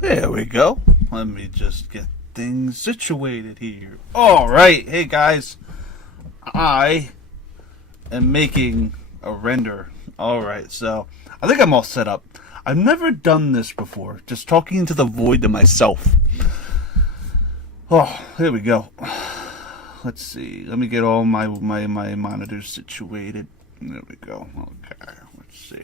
There we go. Let me just get things situated here. Alright, hey guys. I am making a render. Alright, so I think I'm all set up. I've never done this before, just talking into the void to myself. Oh, here we go. Let's see. Let me get all my monitors situated. There we go. Okay, let's see.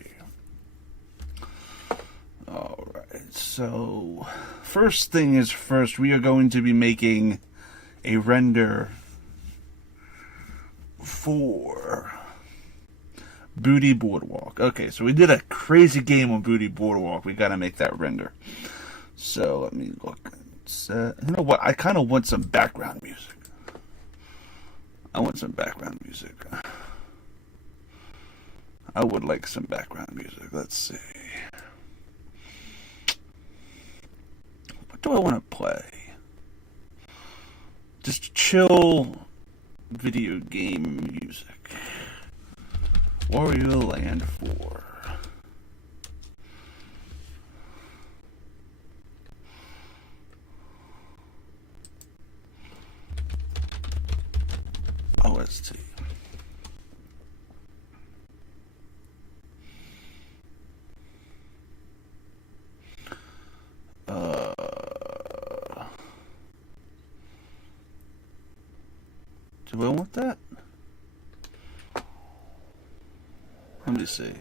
Alright, so first thing is first, we are going to be making a render for Booty Boardwalk. Okay, so we did a crazy game on Booty Boardwalk. We gotta make that render. So let me look. You know what? I kind of want some background music. I want some background music. I would like some background music. Let's see. What do I want to play? Just chill video game music. Wario Land 4. OST. Do I want that? Let me see.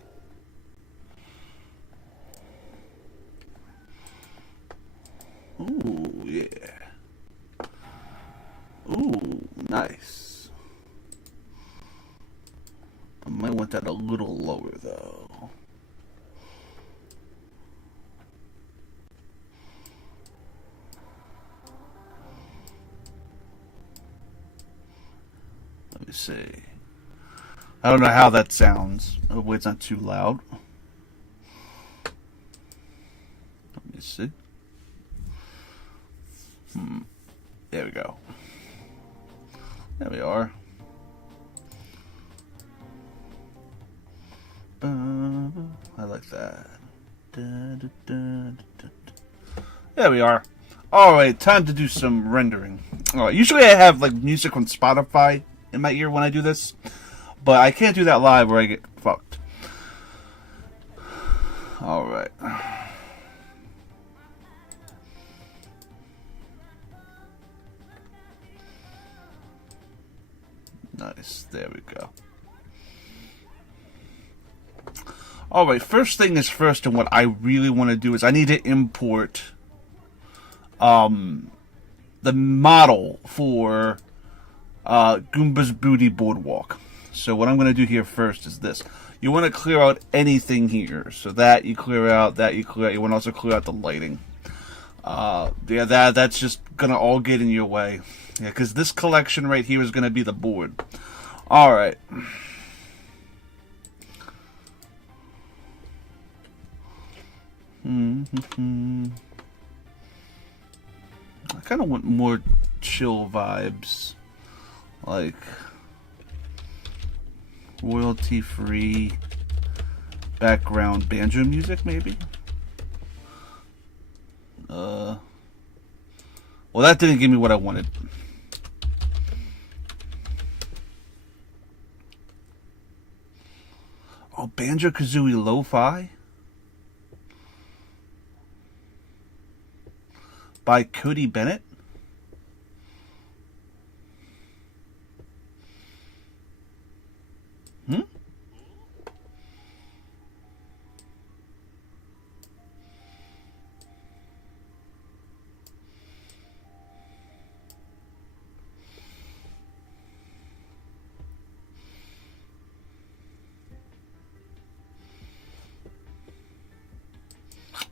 Ooh, yeah. Ooh, nice. I might want that a little lower, though. Let me see. I don't know how that sounds. Hopefully it's not too loud. Let me see. There we go. There we are. I like that. There we are. Alright, time to do some rendering. Alright, usually I have like music on Spotify in my ear when I do this, but I can't do that live or I get fucked. Alright. Nice. There we go. Alright, first thing is first, and what I really want to do is I need to import the model for Goomba's Booty Boardwalk. So what I'm going to do here first is this. You want to clear out anything here. So that you clear out, that you clear out. You want to also clear out the lighting. Yeah, that's just going to all get in your way. Yeah, because this collection right here is going to be the board. Alright. I kind of want more chill vibes. Like royalty-free background banjo music, maybe? Well, that didn't give me what I wanted. Oh, Banjo-Kazooie Lo-Fi? By Cody Bennett?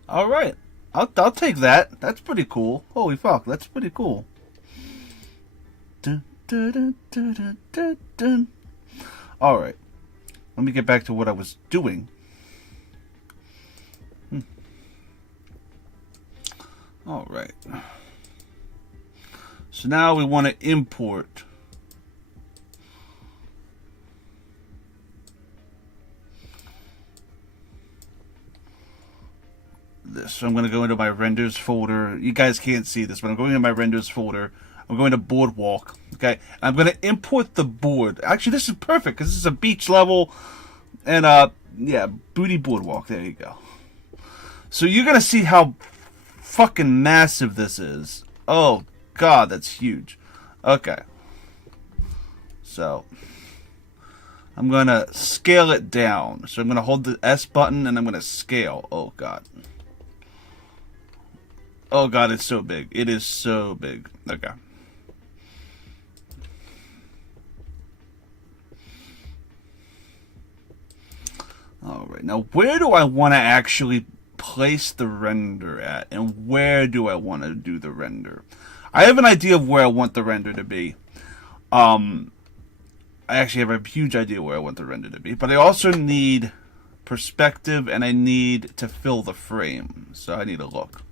Alright. I'll take that. That's pretty cool. Holy fuck, that's pretty cool. Dun, dun, dun, dun, dun, dun, dun. Alright. Let me get back to what I was doing. Alright. So now we want to import this. So I'm going to go into my renders folder. You guys can't see this, but I'm going into my renders folder. I'm going to Boardwalk. Okay, and I'm going to import the board. Actually, this is perfect because this is a beach level, and yeah, Booty Boardwalk. There you go. So you're going to see how fucking massive this is. Oh God, that's huge. Okay, so I'm going to scale it down. So I'm going to hold the S button and I'm going to scale. Oh God. Oh God, it's so big. It is so big. Okay. Alright, now where do I want to actually place the render at? And where do I want to do the render? I have an idea of where I want the render to be. I actually have a huge idea where I want the render to be. But I also need perspective and I need to fill the frame. So I need to look.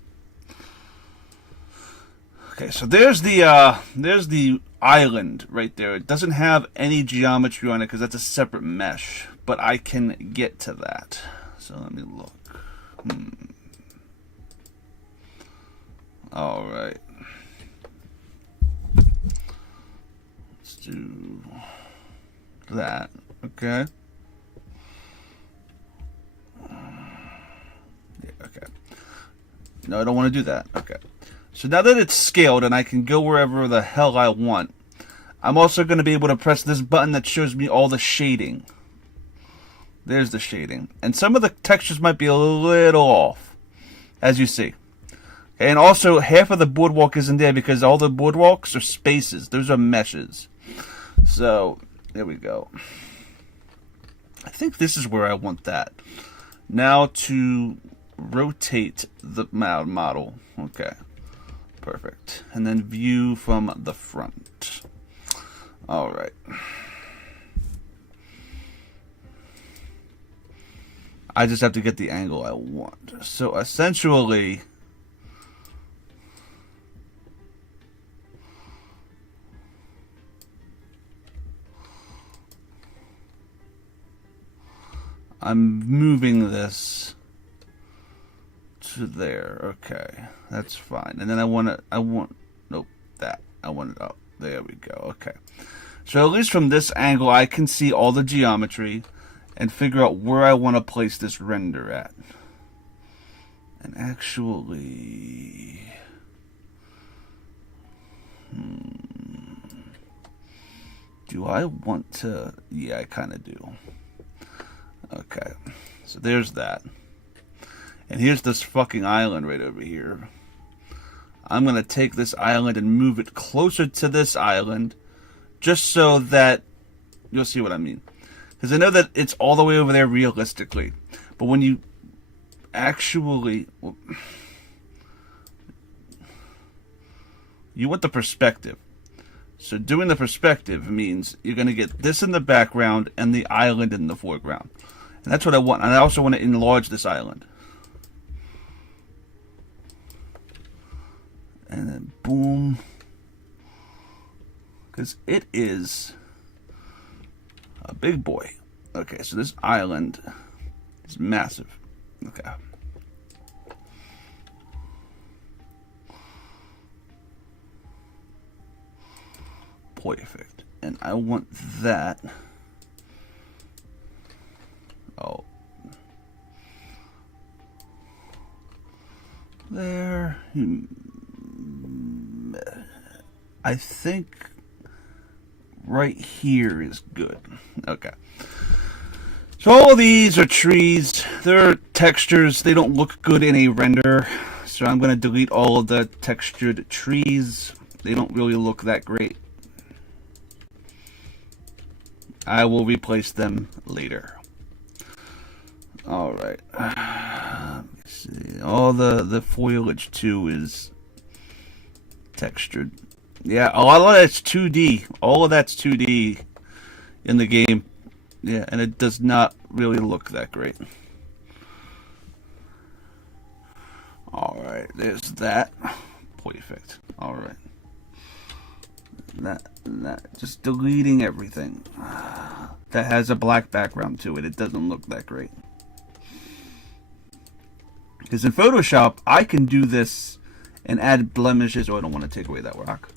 Okay, so there's the island right there. It doesn't have any geometry on it because that's a separate mesh. But I can get to that. So let me look. Alright. Let's do that. Okay. Yeah, okay. No, I don't want to do that. Okay. So now that it's scaled and I can go wherever the hell I want, I'm also going to be able to press this button that shows me all the shading. There's the shading. And some of the textures might be a little off, as you see. And also, half of the boardwalk isn't there because all the boardwalks are spaces. Those are meshes. So, there we go. I think this is where I want that. Now to rotate the model. Okay. Perfect. And then view from the front. Alright. I just have to get the angle I want. So essentially, I'm moving this to there. Okay, that's fine. And then I want, nope, that. I want it up. There we go. Okay. So at least from this angle, I can see all the geometry and figure out where I want to place this render at. And actually, do I want to? Yeah, I kind of do. Okay, so there's that. And here's this fucking island right over here. I'm going to take this island and move it closer to this island, just so that you'll see what I mean. Because I know that it's all the way over there realistically. But when you actually, you want the perspective. So doing the perspective means you're going to get this in the background and the island in the foreground. And that's what I want. And I also want to enlarge this island. And then boom. Because it is a big boy. Okay, so this island is massive. Okay. Perfect. And I want that. Oh. There. I think right here is good. Okay. So all of these are trees. They're textures. They don't look good in a render. So I'm going to delete all of the textured trees. They don't really look that great. I will replace them later. Alright. Let me see. All the foliage too is textured. Yeah, a lot of that's 2D. All of that's 2D in the game. Yeah, and it does not really look that great. Alright, there's that. Perfect. Alright. That, just deleting everything. That has a black background to it. It doesn't look that great. Because in Photoshop, I can do this and add blemishes. Oh, I don't want to take away that rock.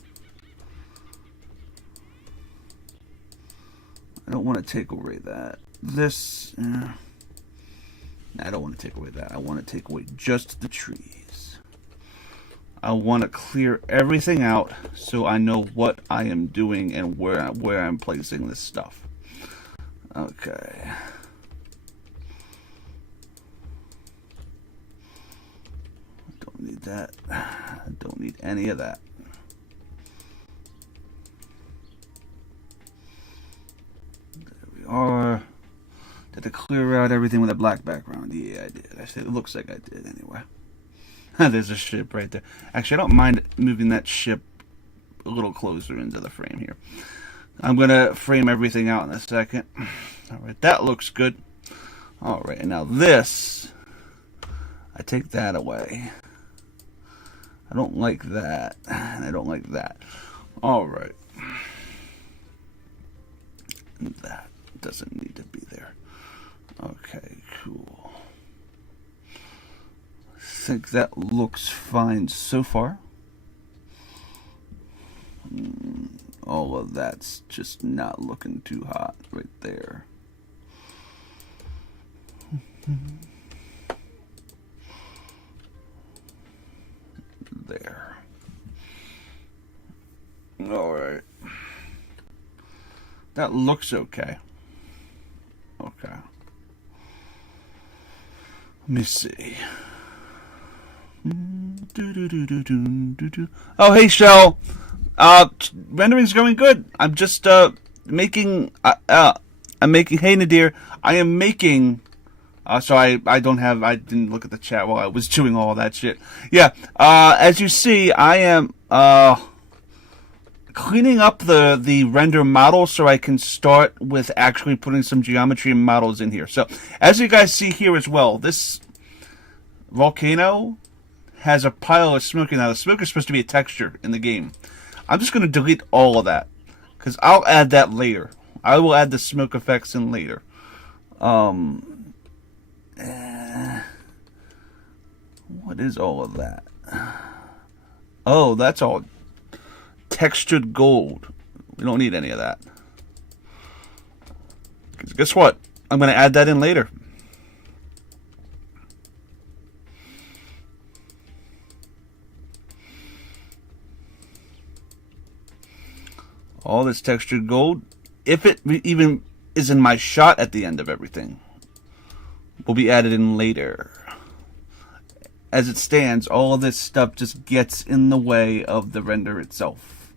I don't want to take away that. This, I don't want to take away that. I want to take away just the trees. I want to clear everything out so I know what I am doing and where I'm placing this stuff. Okay. Don't need that. I don't need any of that. There we are. Did I clear out everything with a black background? Yeah, I did. Actually, it looks like I did anyway. There's a ship right there. Actually, I don't mind moving that ship a little closer into the frame here. I'm going to frame everything out in a second. All right, that looks good. All right, and now this, I take that away. I don't like that, and I don't like that. All right. That doesn't need to be there. Okay, cool. I think that looks fine so far. All of that's just not looking too hot right there. There. All right. That looks okay. Okay. Let me see. Oh, hey, Shell. Rendering's going good. I'm just making. I'm making. Hey, Nadir. I am making. So I didn't look at the chat while I was doing all that shit. Yeah. As you see, I am cleaning up the render model so I can start with actually putting some geometry models in here. So as you guys see here as well, this volcano has a pile of smoke. Now the smoke is supposed to be a texture in the game. I'm just going to delete all of that because I'll add that later. I will add the smoke effects in later. What is all of that? Oh, that's all textured gold. We don't need any of that. Because guess what? I'm going to add that in later. All this textured gold, if it even is in my shot at the end of everything, will be added in later. As it stands, all of this stuff just gets in the way of the render itself.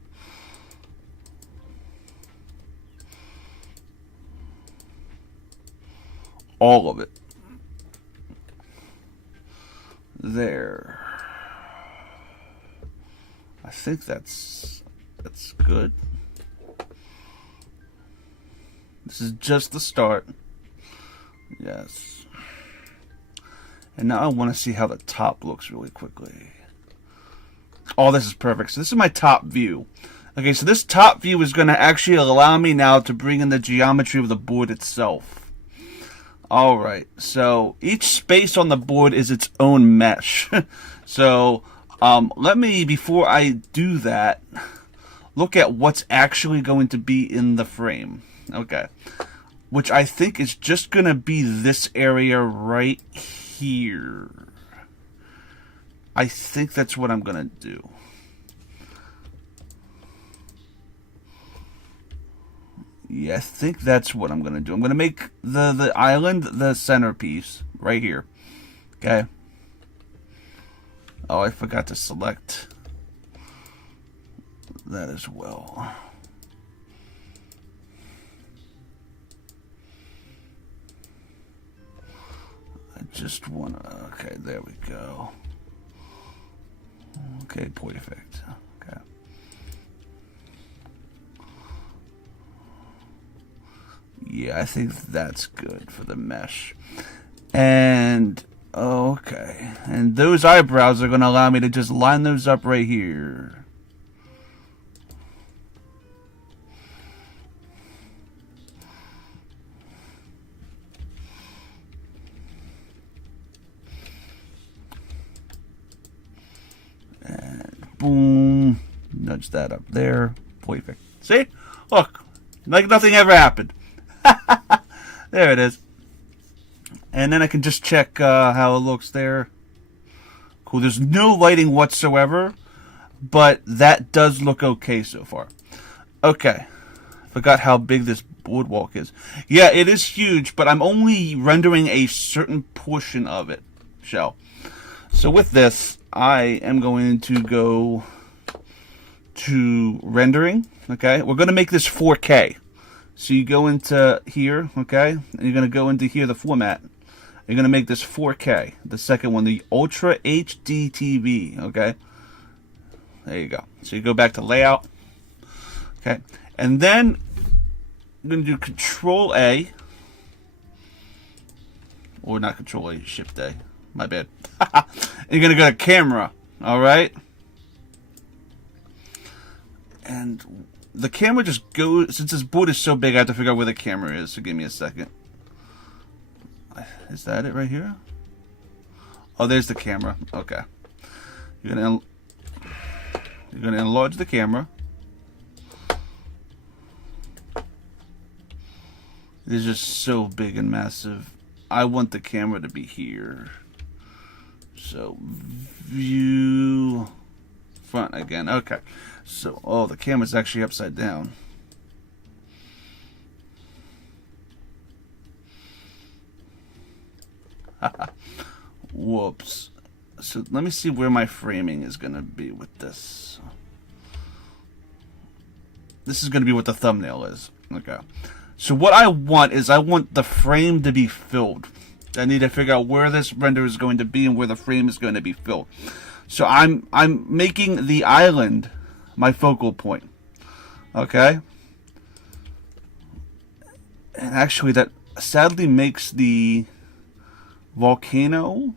All of it. There. I think that's good. This is just the start. Yes. And now I want to see how the top looks really quickly. Oh, this is perfect. So this is my top view. Okay, so this top view is going to actually allow me now to bring in the geometry of the board itself. Alright, so each space on the board is its own mesh. So, let me, before I do that, look at what's actually going to be in the frame. Okay. Which I think is just going to be this area right here. I think that's what I'm going to do. Yeah, I think that's what I'm going to do. I'm going to make the island the centerpiece right here. Okay. Oh, I forgot to select that as well. I just want to... Okay, there we go. Okay, perfect. Okay. Yeah, I think that's good for the mesh. And... okay. And those eyebrows are going to allow me to just line those up right here. Boom. Nudge that up there. Perfect. See? Look. Like nothing ever happened. There it is. And then I can just check how it looks there. Cool. There's no lighting whatsoever, but that does look okay so far. Okay. Forgot how big this boardwalk is. Yeah, it is huge, but I'm only rendering a certain portion of it, Shell. So with this, I am going to go to rendering. Okay. We're going to make this 4K. So you go into here, okay, and you're going to go into here, the format. You're going to make this 4K. The second one, the Ultra HD TV, okay? There you go. So you go back to layout, okay? And then I'm going to do Control A. Or not Control A, Shift A. My bad. And you're going to go to camera, all right? And the camera just goes, since this board is so big, I have to figure out where the camera is, so give me a second. Is that it right here? Oh, there's the camera. Okay. You're gonna enlarge the camera. It is just so big and massive. I want the camera to be here. So, view front again. Okay. So, oh, the camera's actually upside down. Whoops. So let me see where my framing is going to be with this. This is going to be what the thumbnail is. Okay. So what I want is I want the frame to be filled. I need to figure out where this render is going to be and where the frame is going to be filled. So I'm making the island my focal point. Okay? And actually that sadly makes the volcano.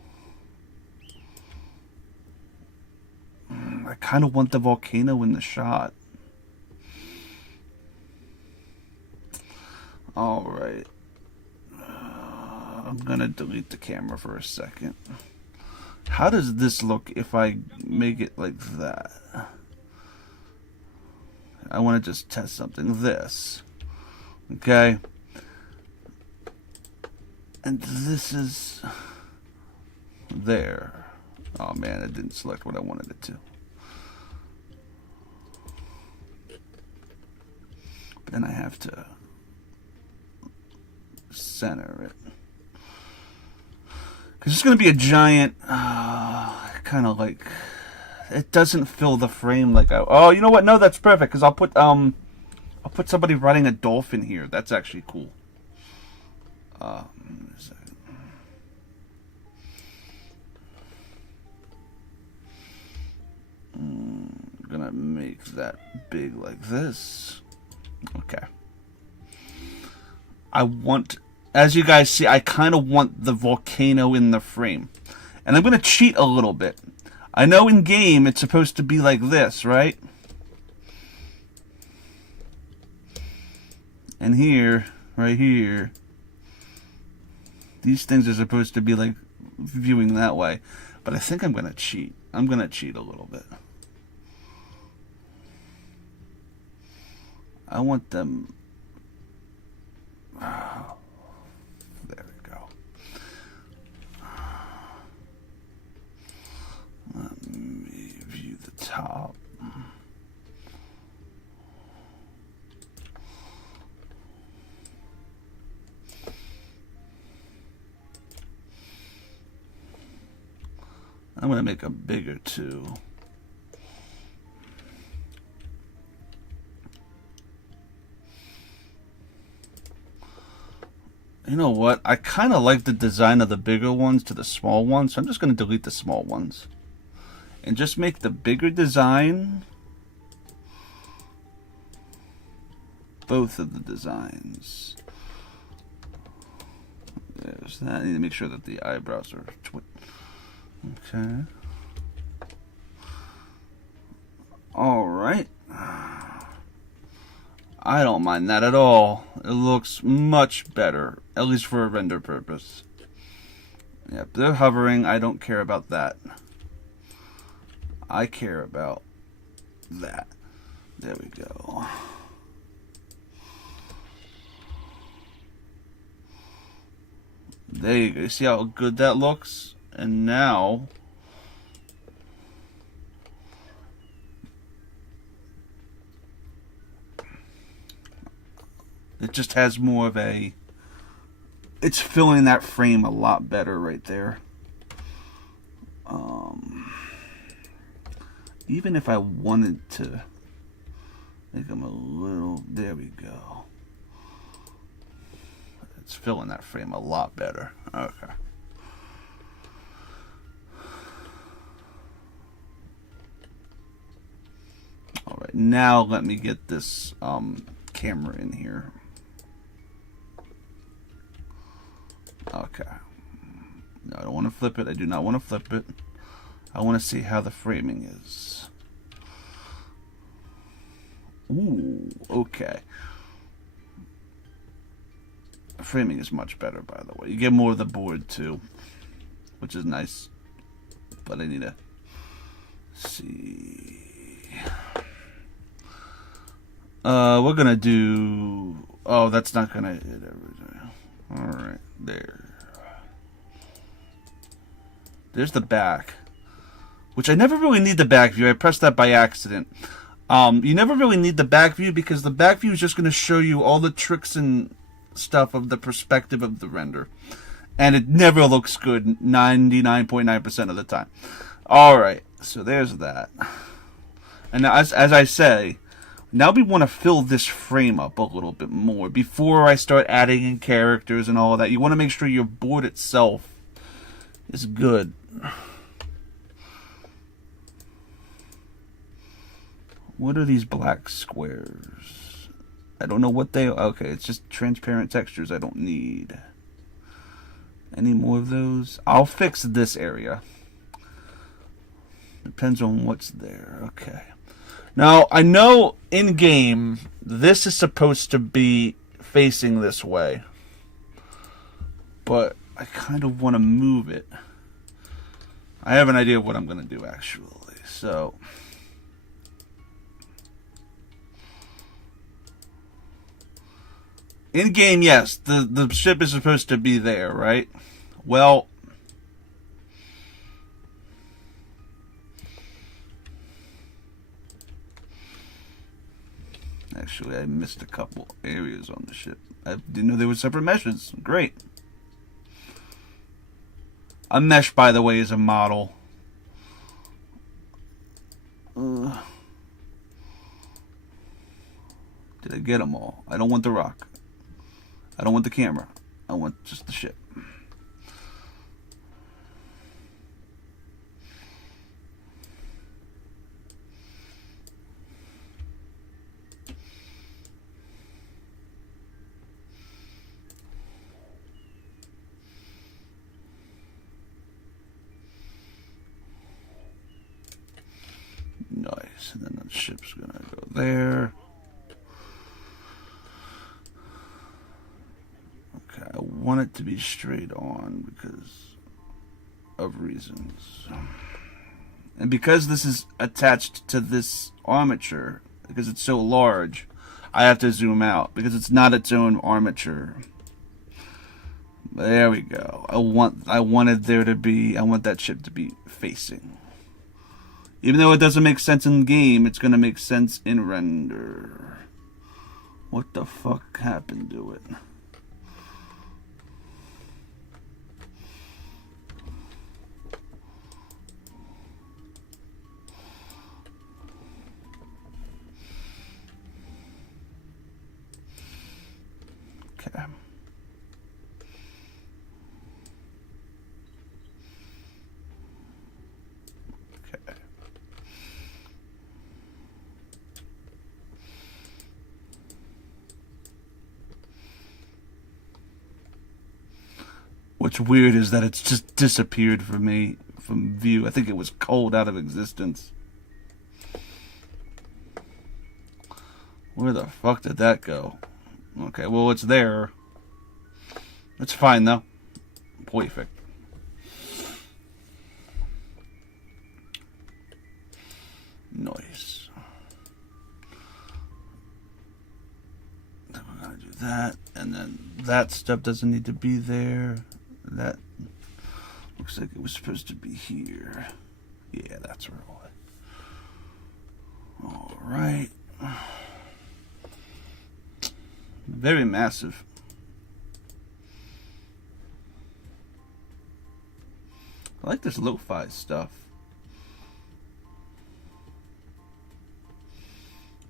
I kind of want the volcano in the shot. Alright. I'm gonna delete the camera for a second. How does this look if I make it like that? I want to just test something. This. Okay. And this is there. Oh man, it didn't select what I wanted it to. But then I have to center it. Because it's going to be a giant, kind of like, it doesn't fill the frame like I, oh, you know what? No, that's perfect. Because I'll put somebody riding a dolphin here. That's actually cool. I'm gonna make that big like this. Okay. I want, as you guys see, I kind of want the volcano in the frame. And I'm gonna cheat a little bit. I know in game it's supposed to be like this, right? And here, right here, these things are supposed to be like viewing that way. But I think I'm gonna cheat. I'm gonna cheat a little bit. I want them. Oh, there we go. Let me view the top. I'm going to make them bigger too. You know what? I kind of like the design of the bigger ones to the small ones, so I'm just going to delete the small ones. And just make the bigger design both of the designs. There's that. I need to make sure that the eyebrows are okay. Alright. I don't mind that at all. It looks much better, at least for a render purpose. Yep, they're hovering. I don't care about that. I care about that. There we go. There you go. You see how good that looks? And now it just has more of a, it's filling that frame a lot better right there. Even if I wanted to make them a little, there we go. It's filling that frame a lot better. Okay. All right, now let me get this camera in here. Okay. No, I don't want to flip it. I do not want to flip it. I want to see how the framing is. Ooh, okay. The framing is much better, by the way. You get more of the board, too, which is nice. But I need to see. We're going to do... Oh, that's not going to hit everything. All right, there. There's the back, which I never really need the back view. I pressed that by accident. You never really need the back view because the back view is just going to show you all the tricks and stuff of the perspective of the render. And it never looks good 99.9% of the time. All right, so there's that. And now, as I say, now we want to fill this frame up a little bit more before I start adding in characters and all of that. You want to make sure your board itself is good. What are these black squares? I don't know what they are. Okay, it's just transparent textures I don't need. Any more of those? I'll fix this area. Depends on what's there. Okay. Now, I know in-game, this is supposed to be facing this way. But I kind of want to move it. I have an idea of what I'm going to do, actually. So... in game, yes, the ship is supposed to be there, right? Well, actually, I missed a couple areas on the ship. I didn't know there were separate meshes. Great. A mesh, by the way, is a model. Did I get them all? I don't want the rock. I don't want the camera. I want just the ship. Nice. And then the ship's gonna go there. I want it to be straight on because of reasons. And because this is attached to this armature, because it's so large, I have to zoom out because it's not its own armature. There we go. I want that ship to be facing. Even though it doesn't make sense in game, it's going to make sense in render. What the fuck happened to it? Okay. What's weird is that it's just disappeared from me from view. I think it was cold out of existence. Where the fuck did that go? Okay, well, it's there. It's fine, though. Perfect. Nice. that, and then that stuff doesn't need to be there. That looks like it was supposed to be here. Yeah, that's where all right. Very massive. I like this lo-fi stuff.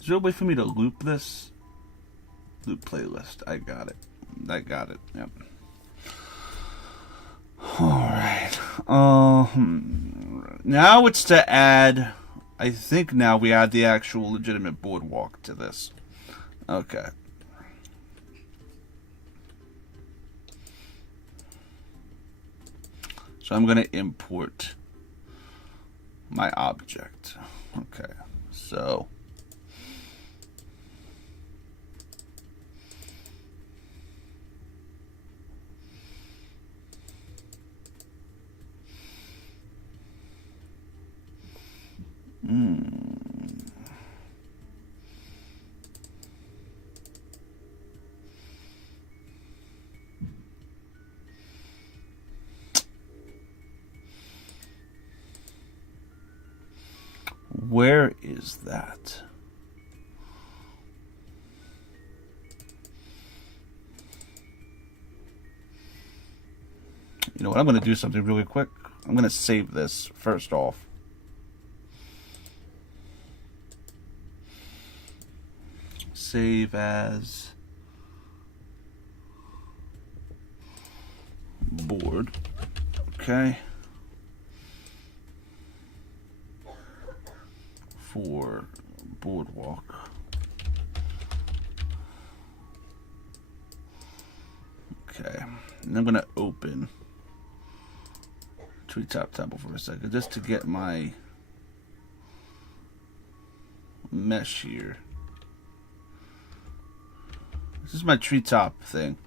Is there a way for me to loop this? Loop playlist. I got it. Yep. Alright. Now it's to add... I think now we add the actual legitimate boardwalk to this. Okay. So I'm going to import my object. Okay. So... Where is that? You know what? I'm going to do something really quick. I'm going to save this first off. Save as board. Okay. For boardwalk. Okay. And I'm going to open Treetop Temple for a second just to get my mesh here. This is my treetop thing.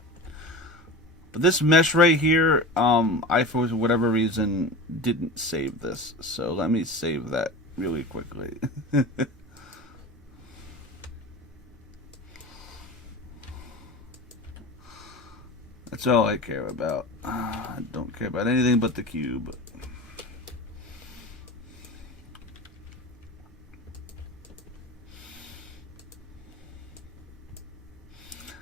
But this mesh right here, I for whatever reason didn't save this. So let me save that really quickly. That's all I care about. I don't care about anything but the cube.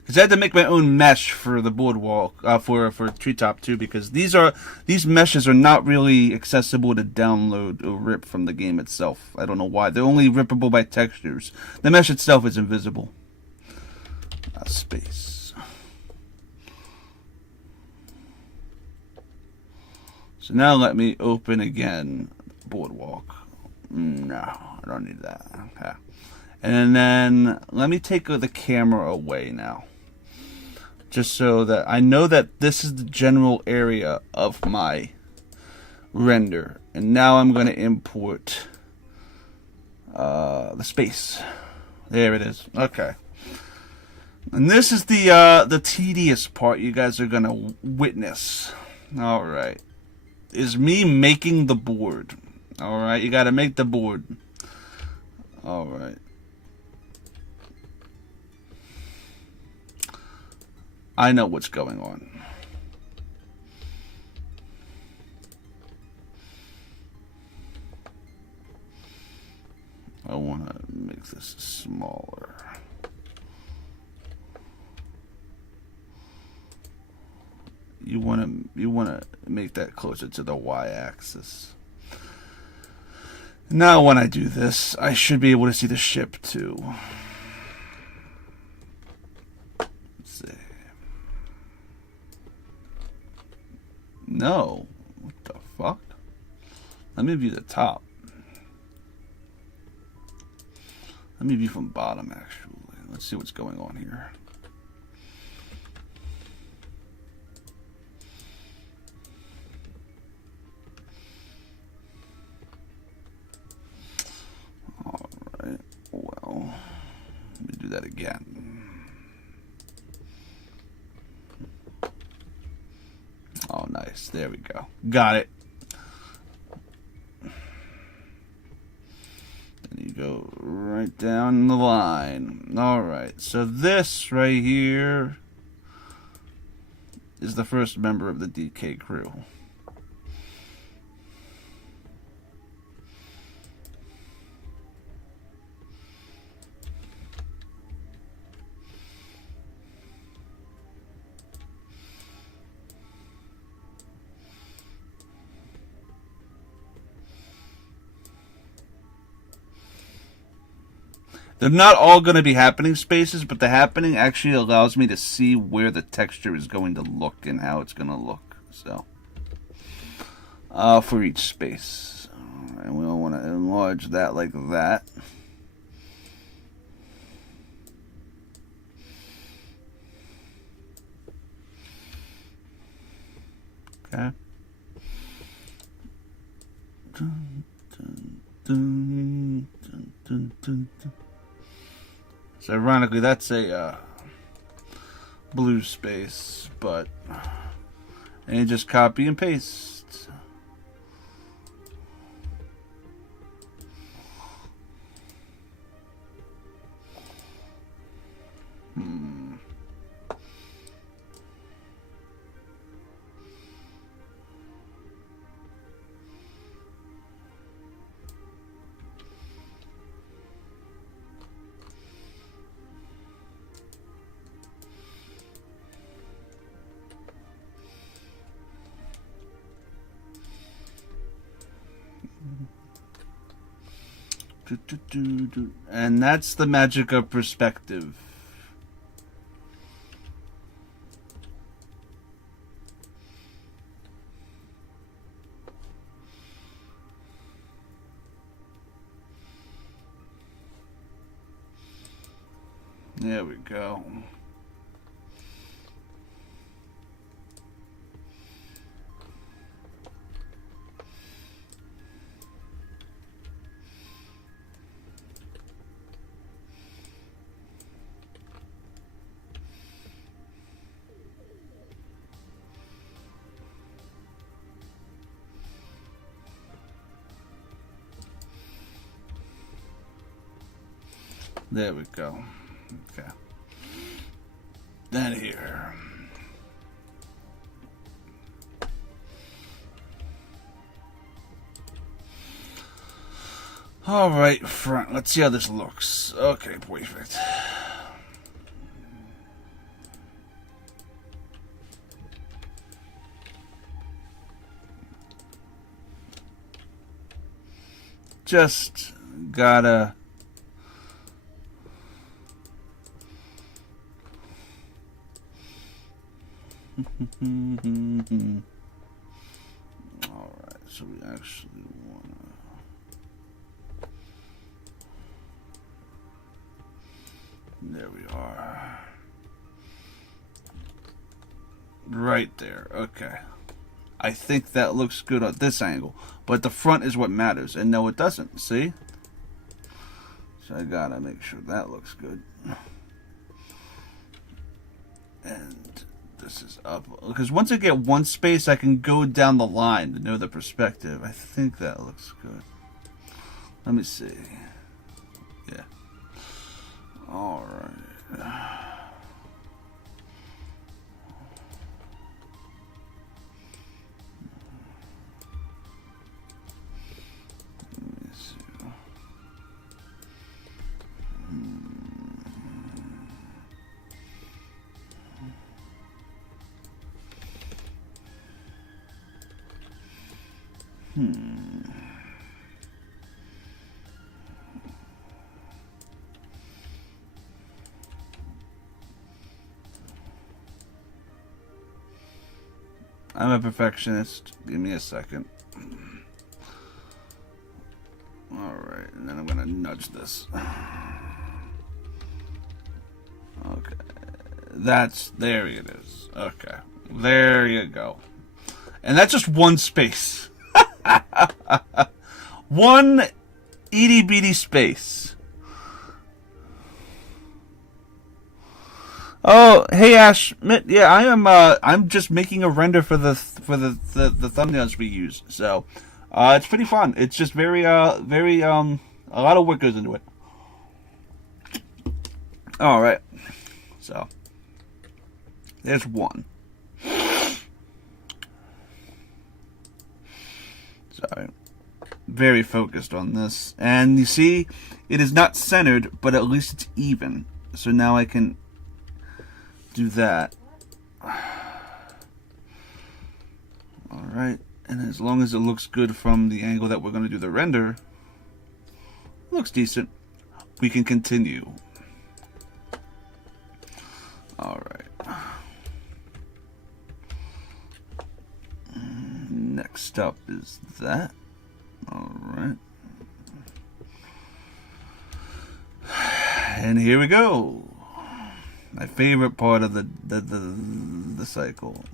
Because I had to make my own mesh for the boardwalk, for Treetop too, because these meshes are not really accessible to download or rip from the game itself. I don't know why. They're only rippable by textures. The mesh itself is invisible. Space. So now let me open again boardwalk. No, I don't need that. Okay. And then let me take the camera away now. Just so that I know that this is the general area of my render. And now I'm going to import the space. There it is. Okay. And this is the tedious part you guys are going to witness. All right. Is me making the board. All right. You got to make the board. All right. I know what's going on. I want to make this smaller. You want to make that closer to the y-axis. Now when I do this, I should be able to see the ship too. No. What the fuck? Let me view the top. Let me view from bottom, actually. Let's see what's going on here. Alright. Well, let me do that again. Oh, nice. There we go. Got it. Then you go right down the line. Alright, so this right here is the first member of the DK crew. They're not all going to be happening spaces, but the happening actually allows me to see where the texture is going to look and how it's going to look. So, for each space. And we don't want to enlarge that like that. Okay. Dun, dun, dun, dun, dun, dun, dun. So ironically, that's a blue space, but and you just copy and paste. And that's the magic of perspective. There we go. There we go. Okay. Then here. All right, front. Let's see how this looks. Okay, perfect. Just gotta Alright, so we actually wanna there we are. Right there, okay. I think that looks good at this angle, but the front is what matters, and no it doesn't, see? So I gotta make sure that looks good. And this is up, because once I get one space I can go down the line to know the perspective. I think that looks good. Let me see. Yeah. Alright. I'm a perfectionist. Give me a second. Alright, and then I'm gonna nudge this. Okay. There it is. Okay. There you go. And that's just one space. One itty bitty space. Oh, hey Ash, yeah, I'm just making a render for the thumbnails we use. So, it's pretty fun. It's just very A lot of work goes into it. All right. So, there's one. Sorry. Very focused on this. And you see, it is not centered, but at least it's even. So now I can do that. Alright. And as long as it looks good from the angle that we're going to do the render, looks decent, we can continue. Alright. Next up is that. Alright. And here we go. My favorite part of the cycle.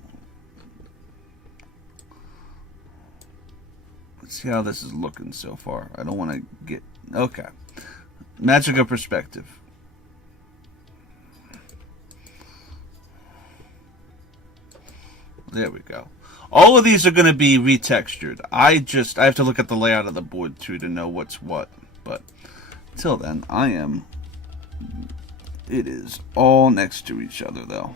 Let's see how this is looking so far. I don't want to get... Okay. Magic of perspective. There we go. All of these are going to be retextured. I have to look at the layout of the board too to know what's what. But until then, it is all next to each other though.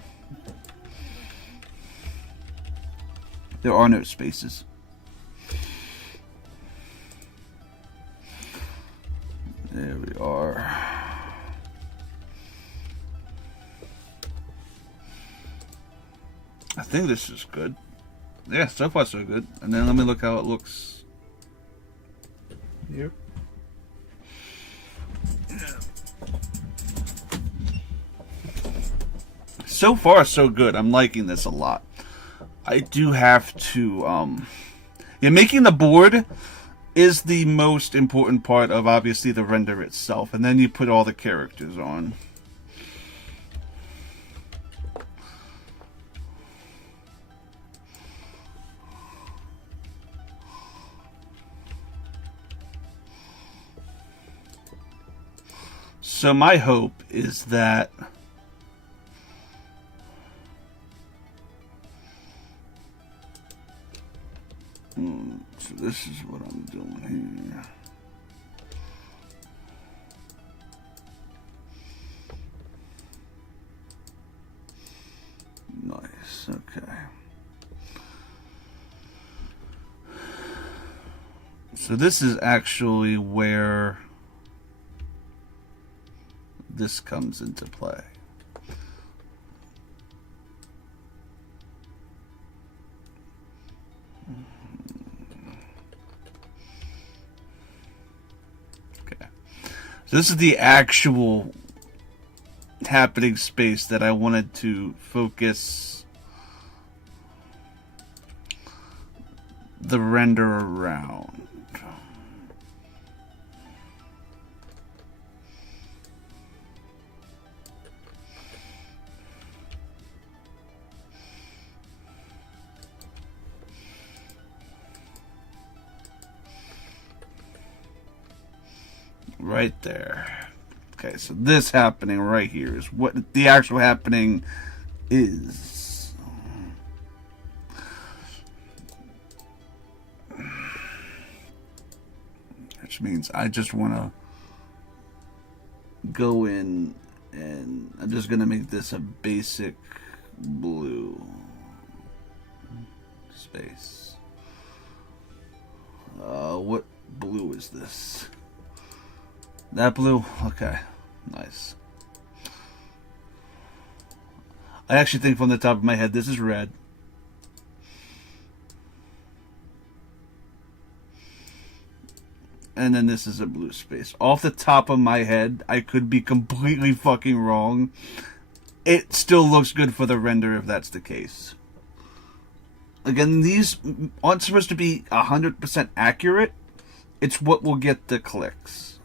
There are no spaces. There we are. I think this is good. Yeah, so far so good. And then let me look how it looks here. So far so good. I'm liking this a lot. I do have to yeah, making the board is the most important part of obviously the render itself, and then you put all the characters on. So my hope is that so this is what I'm doing here. Nice, okay. So this is actually where this comes into play. Okay. So this is the actual happening space that I wanted to focus the render around. Right there. Okay, so this happening right here is what the actual happening is. Which means I just want to go in and I'm just going to make this a basic blue space. What blue is this? That blue? Okay. Nice. I actually think from the top of my head this is red. And then this is a blue space. Off the top of my head, I could be completely fucking wrong. It still looks good for the render if that's the case. Again, these aren't supposed to be 100% accurate. It's what will get the clicks.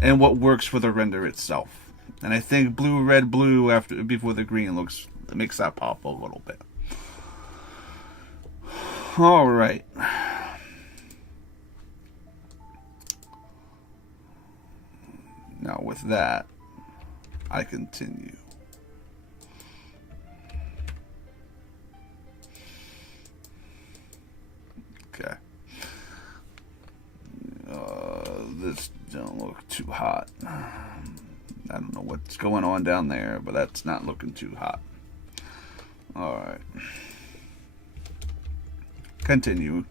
And what works for the render itself. And I think blue, red, blue before the green makes that pop a little bit. All right. Now with that, I continue. Okay. look too hot. I don't know what's going on down there, but that's not looking too hot. Alright. Continue.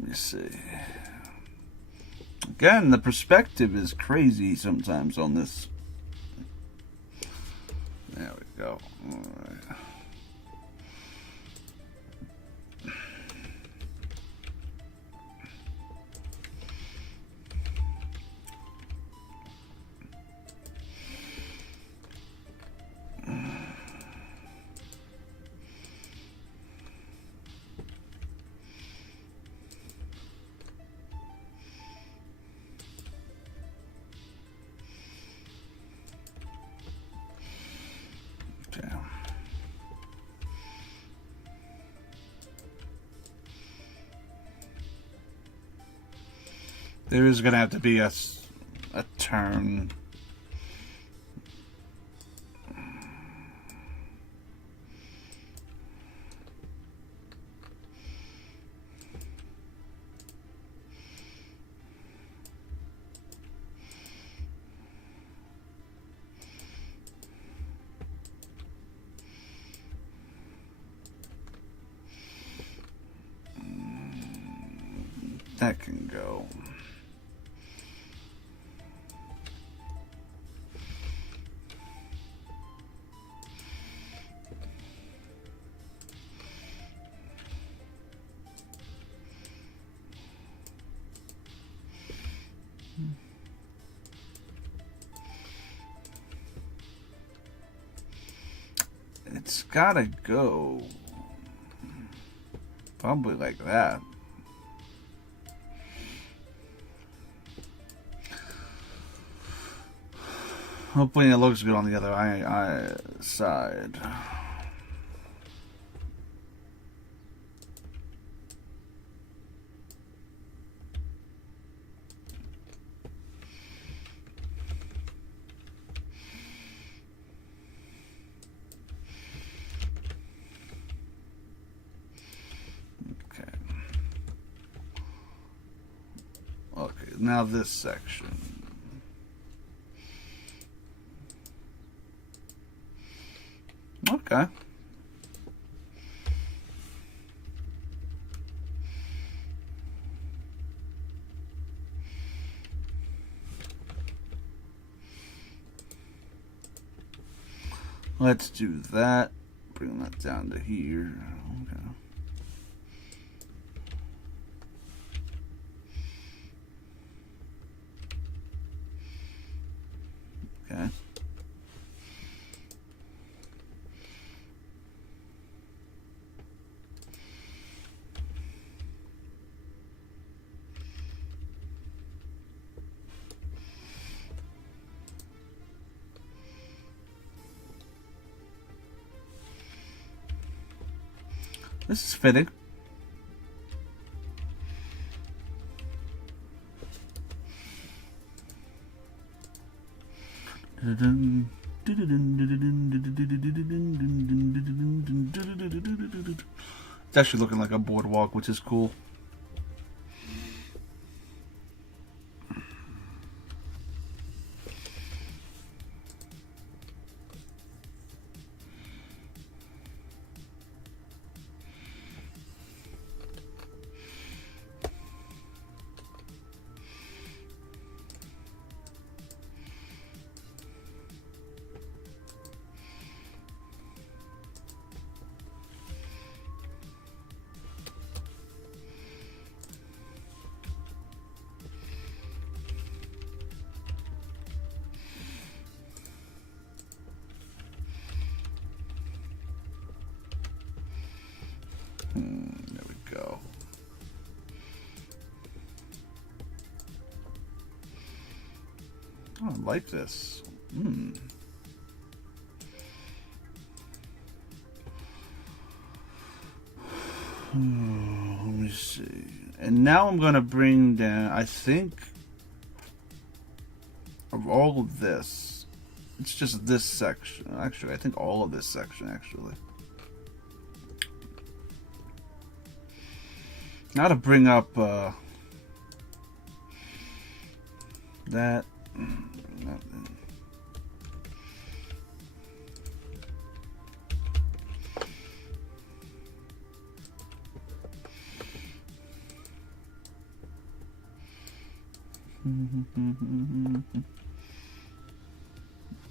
Let me see. Again, the perspective is crazy sometimes on this. There we go. All right. There is going to have to be a turn. That can go. It's gotta go. Probably like that. Hopefully it looks good on the other side. Okay, now this section. Okay. Let's do that. Bring that down to here. Okay. Okay. This is fitting. It's actually looking like a boardwalk, which is cool. There we go. Oh, I like this. Let me see. And now I'm going to bring down, I think of all of this, it's just this section. Actually, I think all of this section, actually. Now to bring up that.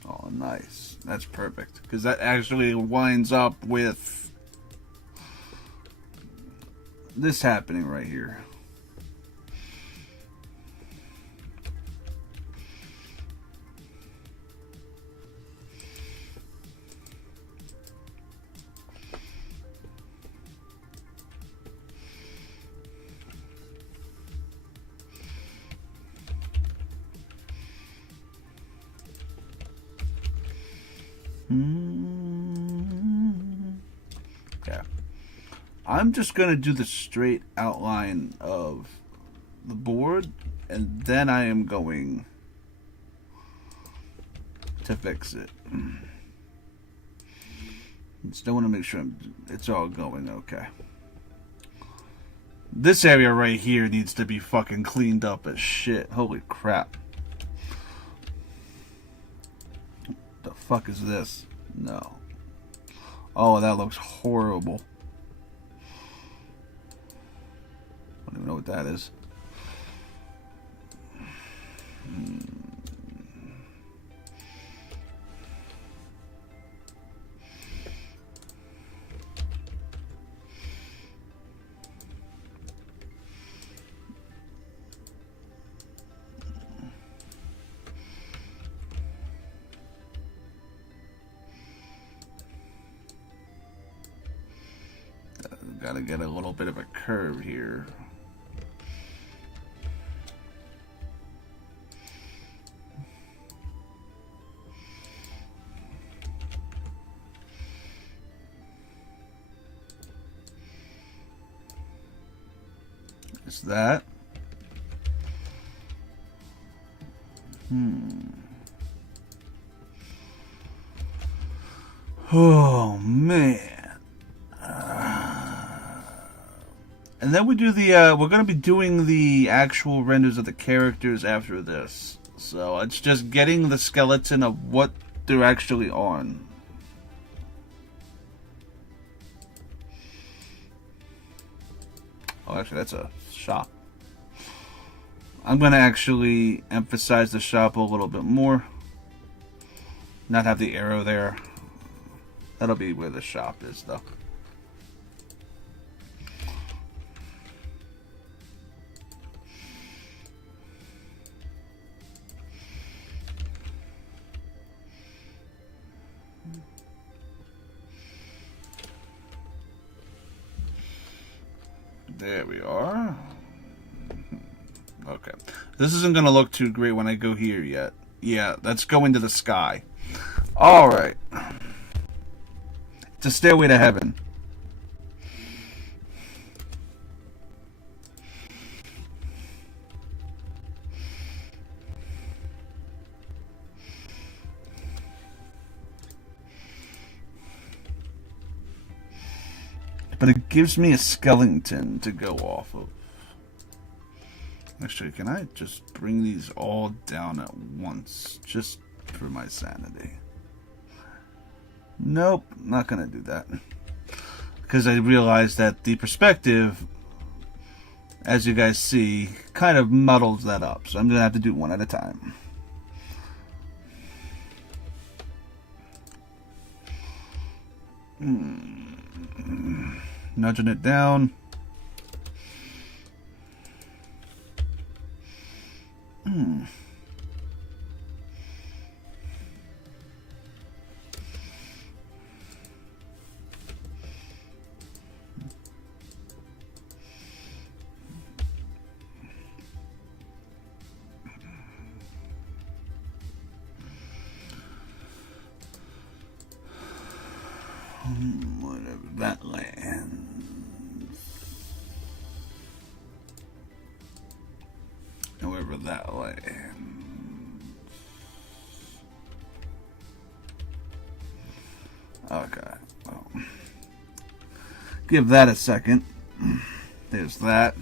Oh, nice. That's perfect. Because that actually winds up with this happening right here. Okay. I'm just going to do the straight outline of the board, and then I am going to fix it. Still want to make sure it's all going okay. This area right here needs to be fucking cleaned up as shit. Holy crap. The fuck is this? No. Oh, that looks horrible. I don't even know what that is. Gotta get a little bit of a curve here. Is that? Oh man. And then we do the, we're going to be doing the actual renders of the characters after this. So it's just getting the skeleton of what they're actually on. Oh, actually, that's a shop. I'm going to actually emphasize the shop a little bit more. Not have the arrow there. That'll be where the shop is, though. There we are. Okay. This isn't going to look too great when I go here yet. Yeah, that's going to the sky. Alright. It's a stairway to heaven. But it gives me a skeleton to go off of. Actually, can I just bring these all down at once? Just for my sanity. Nope, not gonna do that. Because I realized that the perspective, as you guys see, kind of muddles that up. So I'm gonna have to do one at a time. Nudging it down. Whatever that lands. However that lands. Give that a second. There's that.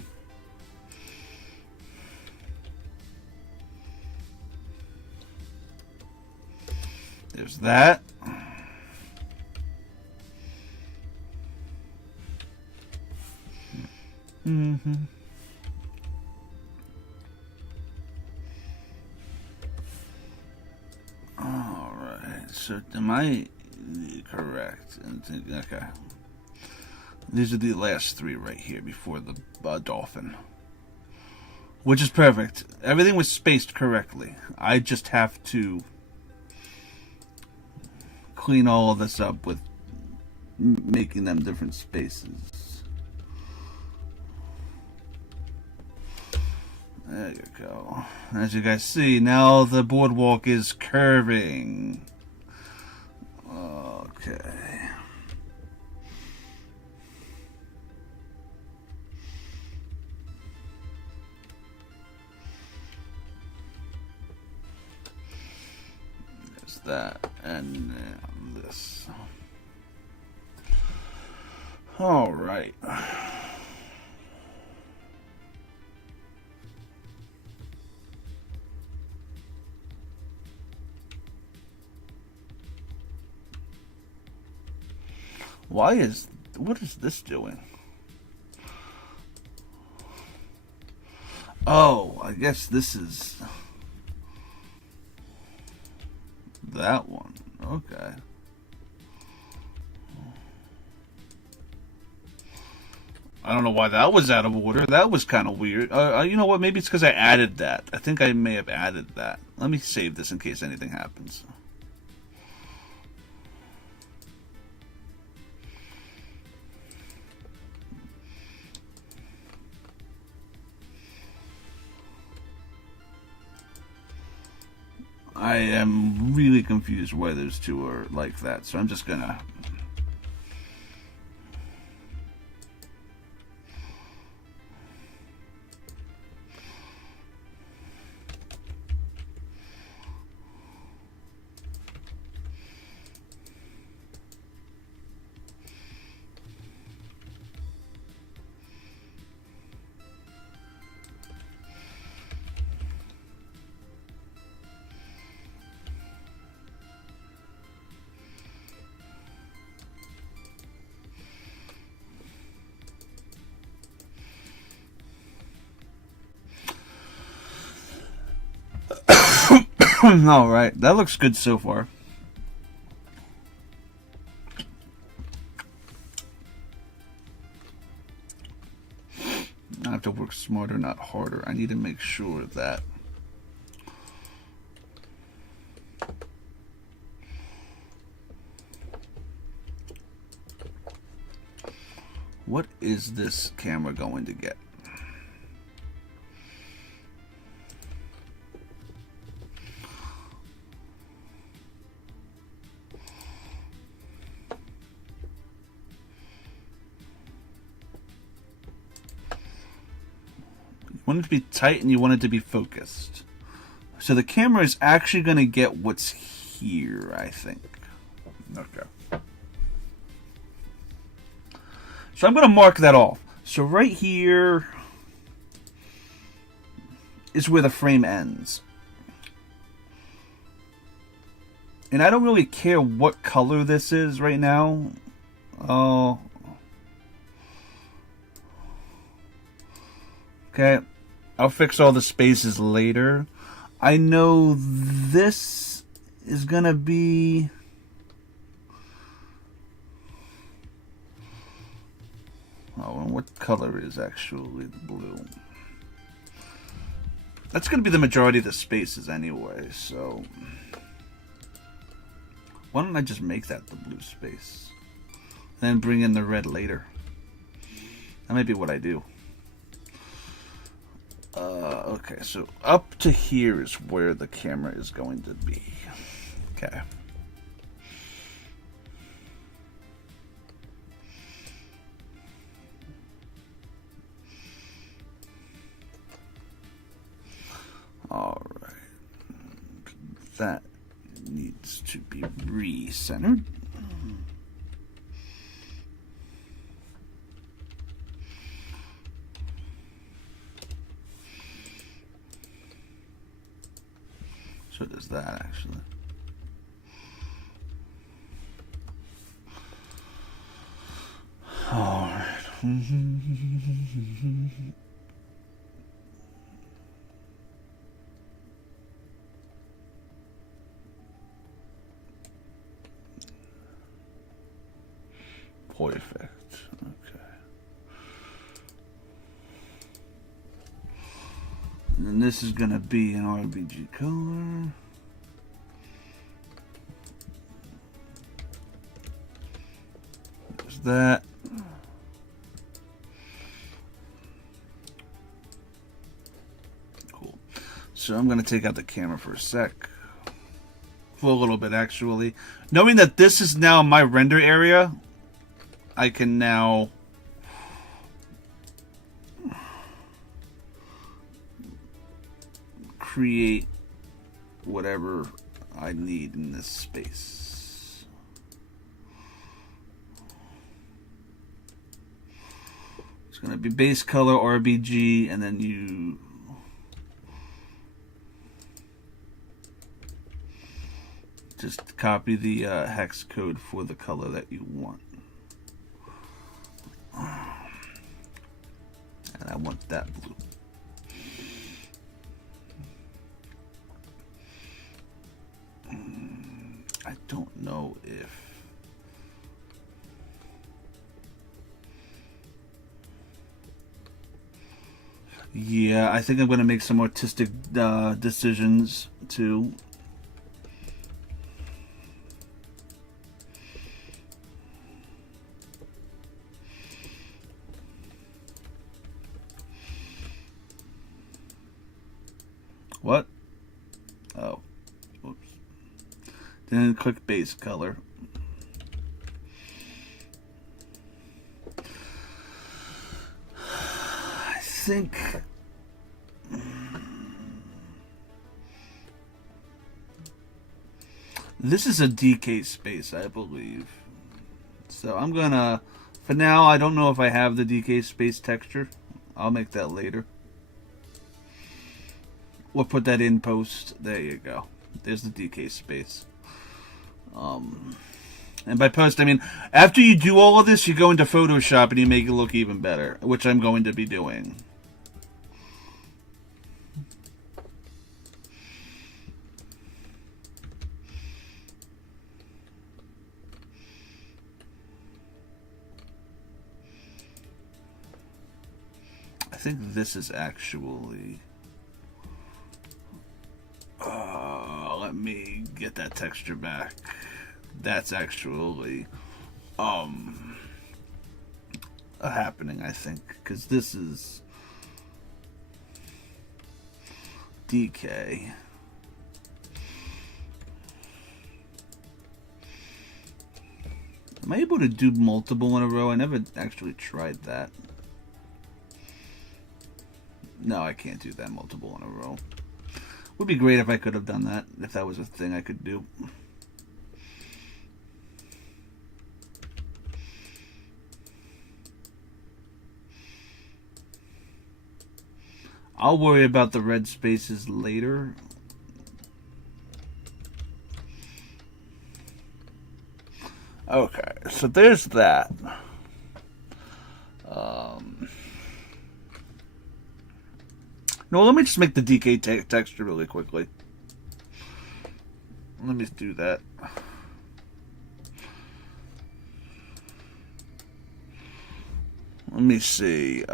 There's that. Mm-hmm. All right. So am I correct? Okay. These are the last three right here before the dolphin. Which is perfect. Everything was spaced correctly. I just have to clean all of this up with making them different spaces. There you go. As you guys see, now the boardwalk is curving. Okay. There's that, and this. All right. What is this doing? Oh, I guess this is that one. Okay. I don't know why that was out of order. That was kind of weird. You know what? Maybe it's because I added that. I think I may have added that. Let me save this in case anything happens. I am really confused why those two are like that, so I'm just gonna... All right, that looks good so far. I have to work smarter, not harder. I need to make sure that what is this camera going to get? You want it to be tight and you want it to be focused. So the camera is actually going to get what's here, I think. Okay. So I'm going to mark that off. So right here is where the frame ends. And I don't really care what color this is right now. Oh. Okay. I'll fix all the spaces later. I know this is going to be... Oh, and what color is actually the blue? That's going to be the majority of the spaces anyway, so... Why don't I just make that the blue space? Then bring in the red later. That might be what I do. Okay, so up to here is where the camera is going to be. Okay. All right. That needs to be re-centered. So there's that, actually. All right. Perfect. Okay. And then this is going to be an RBG color. There's that. Cool. So I'm going to take out the camera for a sec. For a little bit, actually. Knowing that this is now my render area, I can now create whatever I need in this space. It's going to be base color RBG, and then you just copy the hex code for the color that you want. And I want that blue. I don't know if yeah, I think I'm going to make some artistic decisions too. What? Oh. Oops. Then click base color. I think this is a DK space, I believe. So I'm gonna, for now, I don't know if I have the DK space texture. I'll make that later. We'll put that in post. There you go. There's the DK space. And by post, I mean, after you do all of this, you go into Photoshop and you make it look even better, which I'm going to be doing. I think this is actually... let me get that texture back. That's actually happening, I think, because this is DK. Am I able to do multiple in a row? I never actually tried that. No, I can't do that multiple in a row. Would be great if I could have done that, if that was a thing I could do. I'll worry about the red spaces later. Okay, so there's that. No, let me just make the DK texture really quickly. Let me do that. Let me see.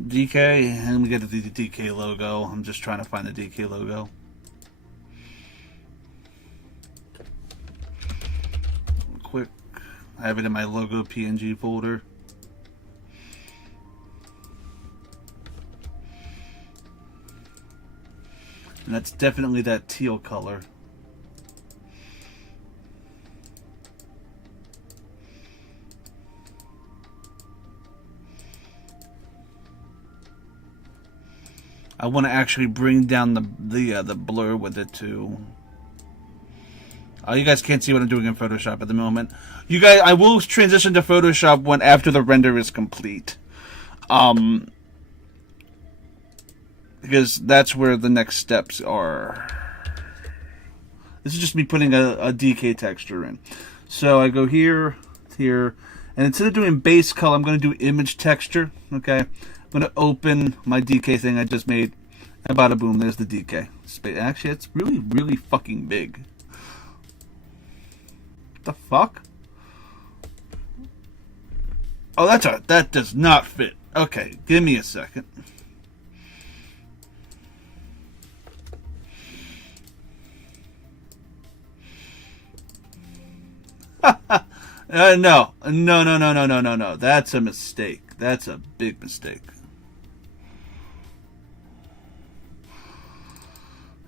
DK, let me get the DK logo. I'm just trying to find the DK logo. Quick, I have it in my logo PNG folder. And that's definitely that teal color. I want to actually bring down the blur with it too. You guys can't see what I'm doing in Photoshop at the moment. You guys, I will transition to Photoshop when after the render is complete. Because that's where the next steps are. This is just me putting a DK texture in. So I go here, here, and instead of doing base color, I'm going to do image texture. Okay, I'm going to open my DK thing I just made. And bada boom, there's the DK. Actually, it's really, really fucking big. What the fuck? Oh, that does not fit. Okay, give me a second. No. That's a mistake. That's a big mistake.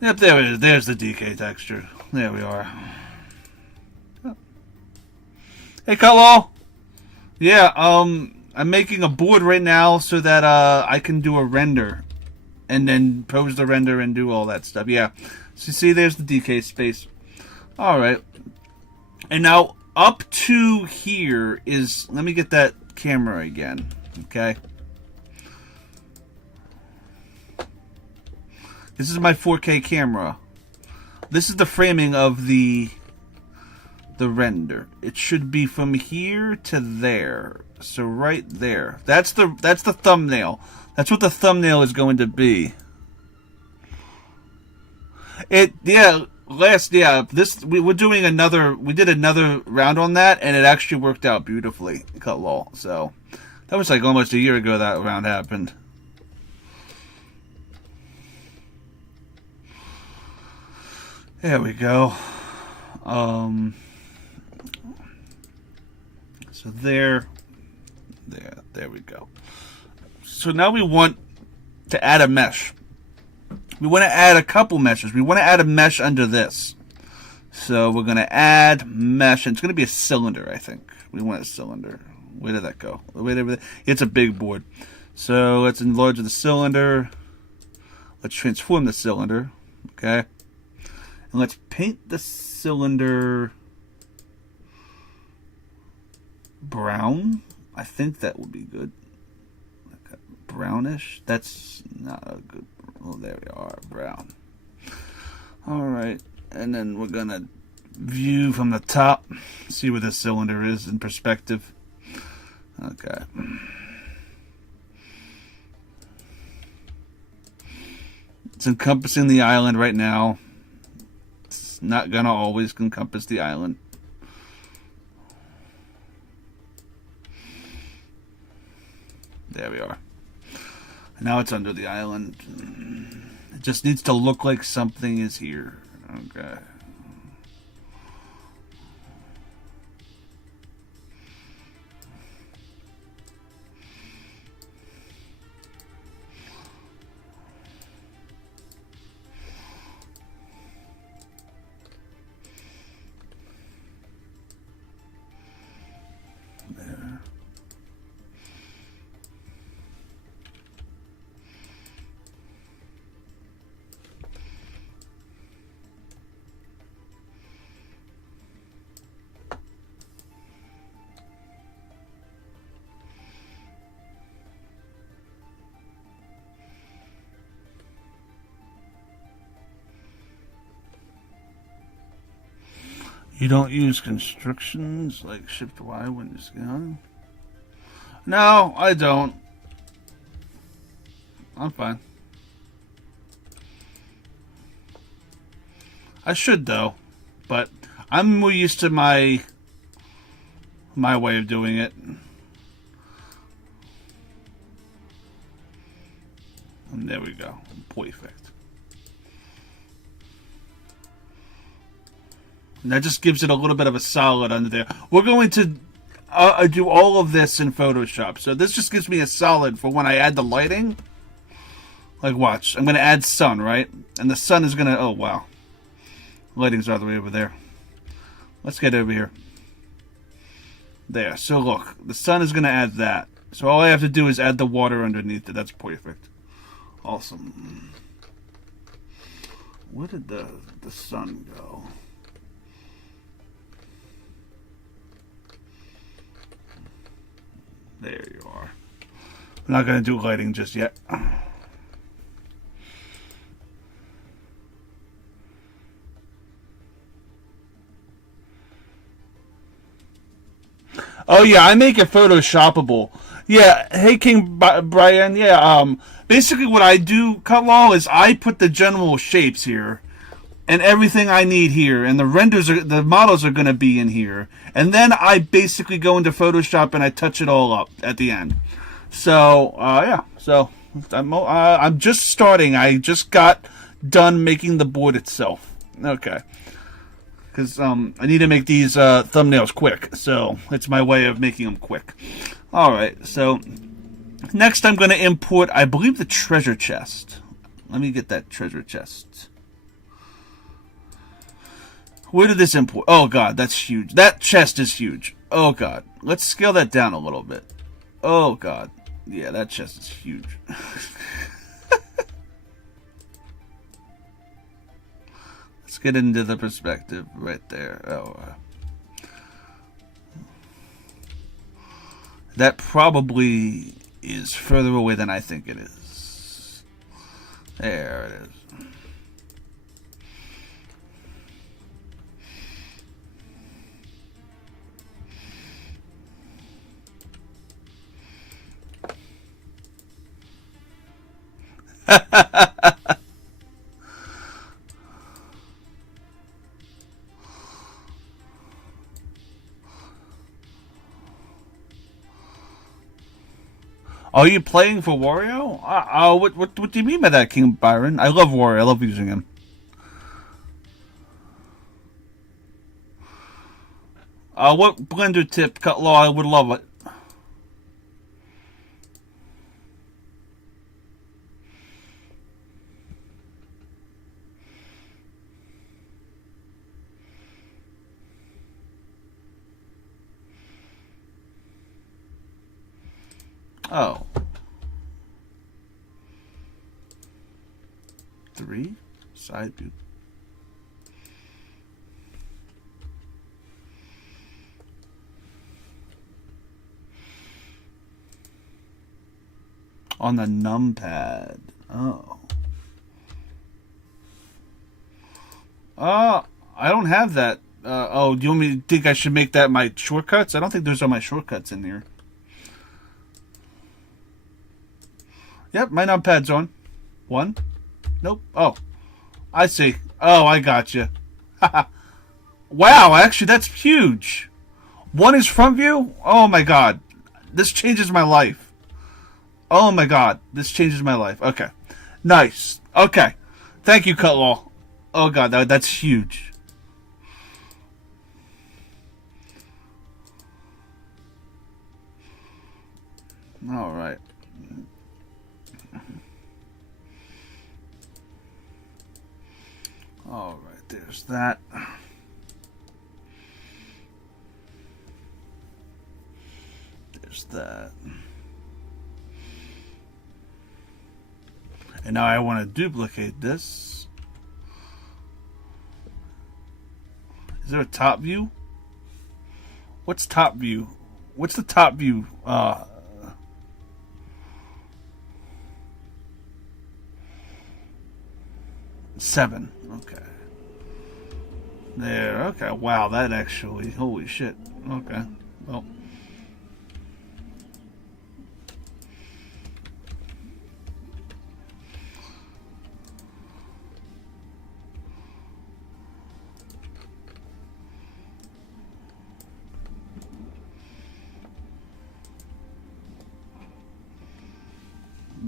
Yep, there it is. There's the DK texture. There we are. Hey, Kalo. Yeah, I'm making a board right now so that I can do a render, and then pose the render and do all that stuff. Yeah. So see, there's the DK space. All right. And now up to here is, let me get that camera again. Okay. This is my 4K camera. This is the framing of the render. It should be from here to there. So right there. That's the thumbnail. That's what the thumbnail is going to be. We did another round on that, and it actually worked out beautifully. Cut lol. So that was like almost a year ago that round happened. There we go. So there we go. So now we want to add a mesh. We want to add a couple meshes. We want to add a mesh under this. So we're going to add mesh. And it's going to be a cylinder, I think. We want a cylinder. Where did that go? Wait over there. It's a big board. So let's enlarge the cylinder. Let's transform the cylinder. Okay. And let's paint the cylinder brown. I think that would be good. Like brownish. That's not a good. Oh, there we are. Brown. Alright. And then we're going to view from the top. See where the cylinder is in perspective. Okay. It's encompassing the island right now. It's not going to always encompass the island. There we are. Now it's under the island. It just needs to look like something is here. Okay. There. You don't use constrictions like Shift Y when you're scaling? No, I don't. I'm fine. I should though, but I'm more used to my way of doing it. And there we go. Perfect. And that just gives it a little bit of a solid under there. We're going to do all of this in Photoshop. So this just gives me a solid for when I add the lighting. Like, watch. I'm going to add sun, right? And the sun is going to... Oh, wow. Lighting's all the way over there. Let's get over here. There. So, look. The sun is going to add that. So all I have to do is add the water underneath it. That's perfect. Awesome. Where did the sun go? I'm not going to do lighting just yet. Oh yeah, I make it photoshoppable. Yeah, hey King Brian. Yeah, basically what I do, Cutlaw, is I put the general shapes here and everything I need here, and the models are going to be in here, and then I basically go into Photoshop and I touch it all up at the end. So yeah, so I'm just starting. I just got done making the board itself. Okay. Because I need to make these thumbnails quick, so it's my way of making them quick. Alright, so next I'm going to import, I believe, the treasure chest. Let me get that treasure chest. Where did this import? Oh god, that's huge. That chest is huge. Oh god. Let's scale that down a little bit. Oh god. Yeah, that chest is huge. Let's get into the perspective right there. Oh, that probably is further away than I think it is. There it is. Are you playing for Wario? What do you mean by that, King Byron? I love Wario. I love using him. What blender tip, Cutlaw? I would love it. Oh. 3 side view. On the numpad. Oh. I don't have that. Oh, do you want me to think I should make that my shortcuts? I don't think those are my shortcuts in here. Yep, my numpad's on. 1. Nope. Oh. I see. Oh, I got you. Wow, actually, that's huge. 1 is front view? Oh my god. This changes my life. Oh my god. This changes my life. Okay. Nice. Okay. Thank you, Cutlaw. Oh god, that's huge. Alright. Alright, there's that. There's that. And now I want to duplicate this. Is there a top view? What's top view? What's the top view? 7. Okay. There. Okay. Wow, that actually... Holy shit. Okay. Well...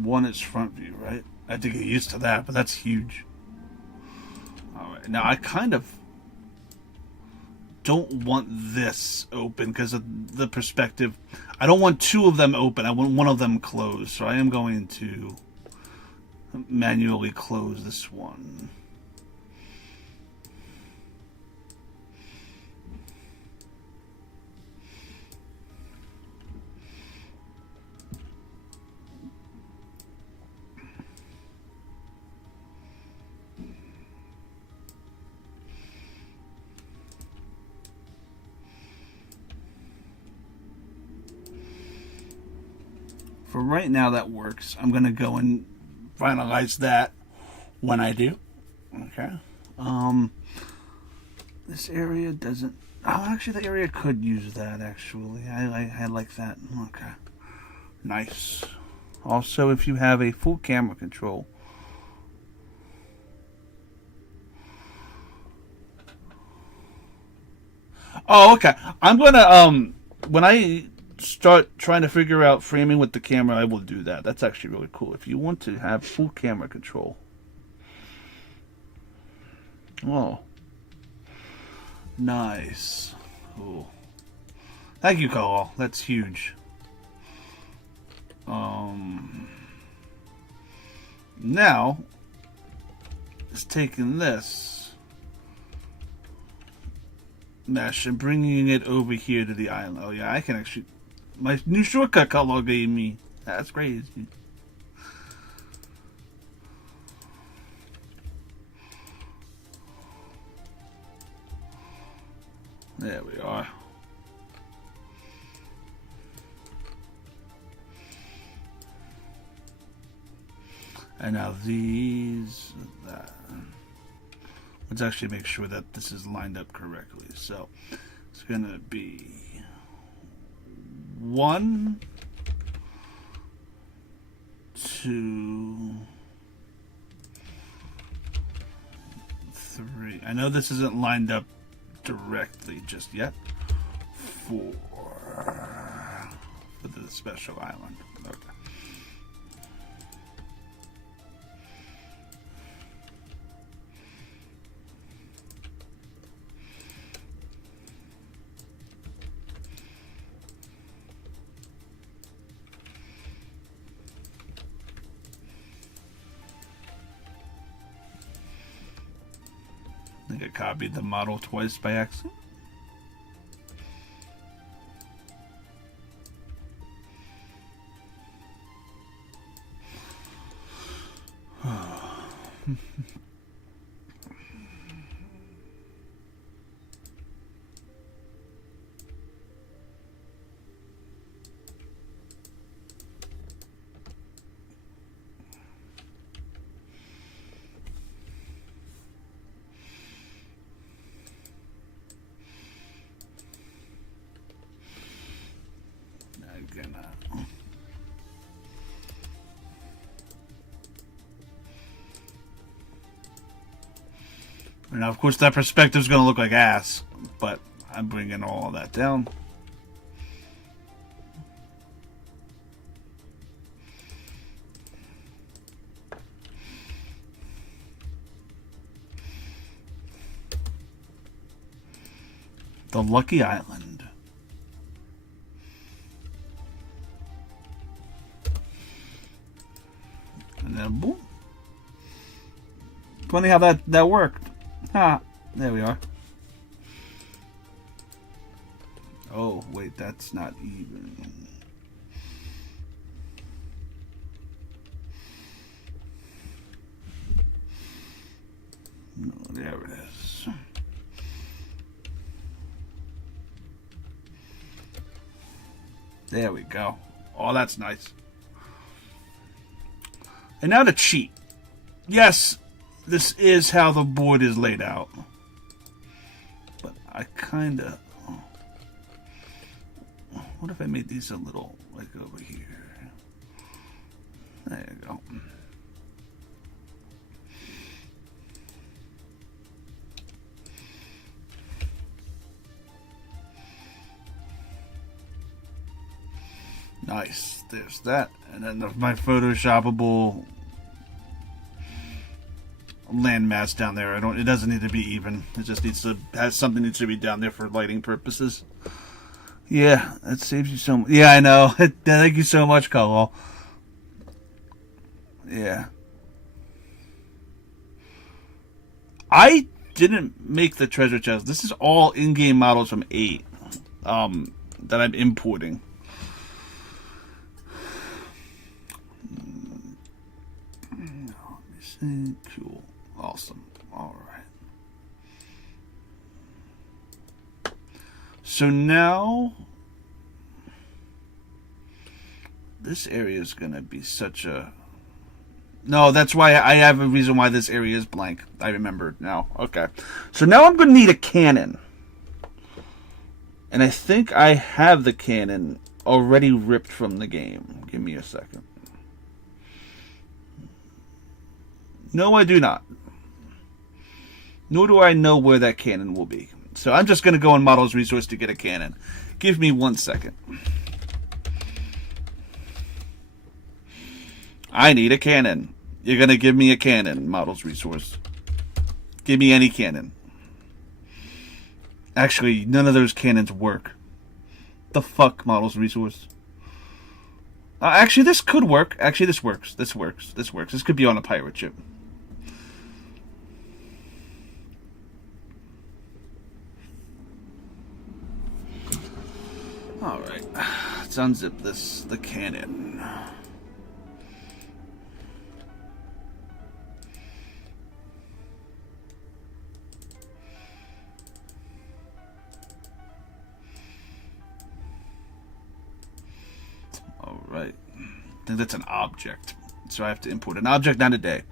One is front view, right? I have to get used to that, but that's huge. Alright, now I kind of don't want this open because of the perspective. I don't want 2 of them open. I want 1 of them closed. So I am going to manually close this one. for right now that works. I'm gonna go and finalize that when I do. Okay. This area doesn't. Oh, actually, the area could use that. Actually, I like that. Okay. Nice. Also, if you have a full camera control. Oh, okay. I'm gonna when I start trying to figure out framing with the camera, I will do that. That's actually really cool. If you want to have full camera control. Oh. Nice. Cool. Thank you, Carl. That's huge. Now, it's taking this mesh and bringing it over here to the island. Oh yeah, I can actually. My new shortcut Carl gave me. That's crazy. There we are. And now these, that. Let's actually make sure that this is lined up correctly. So it's gonna be 1, 2, 3. I know this isn't lined up directly just yet. 4 for the special island. Okay. I think I copied the model twice by accident. Now, of course, that perspective is going to look like ass, but I'm bringing all that down. The Lucky Island. And then boom. Funny how that worked. Ah, there we are. Oh, wait, that's not even. No, there it is. There we go. Oh, that's nice. And now to cheat. Yes, this is how the board is laid out. But I kind of... What if I made these a little, like, over here? There you go. Nice. There's that. And then my Photoshoppable landmass down there. It doesn't need to be even. It just needs to something needs to be down there for lighting purposes. Yeah, that saves you so much. Yeah, I know. Thank you so much, Carl. Yeah. I didn't make the treasure chest. This is all in-game models from 8 that I'm importing. Cool. Awesome. Alright. So now This area is going to be such a... No, that's why I have a reason why this area is blank. I remember now. Okay. So now I'm going to need a cannon. And I think I have the cannon already ripped from the game. Give me a second. No, I do not. Nor do I know where that cannon will be. So I'm just going to go in Models Resource to get a cannon. Give me 1 second. I need a cannon. You're going to give me a cannon, Models Resource. Give me any cannon. Actually, none of those cannons work. The fuck, Models Resource? Actually, this could work. Actually, this works. This works. This works. This could be on a pirate ship. Alright. Let's unzip the cannon. Alright. I think that's an object. So I have to import an object, not a day.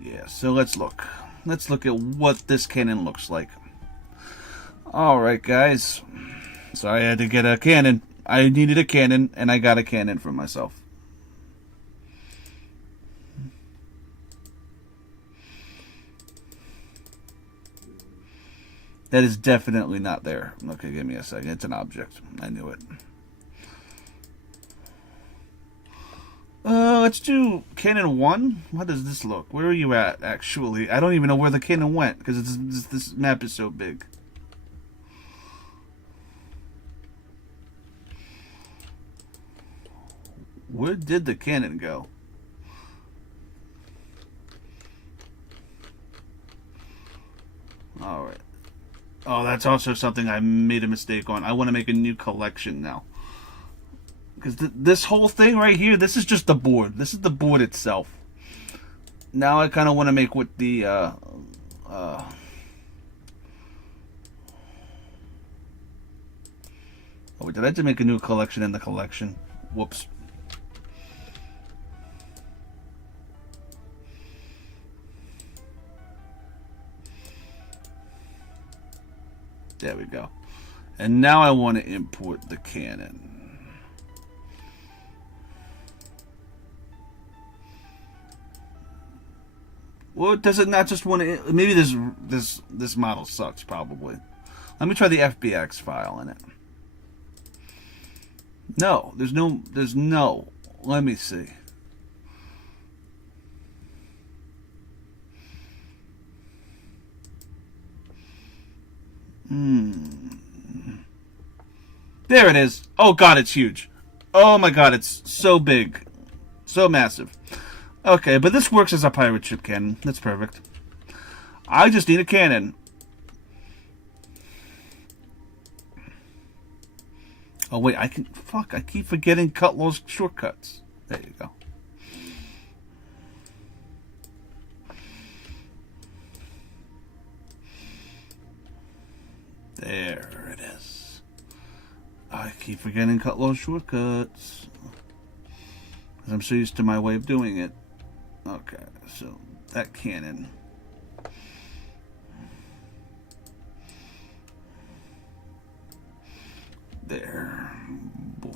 Yeah, so let's look. Let's look at what this cannon looks like. Alright, guys. So I had to get a cannon. I needed a cannon, and I got a cannon for myself. That is definitely not there. Okay, give me a second. It's an object. I knew it. Let's do cannon 1. How does this look? Where are you at, actually? I don't even know where the cannon went, because this map is so big. Where did the cannon go? Alright. Oh, that's also something I made a mistake on. I want to make a new collection now. Because this whole thing right here, this is just the board. This is the board itself. Now I kind of want to make with the... Oh, did I have to make a new collection in the collection? Whoops. There we go. And now I want to import the cannon. Well, does it not just want to... Maybe this model sucks, probably. Let me try the FBX file in it. No, there's no... Let me see. There it is. Oh god, it's huge. Oh my god, it's so big. So massive. Okay, but this works as a pirate ship cannon. That's perfect. I just need a cannon. Oh wait, I can... Fuck, I keep forgetting Cutlaw's shortcuts. There you go. There it is. I keep forgetting Cutlaw's shortcuts. Because I'm so used to my way of doing it. Okay, so that cannon. There. Boy.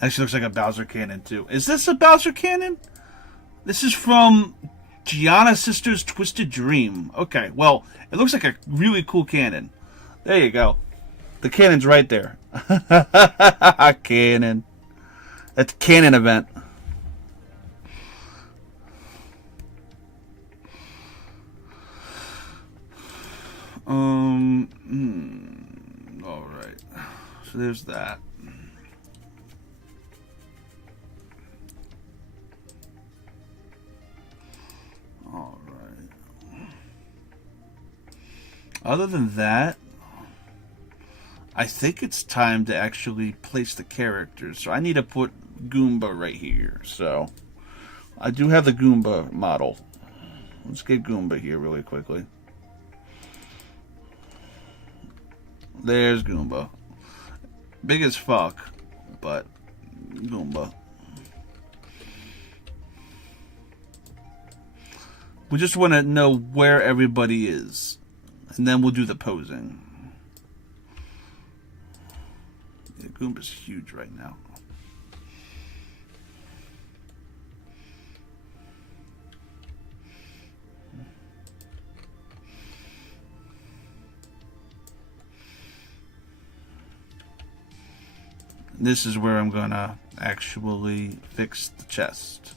Actually looks like a Bowser cannon too. Is this a Bowser cannon? This is from Giana Sisters Twisted Dream. Okay, well, it looks like a really cool cannon. There you go. The cannon's right there. Cannon. That's cannon event. Alright. So there's that. Alright. Other than that, I think it's time to actually place the characters. So I need to put Goomba right here. So I do have the Goomba model. Let's get Goomba here really quickly. There's Goomba. Big as fuck, but Goomba. We just want to know where everybody is, and then we'll do the posing. Yeah, Goomba's huge right now. This is where I'm gonna actually fix the chest.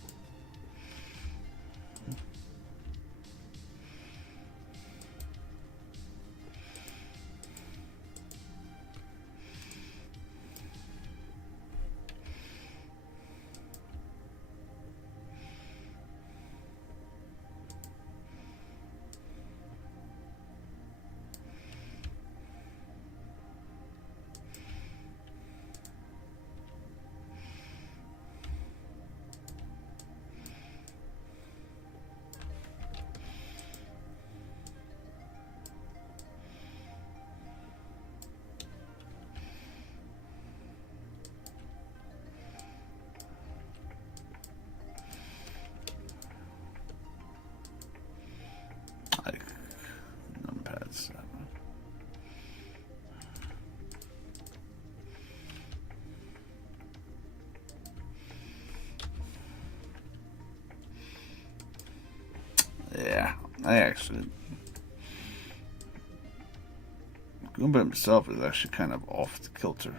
Like numpad 7. Yeah, I actually... Goomba himself is actually kind of off the kilter.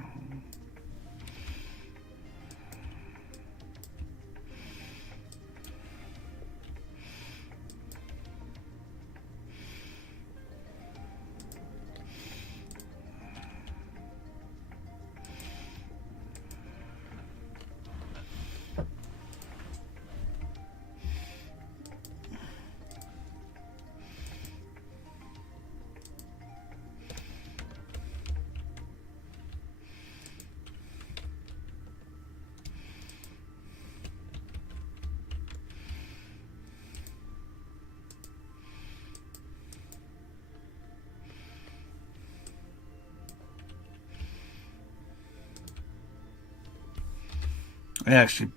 I actually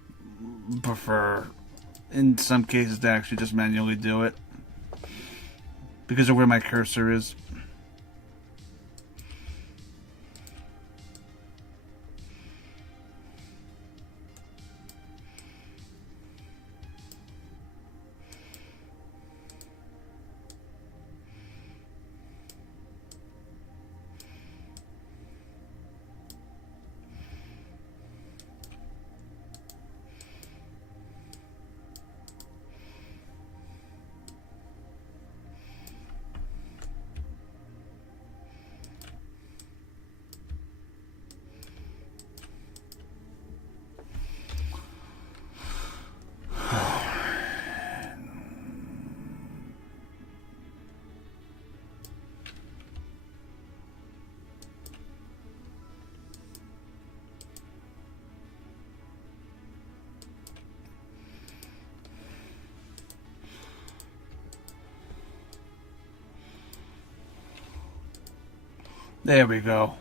prefer, in some cases, to actually just manually do it because of where my cursor is. There we go.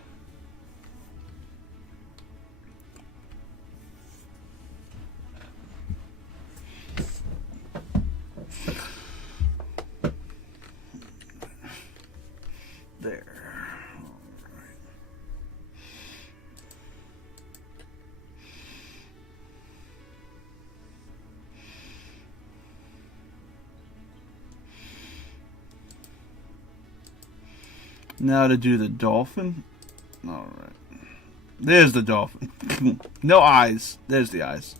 There. All right. Now to do the dolphin. All right. There's the dolphin. No eyes. There's the eyes.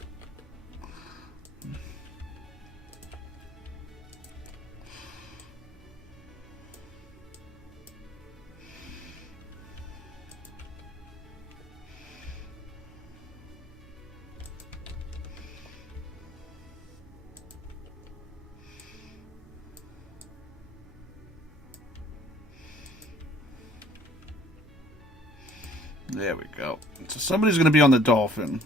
There we go. So somebody's going to be on the dolphin.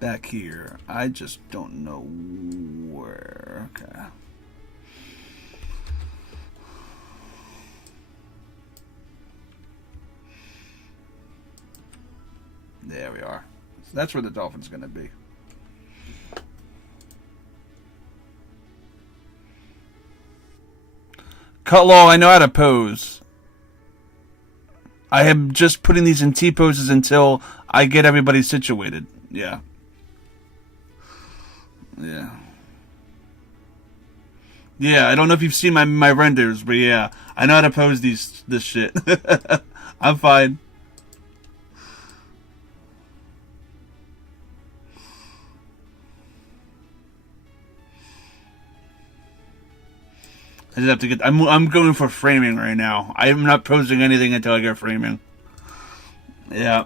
Back here. I just don't know where. Okay. . There we are. So that's where the dolphin's going to be. Cutlaw, I know how to pose. I am just putting these in T-poses until I get everybody situated. Yeah. Yeah. Yeah, I don't know if you've seen my renders, but yeah. I know how to pose this shit. I'm fine. I just have to get. I'm going for framing right now. I'm not posing anything until I get framing. Yeah.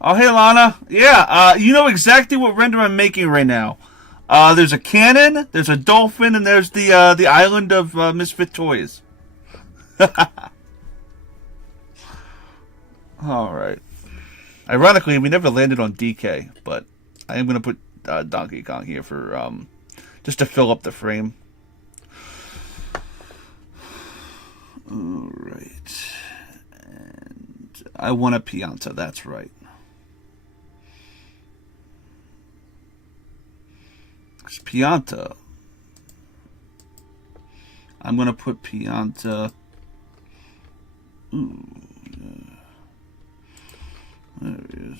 Oh, hey, Lana. Yeah, you know exactly what render I'm making right now. There's a cannon, there's a dolphin, and there's the island of Misfit Toys. All right. Ironically, we never landed on DK, but I am going to put Donkey Kong here for just to fill up the frame. All right. And I want a Pianta, that's right. Because Pianta, I'm going to put Pianta. Ooh. There he is.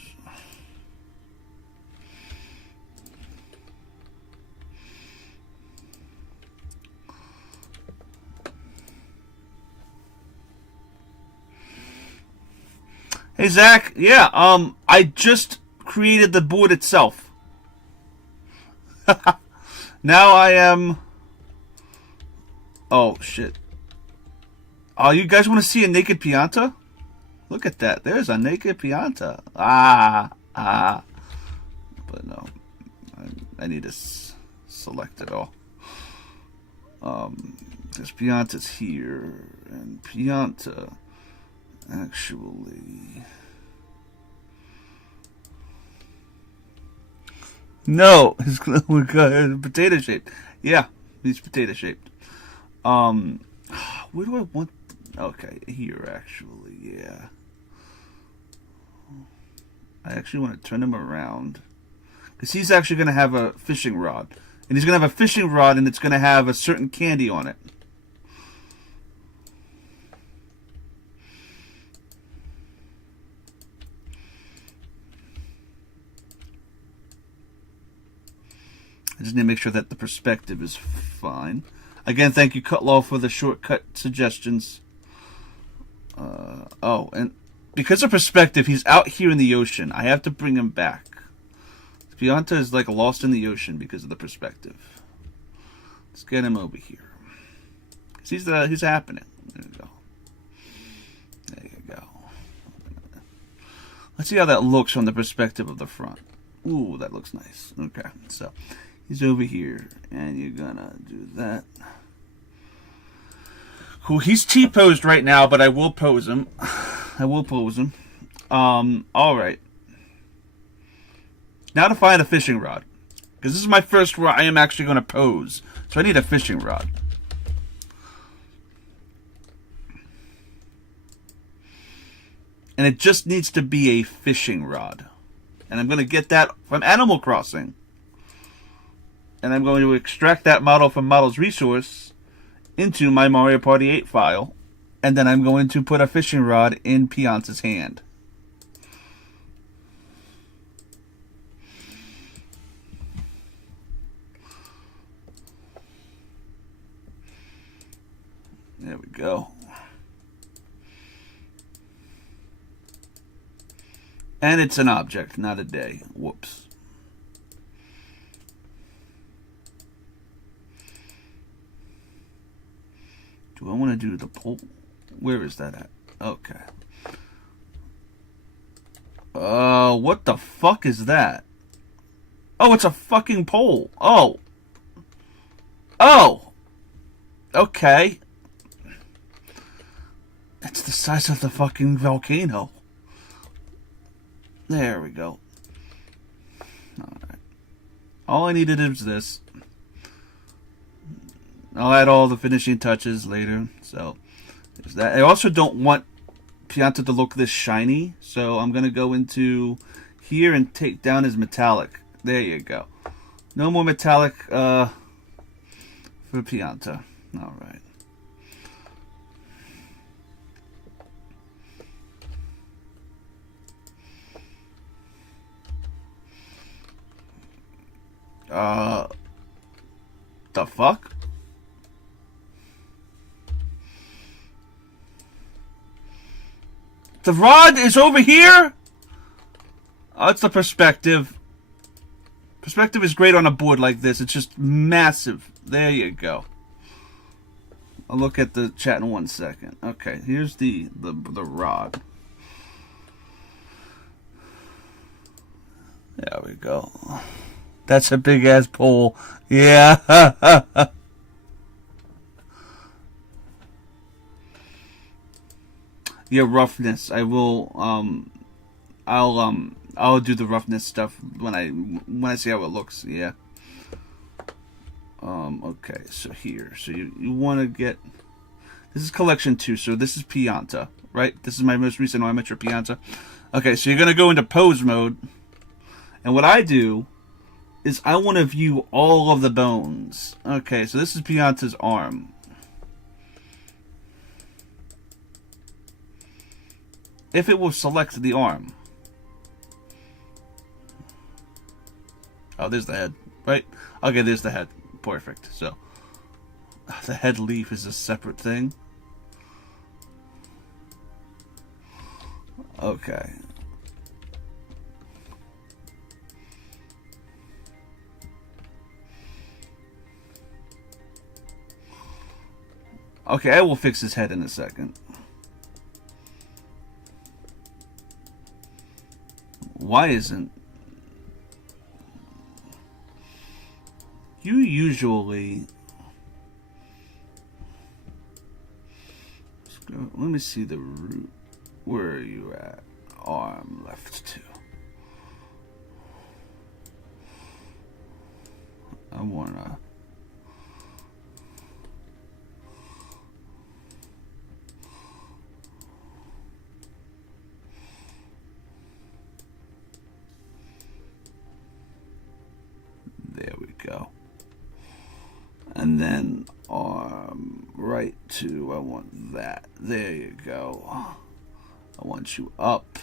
Hey Zach, yeah, I just created the board itself. Now I am. Oh shit. Oh, you guys want to see a naked Pianta? Look at that. There's a naked Pianta. But no. I need to select it all. Because Pianta's here. And Pianta actually... No! He's potato shaped. Yeah, he's potato shaped. Where do I want... Okay, here actually, yeah. I actually want to turn him around. Because he's actually going to have a fishing rod. And he's going to have a fishing rod and it's going to have a certain candy on it. I just need to make sure that the perspective is fine. Again, thank you, Cutlaw, for the shortcut suggestions. Oh, and because of perspective, he's out here in the ocean. I have to bring him back. Pianta is like lost in the ocean because of the perspective. Let's get him over here. Cause he's happening. There you go. There you go. Let's see how that looks from the perspective of the front. Ooh, that looks nice. Okay, so he's over here, and you're gonna do that. Cool. He's T-posed right now, but I will pose him. I will pose him. All right. Now to find a fishing rod, because this is my first where I am actually going to pose, so I need a fishing rod. And it just needs to be a fishing rod. And I'm going to get that from Animal Crossing. And I'm going to extract that model from Models Resource into my Mario Party 8 file. And then I'm going to put a fishing rod in Pianta's hand. There we go. And it's an object, not a day. Whoops. Do I want to do the pole? Where is that at? Okay. What the fuck is that? Oh, it's a fucking pole. Oh. Oh. Okay. It's the size of the fucking volcano. There we go. Alright. All I needed is this. I'll add all the finishing touches later. So there's that. I also don't want Pianta to look this shiny, so I'm gonna go into here and take down his metallic. There you go. No more metallic for Pianta. All right. The fuck? The rod is over here? Oh, it's the perspective. Perspective is great on a board like this. It's just massive. There you go. I'll look at the chat in 1 second. Okay, here's the rod. There we go. That's a big ass pole. Yeah. Yeah, roughness. I will I'll do the roughness stuff when I see how it looks. Yeah. Okay, so here. So you want to get, this is collection 2, so this is Pianta, right? This is my most recent Armature Pianta. Okay, so you're going to go into pose mode. And what I do is I want to view all of the bones. Okay, so this is Pianta's arm. If it will select the arm. Oh, there's the head, right? Okay, there's the head. Perfect. So, the head leaf is a separate thing. Okay. Okay, I will fix his head in a second. Why isn't... You usually... Let me see the root. Where are you at? Arm left 2. I wanna... There we go. And then arm right 2. I want that. There you go. I want you up.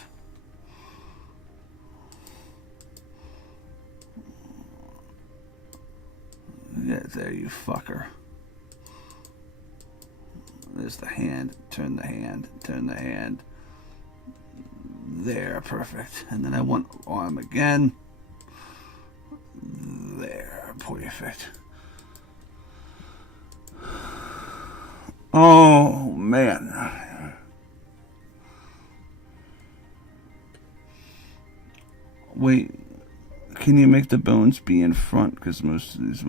Yeah, there you fucker. There's the hand. Turn the hand. Turn the hand. There, perfect. And then I want arm again. There, perfect. Oh, man. Wait, can you make the bones be in front? Because most of these...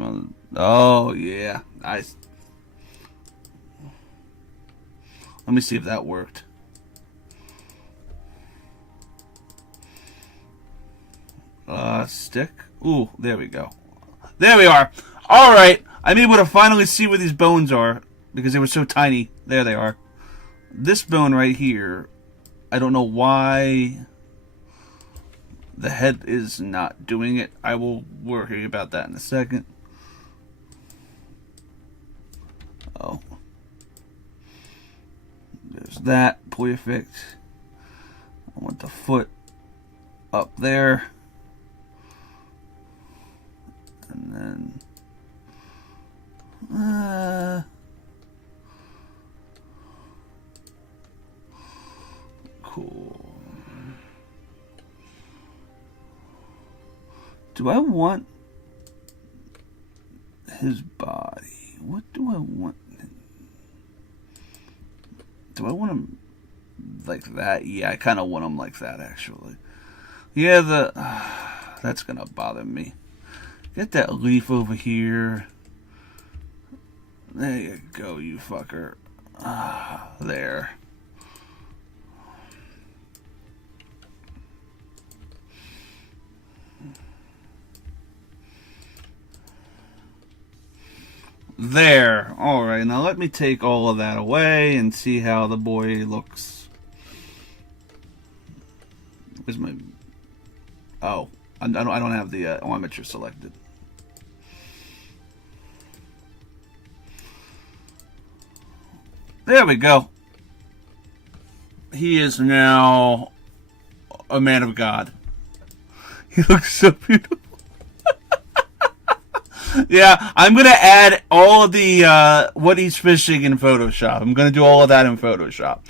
Oh, yeah. Let me see if that worked. Stick. Ooh, there we go. There we are. All right. I'm able to finally see where these bones are because they were so tiny. There they are. This bone right here, I don't know why the head is not doing it. I will worry about that in a second. Oh. There's that. Perfect. I want the foot up there. And then cool. Do I want his body? What do I want? Do I want him like that? Yeah, I kind of want him like that, actually. Yeah, that's gonna bother me. Get that leaf over here. There you go, you fucker. There. There. Alright, now let me take all of that away and see how the boy looks. Where's my... Oh, I don't have the armature selected. There we go. He is now a man of God. He looks so beautiful. Yeah, I'm going to add all of the what he's fishing in Photoshop. I'm going to do all of that in Photoshop.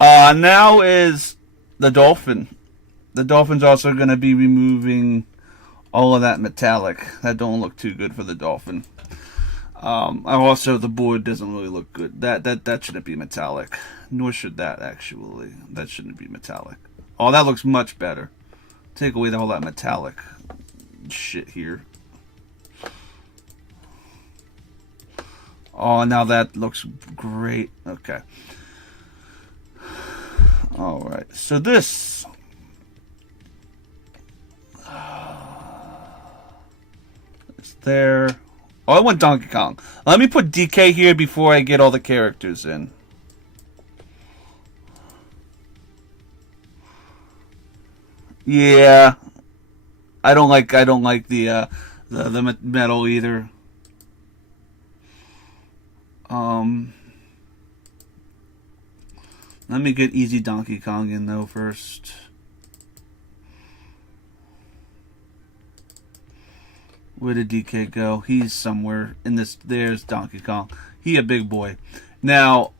Now is the dolphin. The dolphin's also going to be removing all of that metallic. That don't look too good for the dolphin. Also, the board doesn't really look good. That shouldn't be metallic. Nor should that, actually. That shouldn't be metallic. Oh, that looks much better. Take away all that metallic shit here. Oh, now that looks great. Okay. Alright, so this... It's there. Oh, I want Donkey Kong. Let me put DK here before I get all the characters in. Yeah. I don't like the metal either. Let me get easy Donkey Kong in though first. Where did DK go? He's somewhere in this. There's Donkey Kong. He a big boy. Now,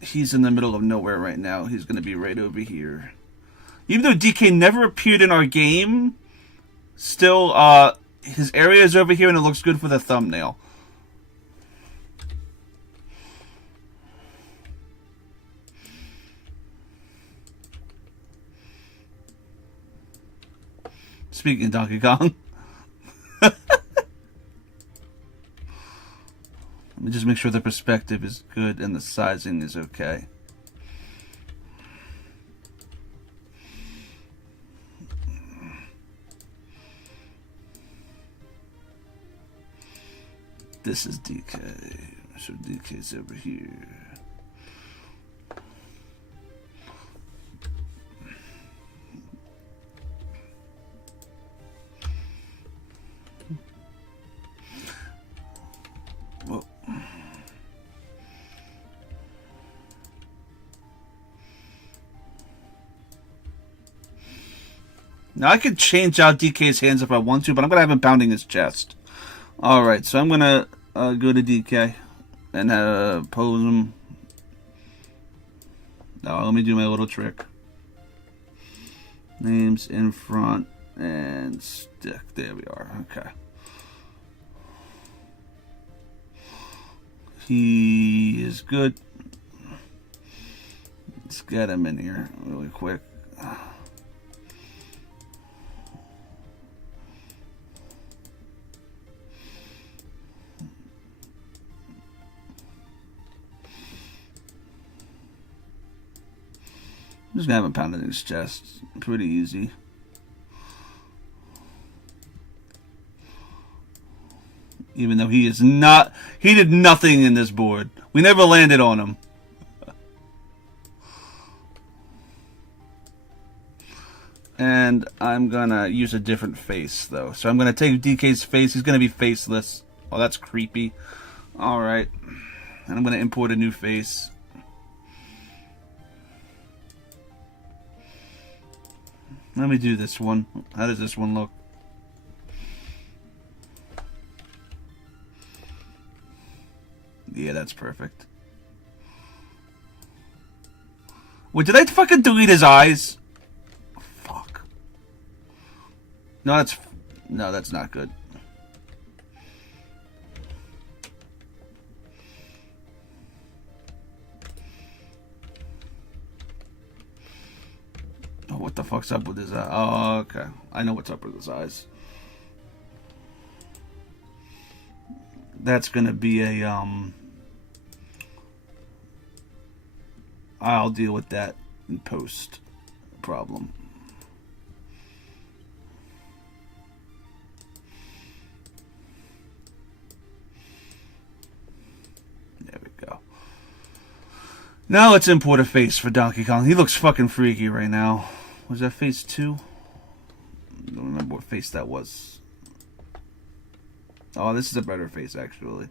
he's in the middle of nowhere right now. He's going to be right over here. Even though DK never appeared in our game, still, his area is over here and it looks good for the thumbnail. Speaking of Donkey Kong. Let me just make sure the perspective is good and the sizing is okay. This is DK. So DK's over here. Now I could change out DK's hands if I want to, but I'm going to have him pounding his chest. Alright, so I'm going to go to DK and pose him. Now let me do my little trick. Names in front and stick. There we are. Okay. He is good. Let's get him in here really quick. I'm just gonna have him pounding his chest. Pretty easy. Even though he is not... He did nothing in this board. We never landed on him. And I'm gonna use a different face, though. So I'm gonna take DK's face. He's gonna be faceless. Oh, that's creepy. Alright. And I'm gonna import a new face. Let me do this one. How does this one look? Yeah, that's perfect. Wait, did I fucking delete his eyes? Fuck. No, that's not good. Oh, what the fuck's up with his eye? Oh, okay. I know what's up with his eyes. That's gonna be a, I'll deal with that in post problem. Now let's import a face for Donkey Kong. He looks fucking freaky right now. Was that face 2? I don't remember what face that was. Oh, this is a better face, actually.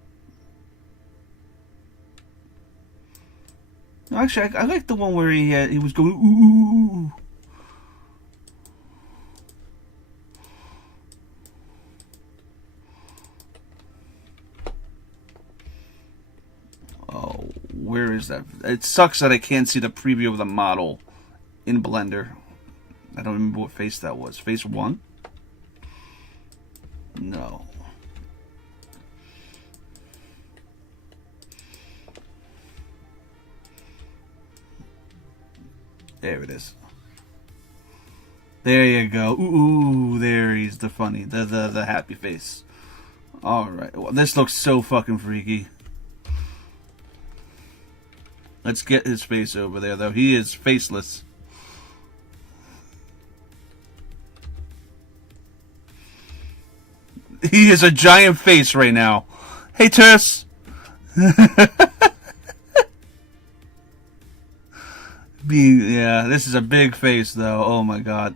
No, actually, I like the one where he was going ooh, ooh, ooh. Oh, where is that? It sucks that I can't see the preview of the model in Blender. I don't remember what face that was. Face 1? No. There it is. There you go. Ooh, there he's the funny, the happy face. All right. Well, this looks so fucking freaky. Let's get his face over there, though. He is faceless. He is a giant face right now. Hey, Tess. Yeah, this is a big face, though. Oh my god.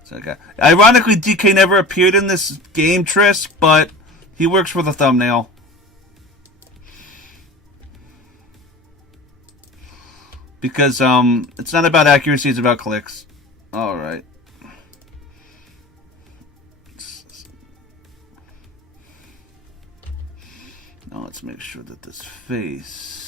It's okay. Ironically, DK never appeared in this game, Triss, but he works for the thumbnail. Because it's not about accuracy, it's about clicks. All right. Now let's make sure that this face.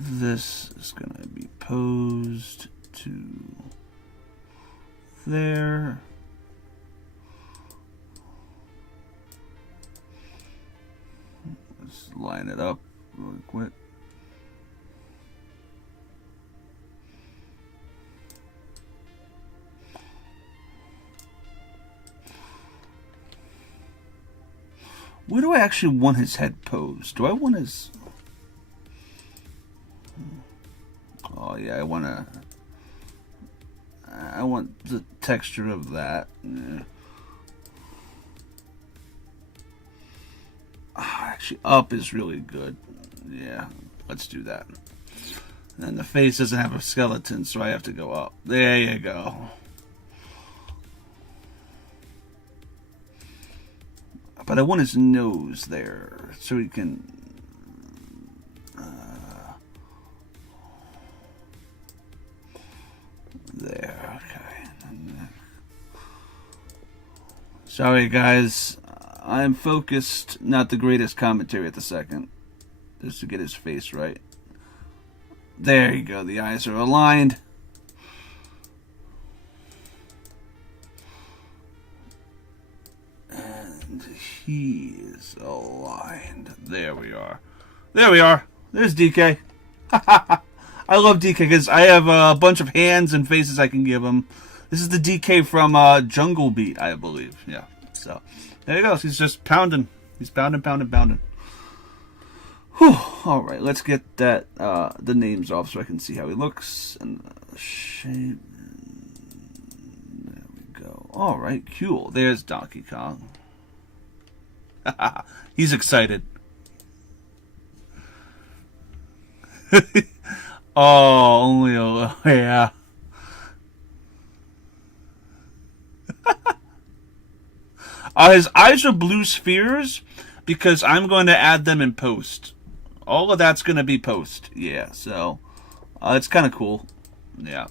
This is going to be posed to there. Let's line it up really quick. Where do I actually want his head posed? Do I want his... Oh yeah, I want the texture of that. Yeah. Actually, up is really good. Yeah, let's do that. And the face doesn't have a skeleton, so I have to go up. There you go. But I want his nose there, so he can... There, okay. Sorry, guys. I'm focused, not the greatest commentary at the second. Just to get his face right. There you go, the eyes are aligned. And he is aligned. There we are. There we are. There's DK. I love DK because I have a bunch of hands and faces I can give him. This is the DK from Jungle Beat, I believe. Yeah. So there he goes. He's just pounding. He's pounding, pounding, pounding. Whew. All right, let's get that the names off so I can see how he looks and the shape. There we go. All right, cool. There's Donkey Kong. He's excited. Oh, only a little, yeah. His eyes are blue spheres because I'm going to add them in post. All of that's going to be post. Yeah, so it's kind of cool. Yeah.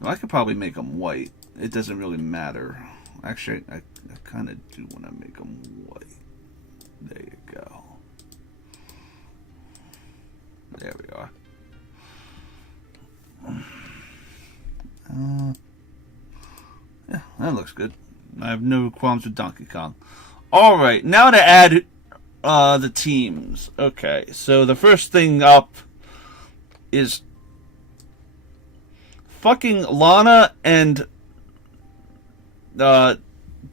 Well, I could probably make them white. It doesn't really matter. Actually, I kind of do want to make them white. There you go. There we are. Yeah, that looks good. I have no qualms with Donkey Kong. Alright, now to add the teams. Okay, so the first thing up is fucking Lana and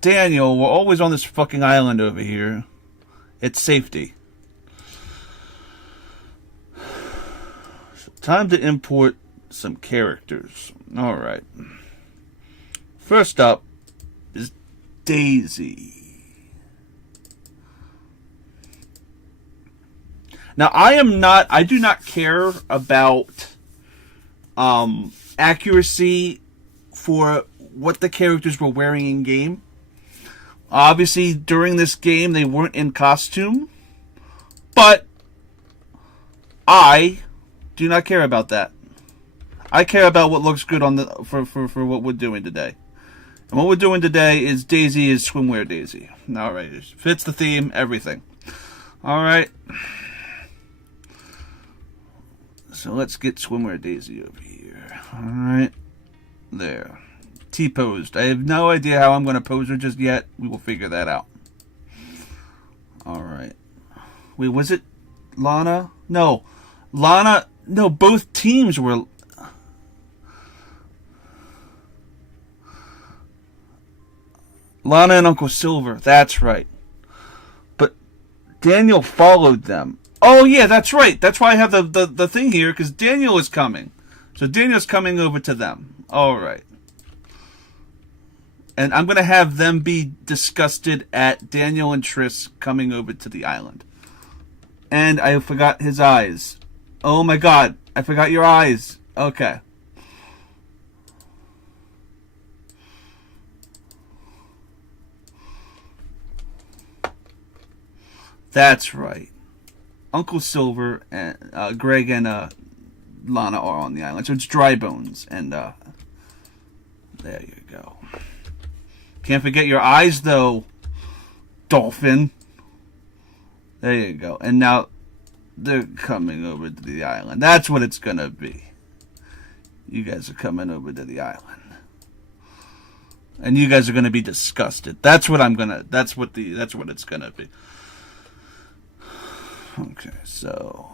Daniel were always on this fucking island over here. It's safety. So time to import some characters. Alright. First up is Daisy. Now, I do not care about accuracy for what the characters were wearing in game. Obviously, during this game, they weren't in costume, but I do not care about that. I care about what looks good on the for what we're doing today. And what we're doing today is Daisy is swimwear Daisy. Alright, it fits the theme, everything. Alright. So let's get swimwear Daisy over here. Alright. There. T-posed. I have no idea how I'm going to pose her just yet. We will figure that out. Alright. Wait, was it Lana? No. Lana... No, both teams were... Lana and Uncle Silver. That's right. But Daniel followed them. Oh, yeah, that's right. That's why I have the thing here, because Daniel is coming. So Daniel's coming over to them. All right. And I'm going to have them be disgusted at Daniel and Triss coming over to the island. And I forgot his eyes. Oh, my God. I forgot your eyes. Okay. That's right. Uncle Silver and Greg and Lana are on the island. So it's Dry Bones. And there you go. Can't forget your eyes, though, Dolphin. There you go. And now they're coming over to the island. That's what it's going to be. You guys are coming over to the island. And you guys are going to be disgusted. That's what that's what it's going to be. Okay, so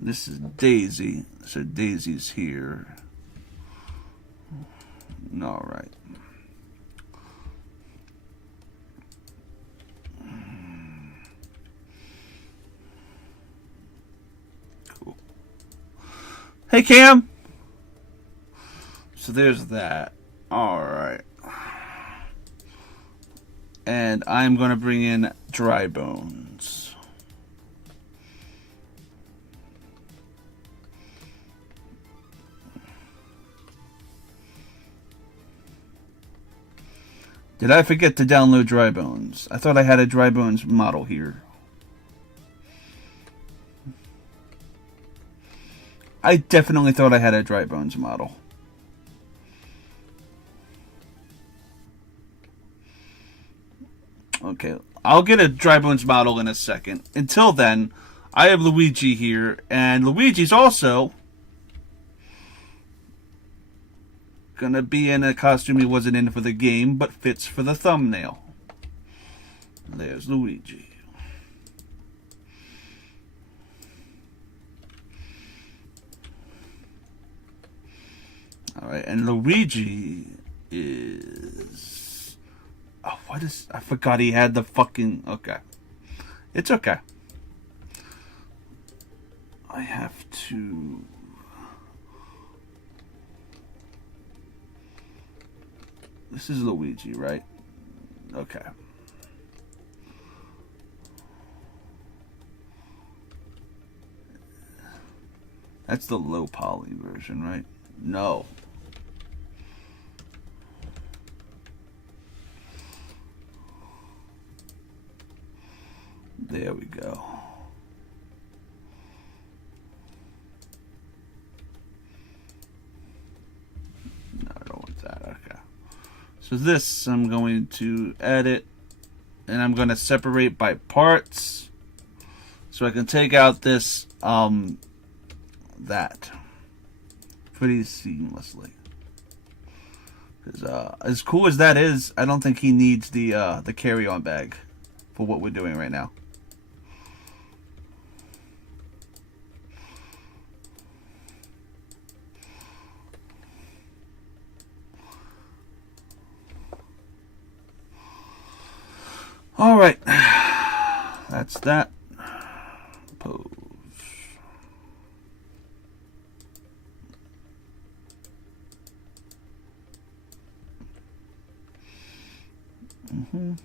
this is Daisy. So Daisy's here. All right. Cool. Hey, Cam. So there's that. All right. And I'm going to bring in Dry Bones. Did I forget to download Dry Bones? I thought I had a Dry Bones model here. I definitely thought I had a Dry Bones model. Okay, I'll get a Dry Bones model in a second. Until then, I have Luigi here, and Luigi's also gonna be in a costume he wasn't in for the game, but fits for the thumbnail. There's Luigi. Alright, and Luigi is... Oh, what is... I forgot he had the fucking... Okay. It's okay. I have to... This is Luigi, right? Okay. That's the low poly version, right? No. There we go. No, I don't want that. Okay. So this I'm going to edit, and I'm going to separate by parts, so I can take out this that pretty seamlessly. Because as cool as that is, I don't think he needs the carry-on bag for what we're doing right now. All right, that's that pose. All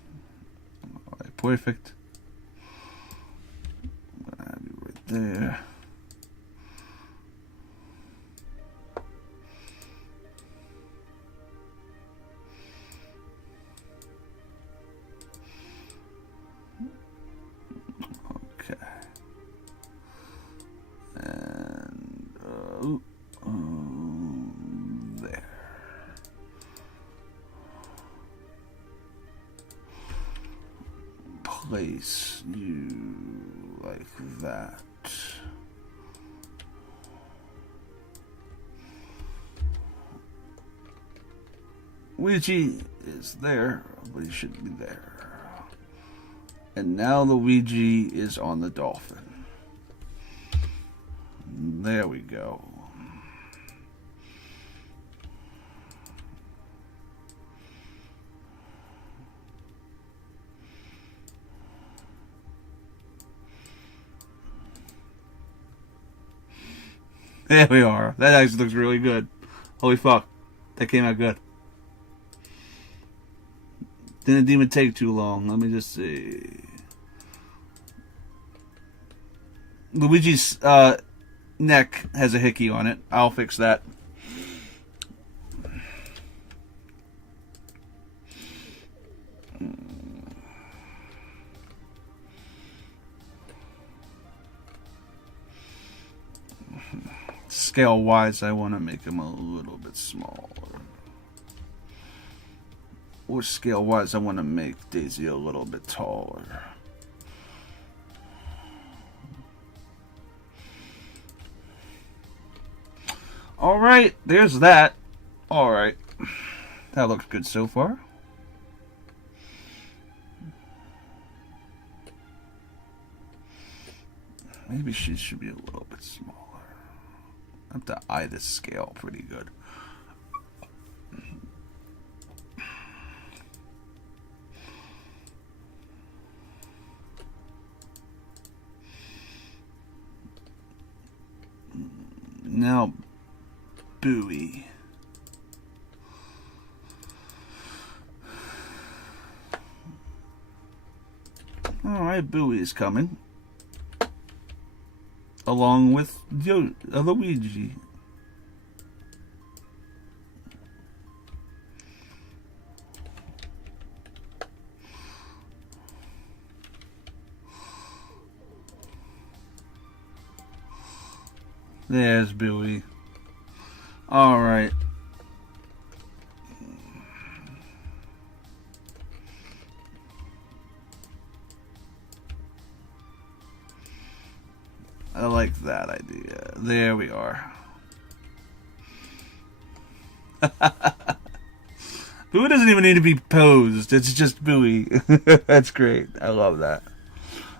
right, perfect. I'm gonna have you right there. Okay. And there. Place you like that. Ouija is there, but he shouldn't be there. And now the Ouija is on the dolphin. There we go. There we are. That actually looks really good. Holy fuck. That came out good. Didn't even take too long. Let me just see. Luigi's neck has a hickey on it. I'll fix that. Scale wise, I want to make him a little bit smaller. Or scale wise, I want to make Daisy a little bit taller. Alright, there's that. Alright. That looks good so far. Maybe she should be a little bit smaller. I have to eye this scale pretty good. Now, Bowie. Alright, Bowie is coming. Along with Luigi. There's Bowie. Alright. I like that idea. There we are. Bowie doesn't even need to be posed. It's just Bowie. That's great. I love that.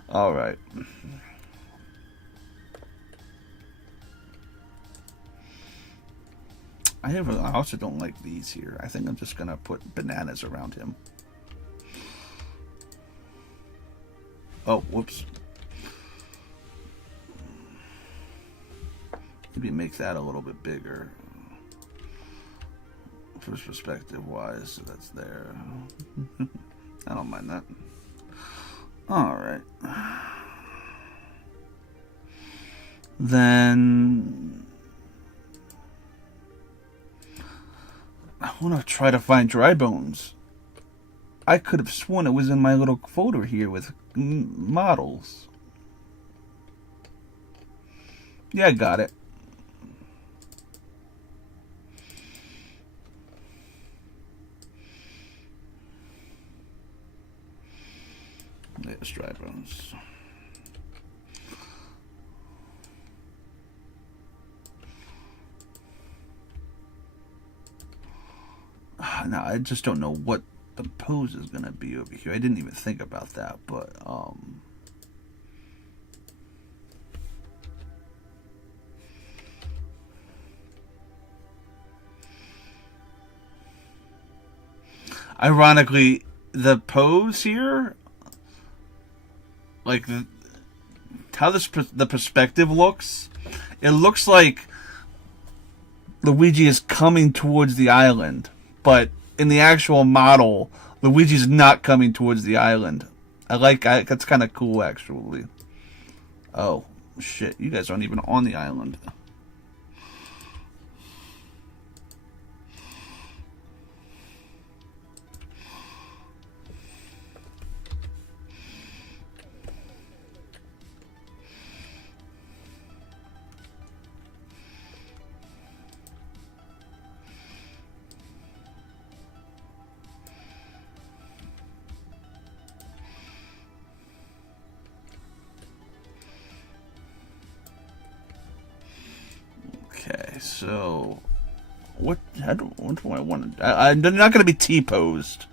Alright. I also don't like these here. I think I'm just gonna put bananas around him. Oh, whoops. Maybe make that a little bit bigger. First perspective wise, so that's there. I don't mind that. Alright. Then I want to try to find Dry Bones. I could have sworn it was in my little folder here with models. Yeah, I got it. There's Dry Bones. Now, I just don't know what the pose is going to be over here. I didn't even think about that, but, ironically, the pose here, like how the perspective looks. It looks like Luigi is coming towards the island, but in the actual model, Luigi's not coming towards the island. That's kind of cool, actually. Oh, shit. You guys aren't even on the island. Okay, so what do I want to? I'm not going to be T-posed.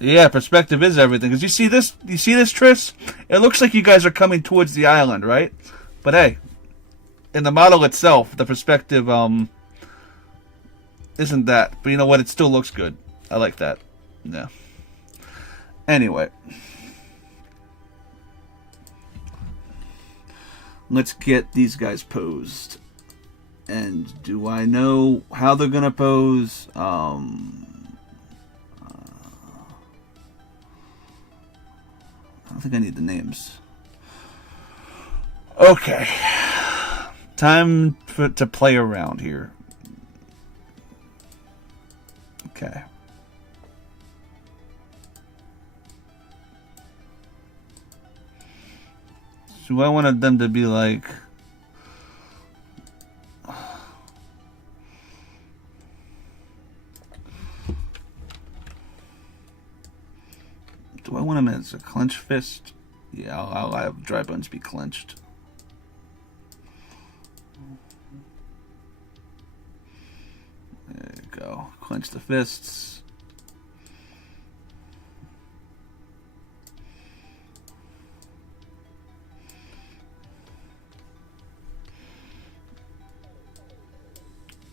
Yeah, perspective is everything. Cause you see this? You see this, Triss? It looks like you guys are coming towards the island, right? But hey, in the model itself, the perspective isn't that. But you know what? It still looks good. I like that. Yeah. Anyway, let's get these guys posed. And do I know how they're gonna pose? I don't think I need the names. Okay, time to play around here. Okay. So I wanted them to be like. Do I want him as a clenched fist? Yeah, I'll have Dry Bones be clenched. There you go. Clench the fists.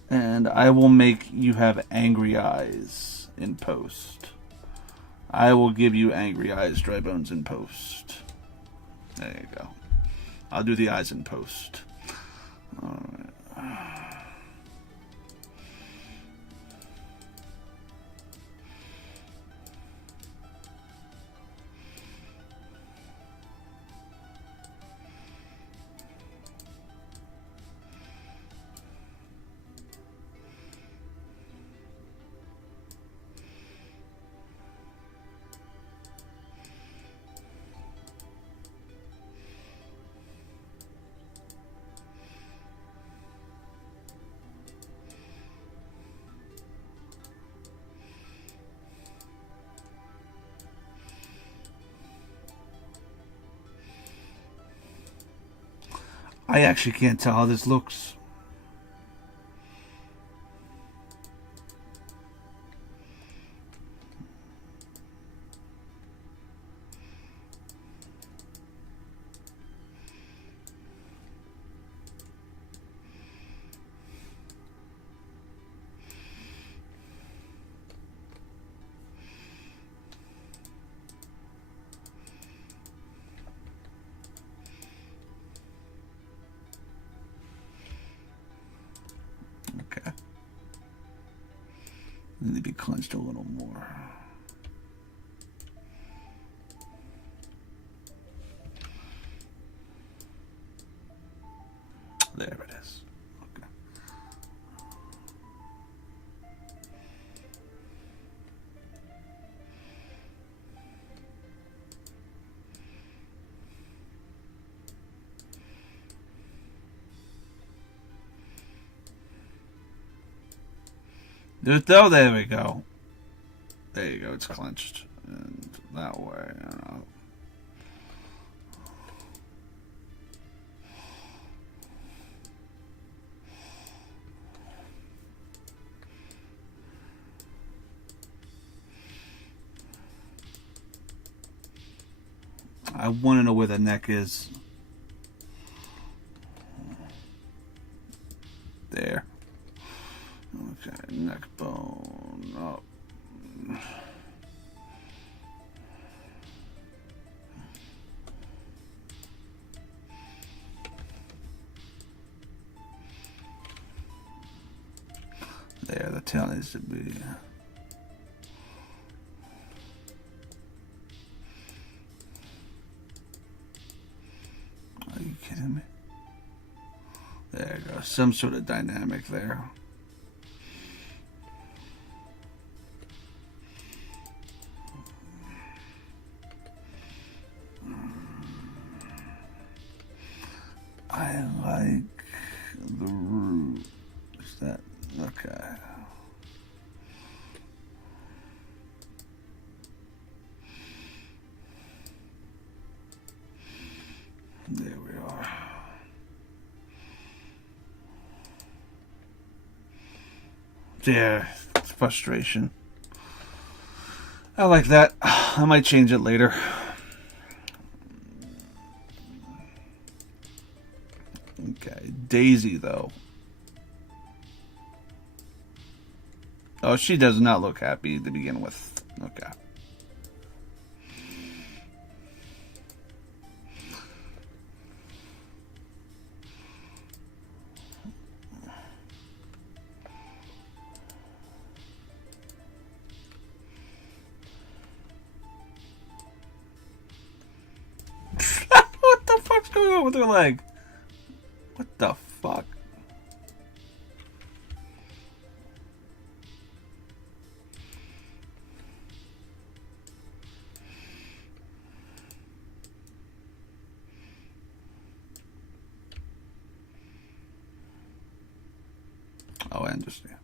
And I will make you have angry eyes in post. I will give you angry eyes, Dry Bones, in post. There you go. I'll do the eyes in post. All right. I actually can't tell how this looks. Okay. Need to be clenched a little more. There it is. Okay. There we go. There you go. It's clenched. And that way, I don't know. I want to know where the neck is. There. Okay, neck bone up. there. The tail needs to be. Are you kidding me? There you go. Some sort of dynamic there. I like the root. Is that okay? There we are. Yeah, it's frustration. I like that. I might change it later. Okay, Daisy though. Oh, she does not look happy to begin with. Okay. What the fuck's going on with her leg? What the fuck? Oh, I understand.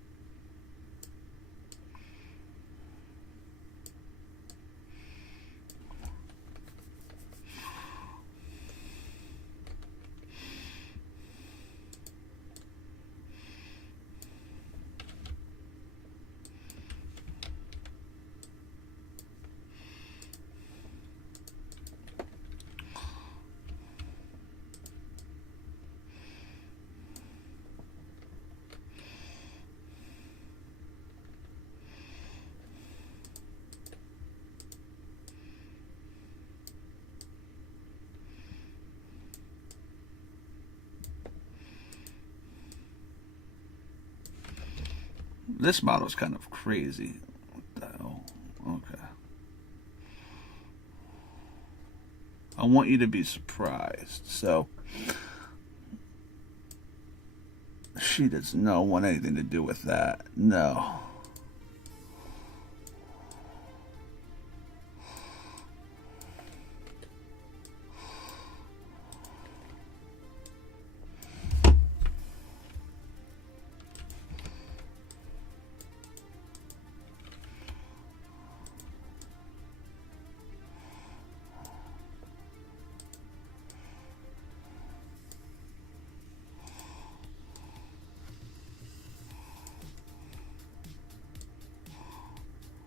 This model's kind of crazy. What the hell? Okay. I want you to be surprised. So, she does not want anything to do with that. No.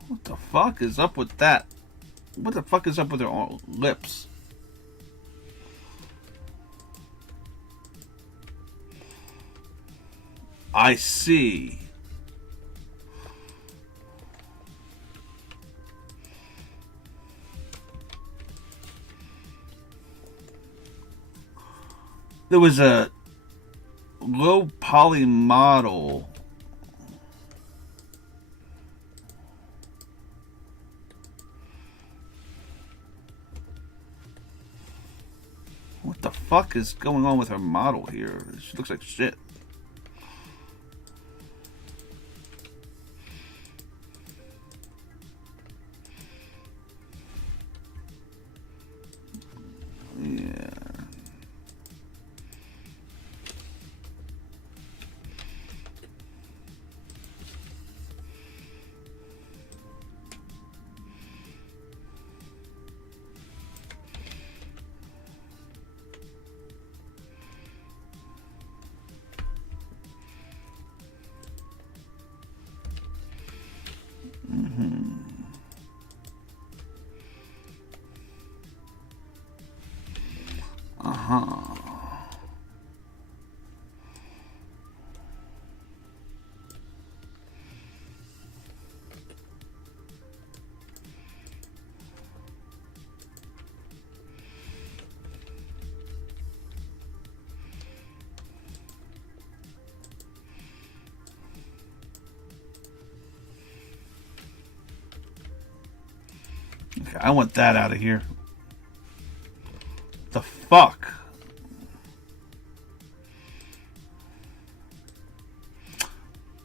What the fuck is up with that? What the fuck is up with her lips? I see. There was a low poly model. What the fuck is going on with her model here? She looks like shit. Yeah. Uh-huh. Okay, I want that out of here. The fuck?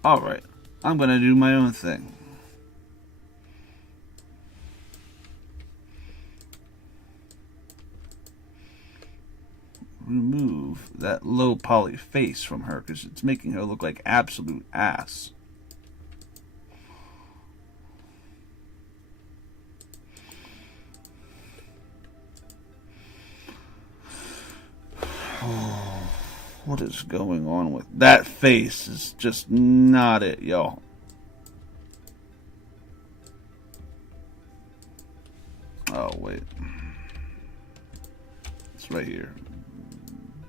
Alright. I'm gonna do my own thing. Remove that low poly face from her because it's making her look like absolute ass. What is going on with that face? Is just not it, y'all. Oh, wait. It's right here.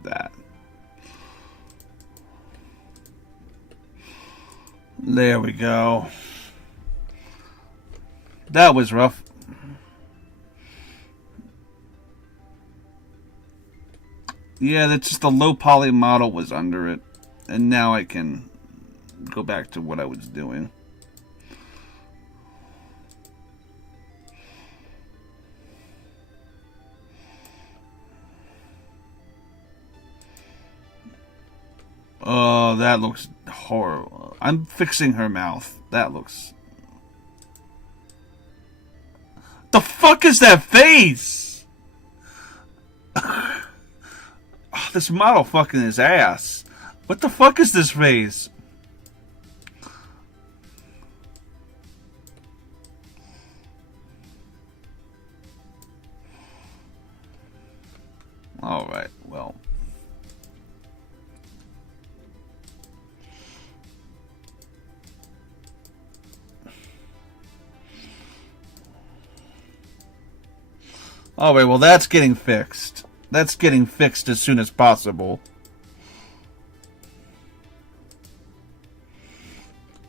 That. There we go. That was rough. Yeah, that's just the low poly model was under it. And now I can go back to what I was doing. Oh, that looks horrible. I'm fixing her mouth. That looks... The fuck is that face? Oh, this model fucking his ass. What the fuck is this face? Alright, well... Alright, well that's getting fixed. That's getting fixed as soon as possible.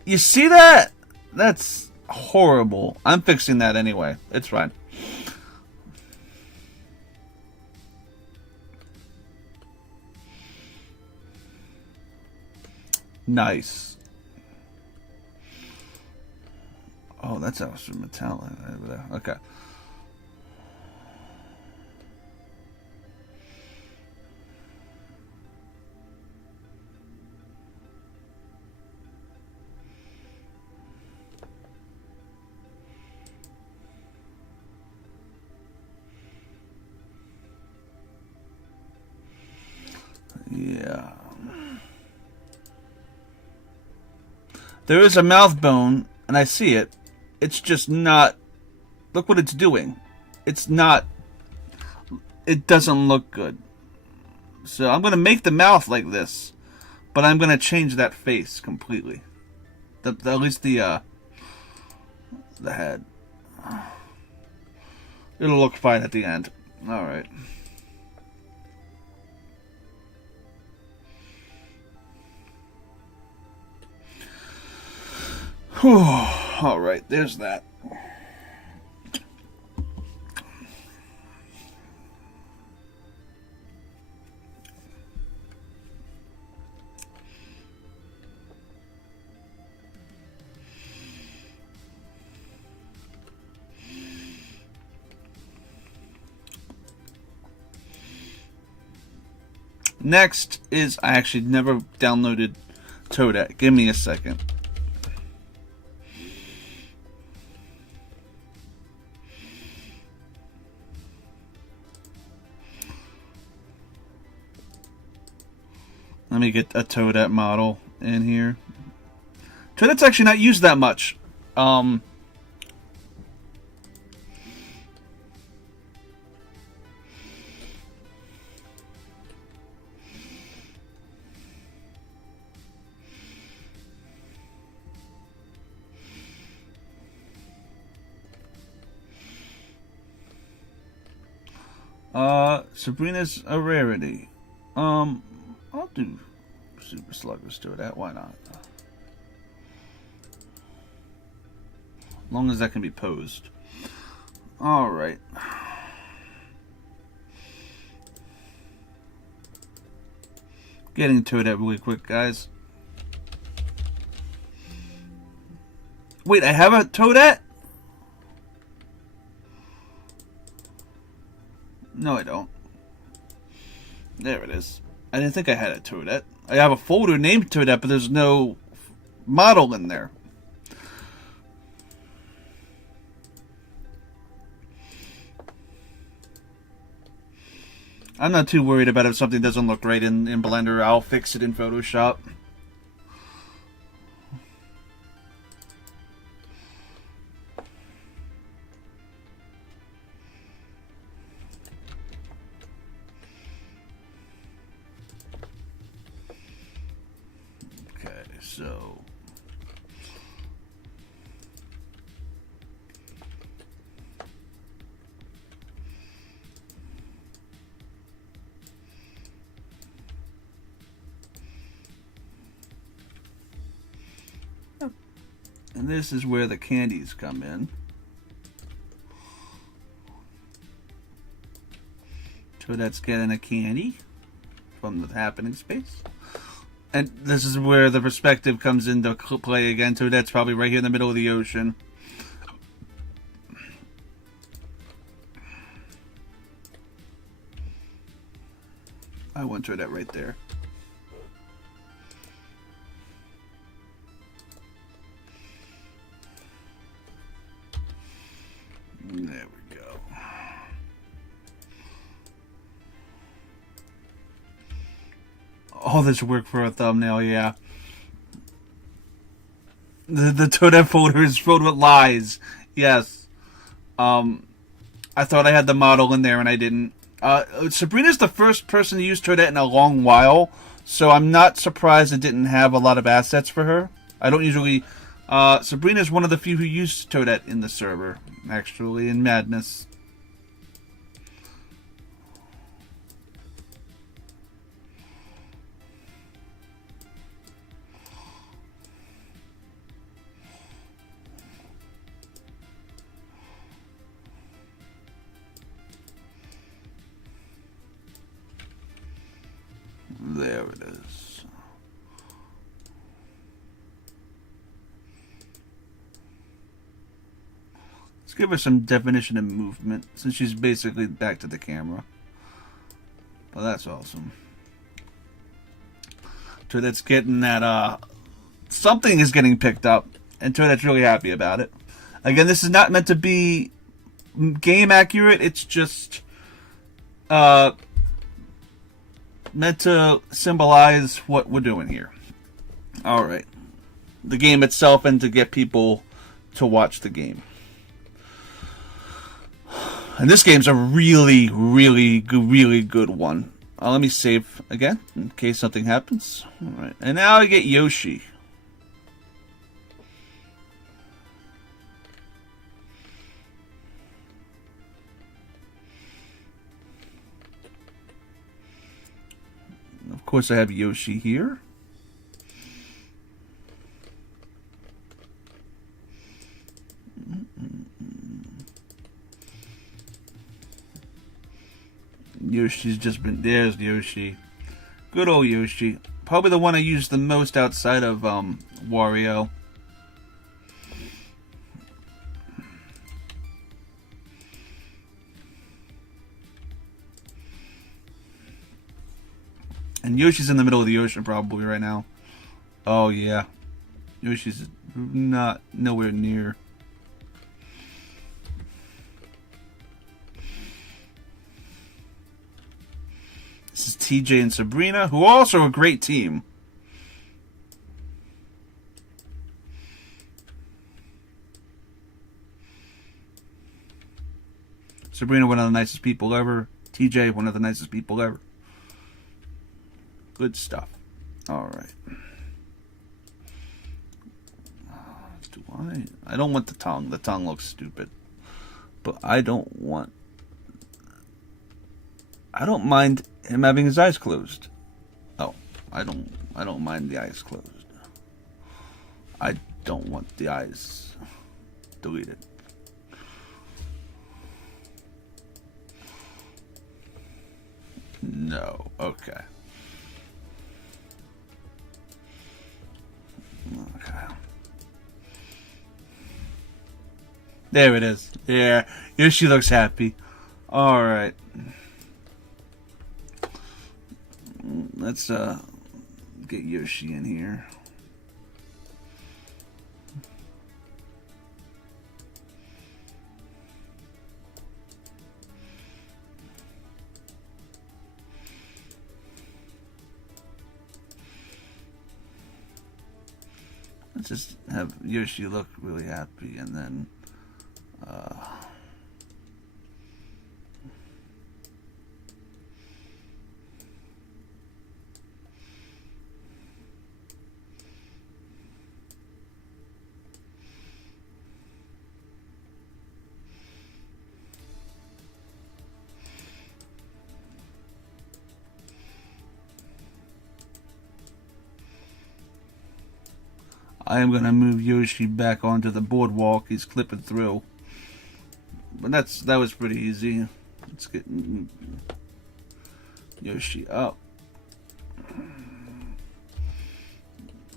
You see that? That's horrible. I'm fixing that anyway. It's fine. Nice. Oh, that's actually metallic over there. Okay. Yeah. There is a mouth bone, and I see it. It's just not... Look what it's doing. It's not... It doesn't look good. So I'm going to make the mouth like this, but I'm going to change that face completely. At least the head. It'll look fine at the end. Alright. Alright, there's that. Next is, I actually never downloaded Toadette. Give me a second. Let me get a Toadette model in here. Toadette's actually not used that much. Sabrina's a rarity. I'll do Super Sluggers to that. Why not? As long as that can be posed. Alright. Getting to it really quick, guys. Wait, I have a Toadette? No, I don't. There it is. I didn't think I had a Toadette. I have a folder named Toadette, but there's no model in there. I'm not too worried about if something doesn't look right in Blender. I'll fix it in Photoshop. Okay, so... And this is where the candies come in. So that's getting a candy from the happening space. And this is where the perspective comes into play again. So that's probably right here in the middle of the ocean. I want that right there. There we go. All this work for a thumbnail, yeah. The Toadette folder is filled with lies. Yes. I thought I had the model in there and I didn't. Sabrina's the first person to use Toadette in a long while, so I'm not surprised it didn't have a lot of assets for her. I don't usually... Sabrina's one of the few who used Toadette in the server, actually, in Madness. There it is. Let's give her some definition and movement, since she's basically back to the camera. Well, that's awesome. Toadette's getting that, something is getting picked up, and Toadette's really happy about it. Again, this is not meant to be game accurate, it's just, meant to symbolize what we're doing here. Alright. The game itself and to get people to watch the game. And this game's a really, really good one. Let me save again in case something happens. Alright. And now I get Yoshi. Of course I have Yoshi here. Yoshi's just been... There's Yoshi. Good old Yoshi. Probably the one I use the most outside of Wario. And Yoshi's in the middle of the ocean probably right now. Oh yeah. Yoshi's not nowhere near. This is TJ and Sabrina, who are also a great team. Sabrina, one of the nicest people ever. TJ, one of the nicest people ever. Good stuff. Alright. I don't want the tongue. The tongue looks stupid. But I don't want... I don't mind him having his eyes closed. Oh, I don't mind the eyes closed. I don't want the eyes deleted. No. Okay. Okay. There it is. Yeah. Yoshi looks happy. Alright. let's get Yoshi in here. Let's just have Yoshi look really happy, and then I am gonna move Yoshi back onto the boardwalk. He's clipping through, but that was pretty easy. Let's get Yoshi up.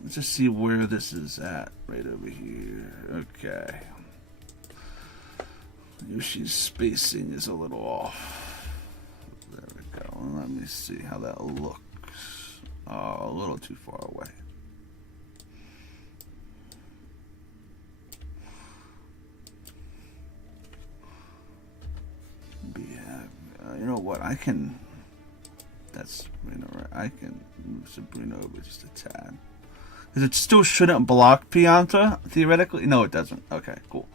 Let's just see where this is at. Right over here. Okay. Yoshi's spacing is a little off. There we go. Let me see how that looks. Oh, a little too far away. You know what? I can. That's Sabrina, right? I can move Sabrina over just a tad. Because it still shouldn't block Pianta, theoretically. No, it doesn't. Okay, cool.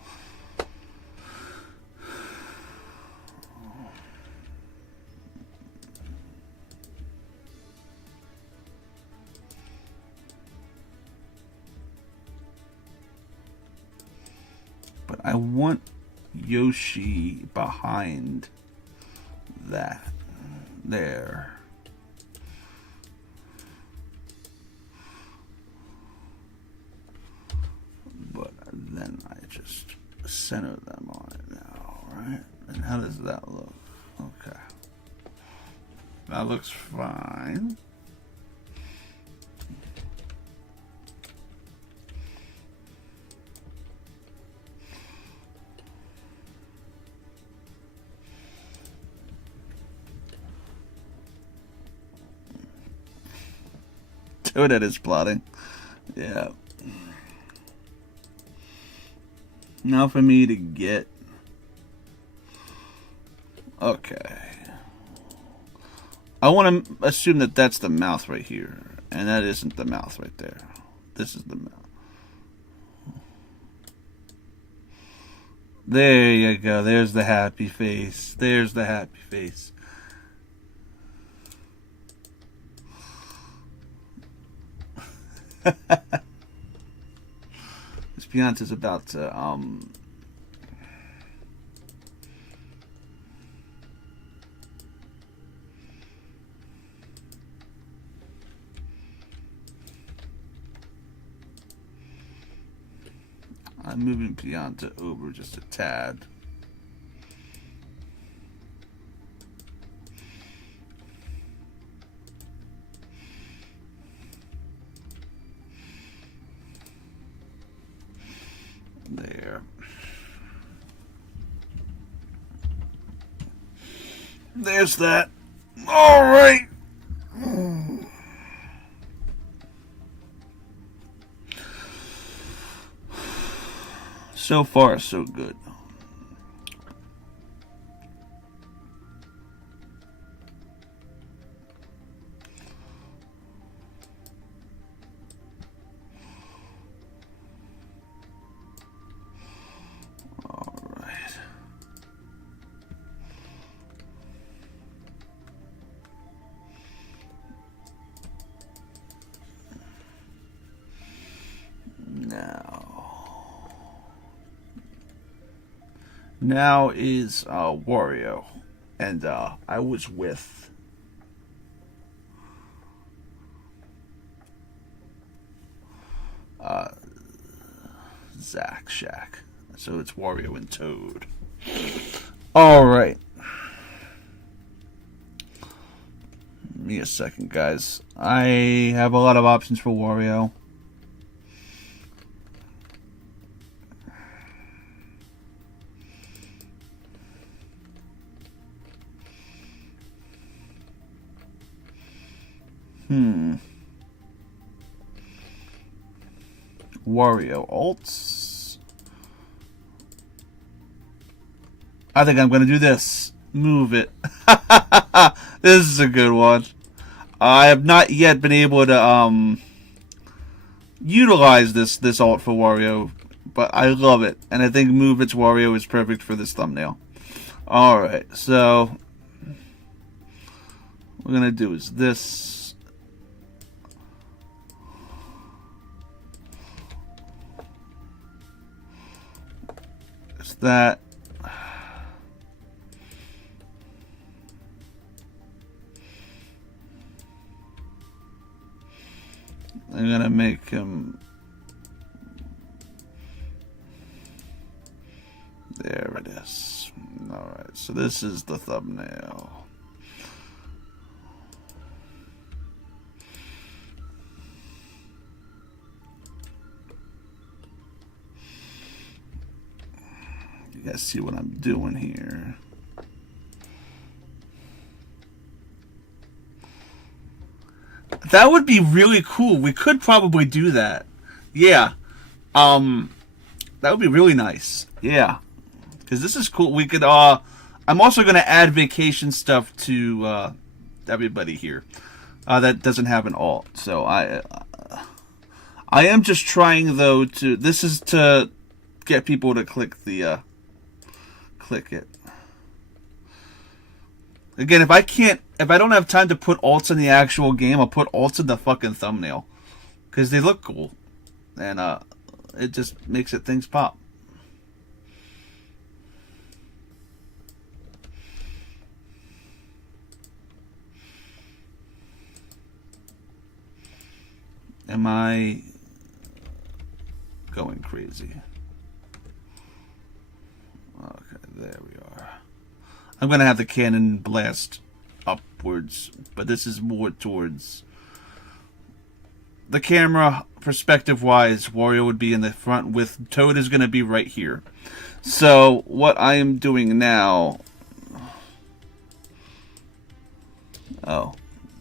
But I want Yoshi behind that there. But then I just center them on it now, right? And how does that look? Okay. That looks fine. Toadette is plotting. Yeah. Now for me to get... Okay. I want to assume that that's the mouth right here. And that isn't the mouth right there. This is the mouth. There you go. There's the happy face. There's the happy face. This Pianta's about to I'm moving Pianta over just a tad. There. There's that. All right. So far, so good. Now is Wario, and I was with Zack Shack, so it's Wario and Toad. All right, give me a second, guys. I have a lot of options for Wario. Wario alts. I think I'm gonna do this. Move it. This is a good one. I have not yet been able to utilize this alt for Wario, but I love it, and I think Move It's Wario is perfect for this thumbnail. All right, so what we're gonna do is this. It's that. I'm gonna make him. There it is. Alright, so this is the thumbnail. You guys see what I'm doing here. That would be really cool. We could probably do that. Yeah. That would be really nice. Yeah. Because this is cool. We could, I'm also going to add vacation stuff to, everybody here. That doesn't have an alt. So I am just trying, though, this is to get people to click click it. Again, if I don't have time to put alts in the actual game, I'll put alts in the fucking thumbnail. Because they look cool. And, it just makes things pop. Am I going crazy? Okay, there we are. I'm going to have the cannon blast upwards, but this is more towards the camera. Perspective-wise, Wario would be in the front with Toad is going to be right here. So what I am doing now... Oh,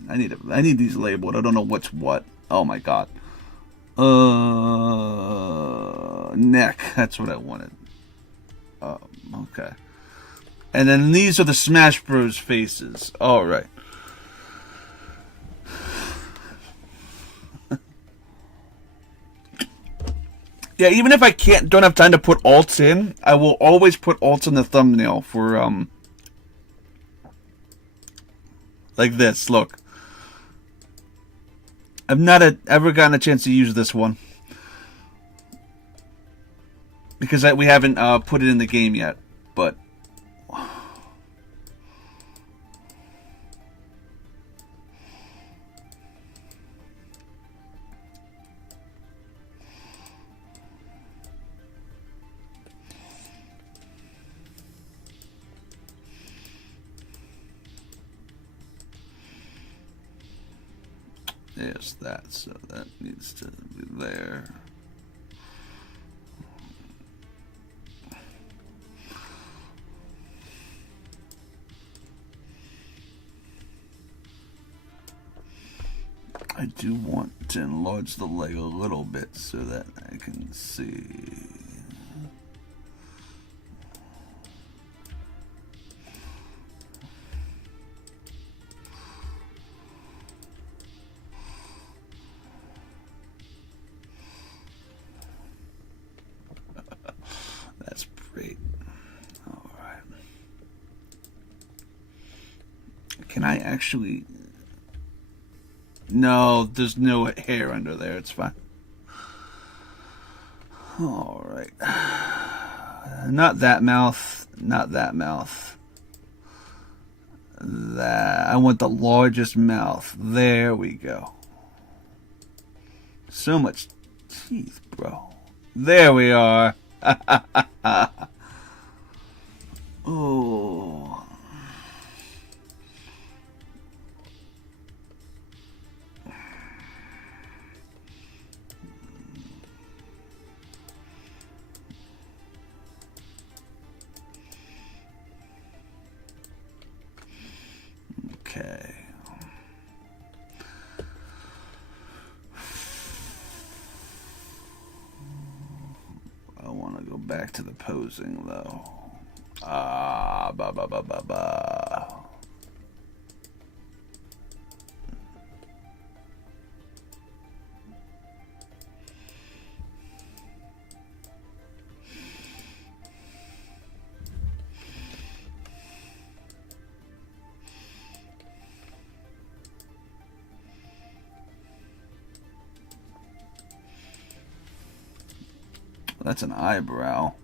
I need these labeled. I don't know what's what. Oh my god. Neck. That's what I wanted. Okay. And then these are the Smash Bros. Faces. Alright. Yeah, even if I don't have time to put alts in, I will always put alts in the thumbnail for, like this, look. I've not ever gotten a chance to use this one. Because we haven't put it in the game yet, but... Yes, that, so that needs to be there. I do want to enlarge the leg a little bit so that I can see. That's great. All right. Can I actually... No, there's no hair under there. It's fine. All right. Not that mouth. Not that mouth. That. I want the largest mouth. There we go. So much teeth, bro. There we are. Oh. Okay. to the posing, though. Ba ba ba ba ba. That's an eyebrow.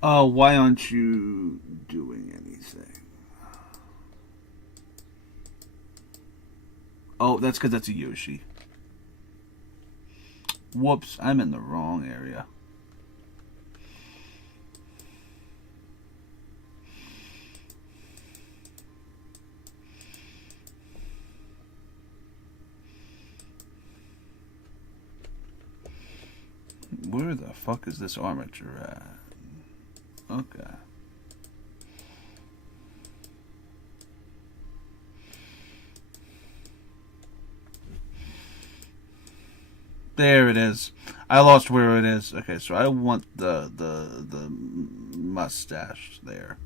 Why aren't you doing anything? Oh, that's because that's a Yoshi. Whoops, I'm in the wrong area. Where the fuck is this armature at? Okay. There it is. I lost where it is. Okay, so I want the mustache there.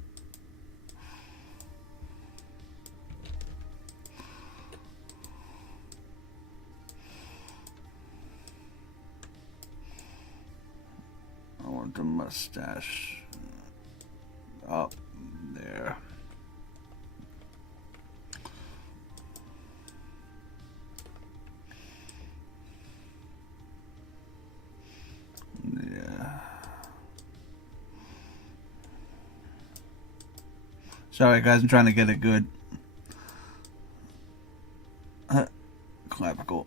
I want the mustache up there. Yeah. Sorry, guys, I'm trying to get it good. Clavicle.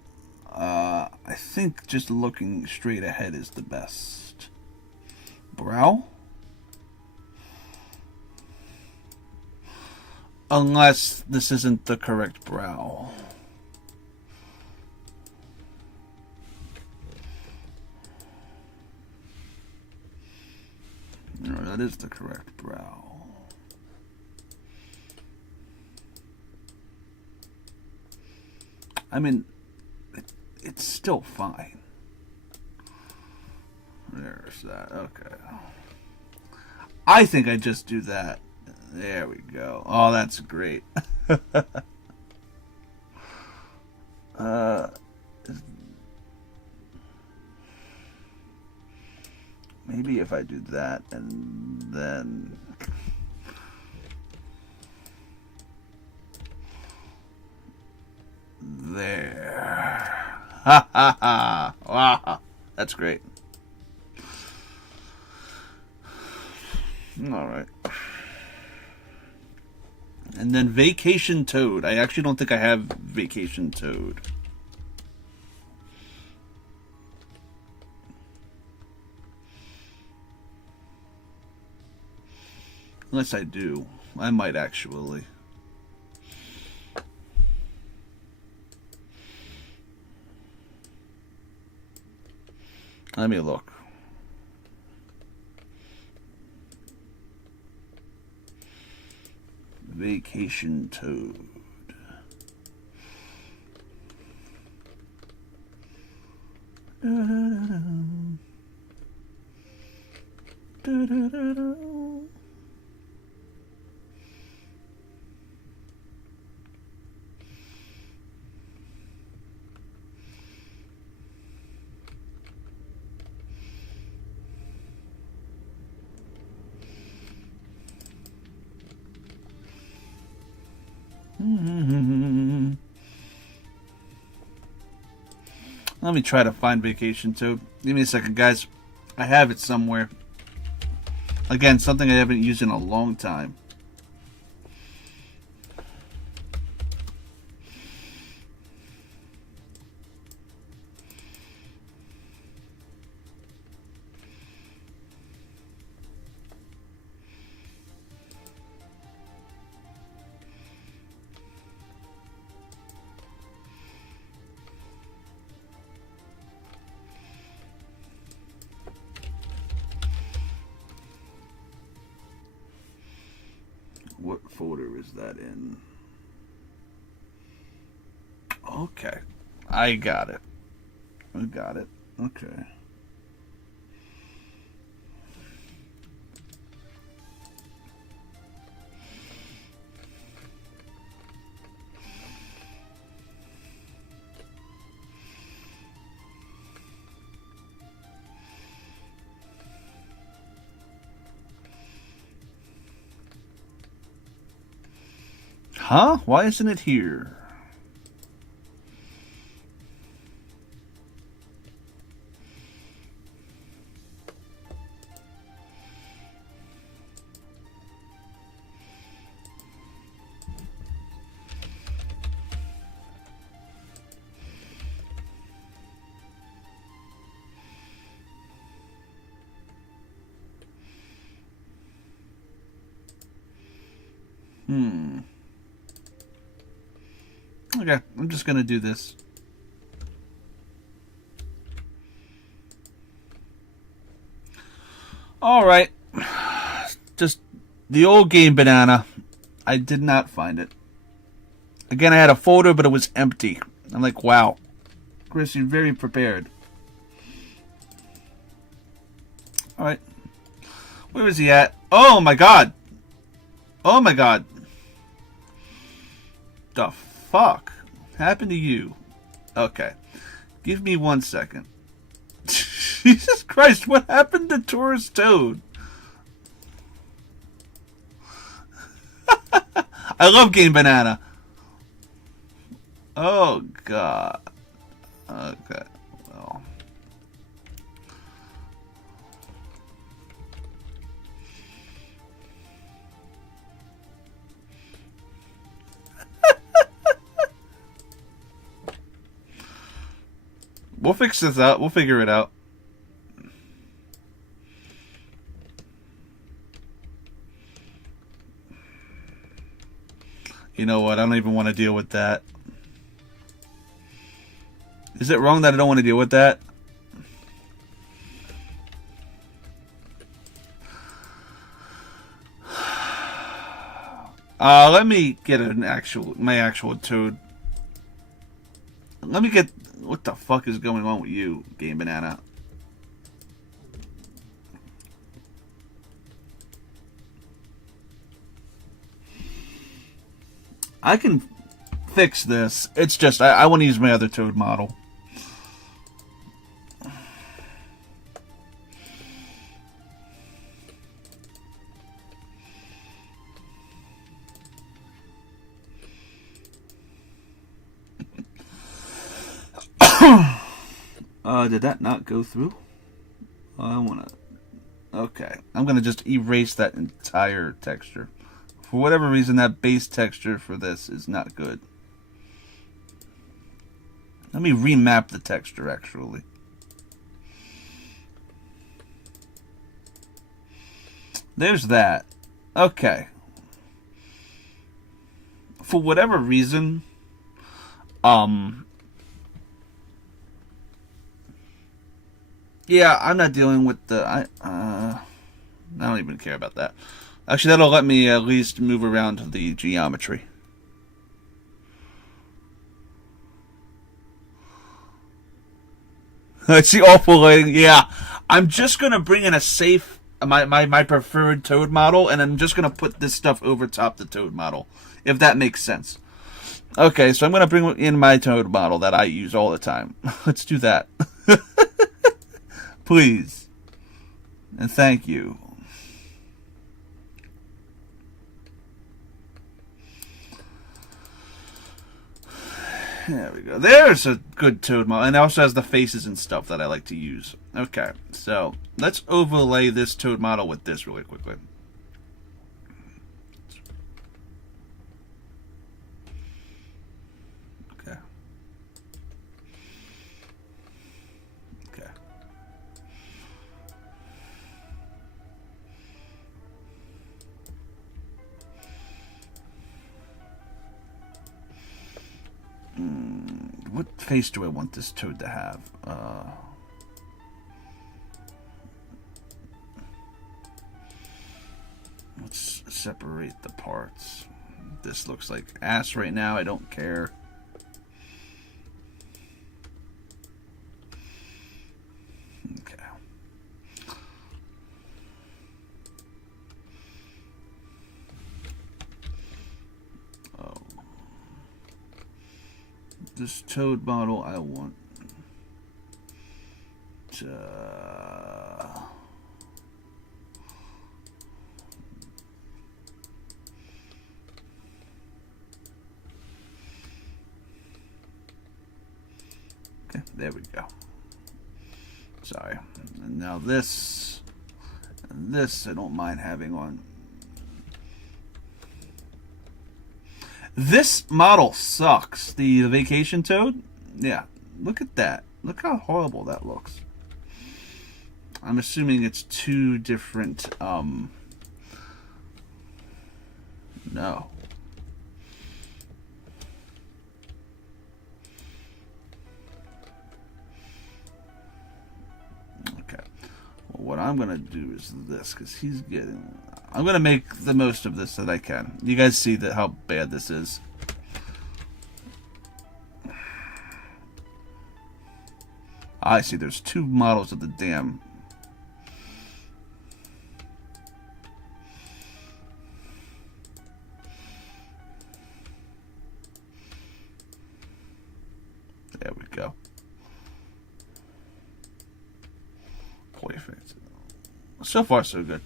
I think just looking straight ahead is the best. Brow? Unless this isn't the correct brow. No, that is the correct brow. I mean, it's still fine. There's that. Okay. I think I just do that. There we go. Oh, that's great. Maybe if I do that and then... There. Ha ha ha. Wow. That's great. Alright. And then Vacation Toad. I actually don't think I have Vacation Toad. Unless I do. I might actually. Let me look. Vacation Toad. Let me try to find Vacation Toad. Give me a second, guys. I have it somewhere. Again, something I haven't used in a long time. What folder is that in? Okay. I got it. I got it. Okay. Huh? Why isn't it here? Okay, I'm just gonna do this. Alright. Just the old Game Banana. I did not find it. Again, I had a folder, but it was empty. I'm like, wow. Chris, you're very prepared. Alright. Where is he at? Oh my god! Oh my god. The fuck happened to you? Okay. Give me 1 second. Jesus Christ, what happened to Tourist Toad? I love Game Banana. Oh god. Okay. Well. We'll fix this out. We'll figure it out. You know what? I don't even want to deal with that. Is it wrong that I don't want to deal with that? Let me get my actual Toad. Let me get... What the fuck is going on with you, Game Banana? I can fix this. It's just, I want to use my other Toad model. Did that not go through? I want to... Okay. I'm going to just erase that entire texture. For whatever reason, that base texture for this is not good. Let me remap the texture, actually. There's that. Okay. For whatever reason, yeah, I'm not dealing with the... I don't even care about that. Actually, that'll let me at least move around the geometry. It's the awful lighting. Yeah, I'm just gonna bring in a safe, my preferred Toad model, and I'm just gonna put this stuff over top the Toad model, if that makes sense. Okay, so I'm gonna bring in my Toad model that I use all the time. Let's do that. Please. And thank you. There we go. There's a good Toad model. And it also has the faces and stuff that I like to use. Okay, so let's overlay this Toad model with this really quickly. Okay. Okay. What face do I want this Toad to have? Let's separate the parts. This looks like ass right now. I don't care. Okay. Oh. This Toad model I want to... There we go. Sorry. And now this, and this I don't mind having on. This model sucks. The Vacation Toad. Yeah. Look at that. Look how horrible that looks. I'm assuming it's two different. No. What I'm going to do is this, because he's getting... I'm going to make the most of this that I can. You guys see that how bad this is. I see there's two models of the damn... There we go. Perfect. So far, so good.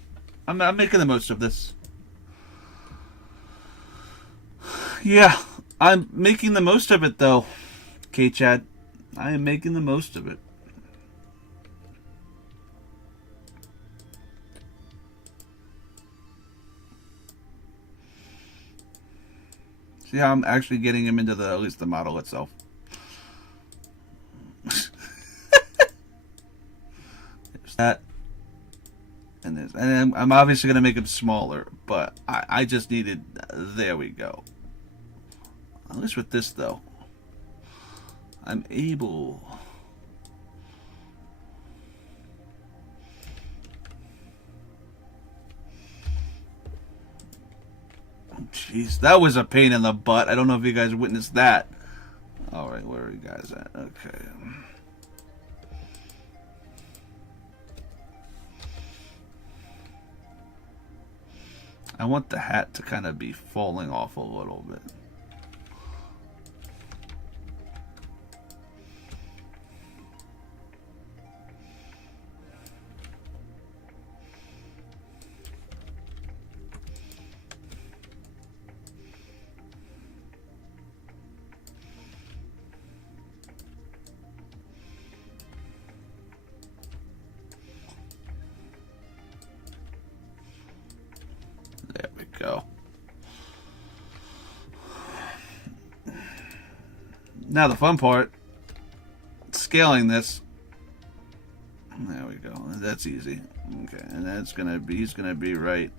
I'm making the most of this. Yeah, I'm making the most of it, though. K-Chad, I am making the most of it. See how I'm actually getting him into at least the model itself. That and this, and I'm obviously going to make them smaller, but I just needed, there we go. At least with this though, I'm able, jeez, that was a pain in the butt. I don't know if you guys witnessed that. All right, where are you guys at? Okay. I want the hat to kind of be falling off a little bit. There we go. Now the fun part, scaling this. There we go. That's easy. Okay, and that's gonna be, he's gonna be right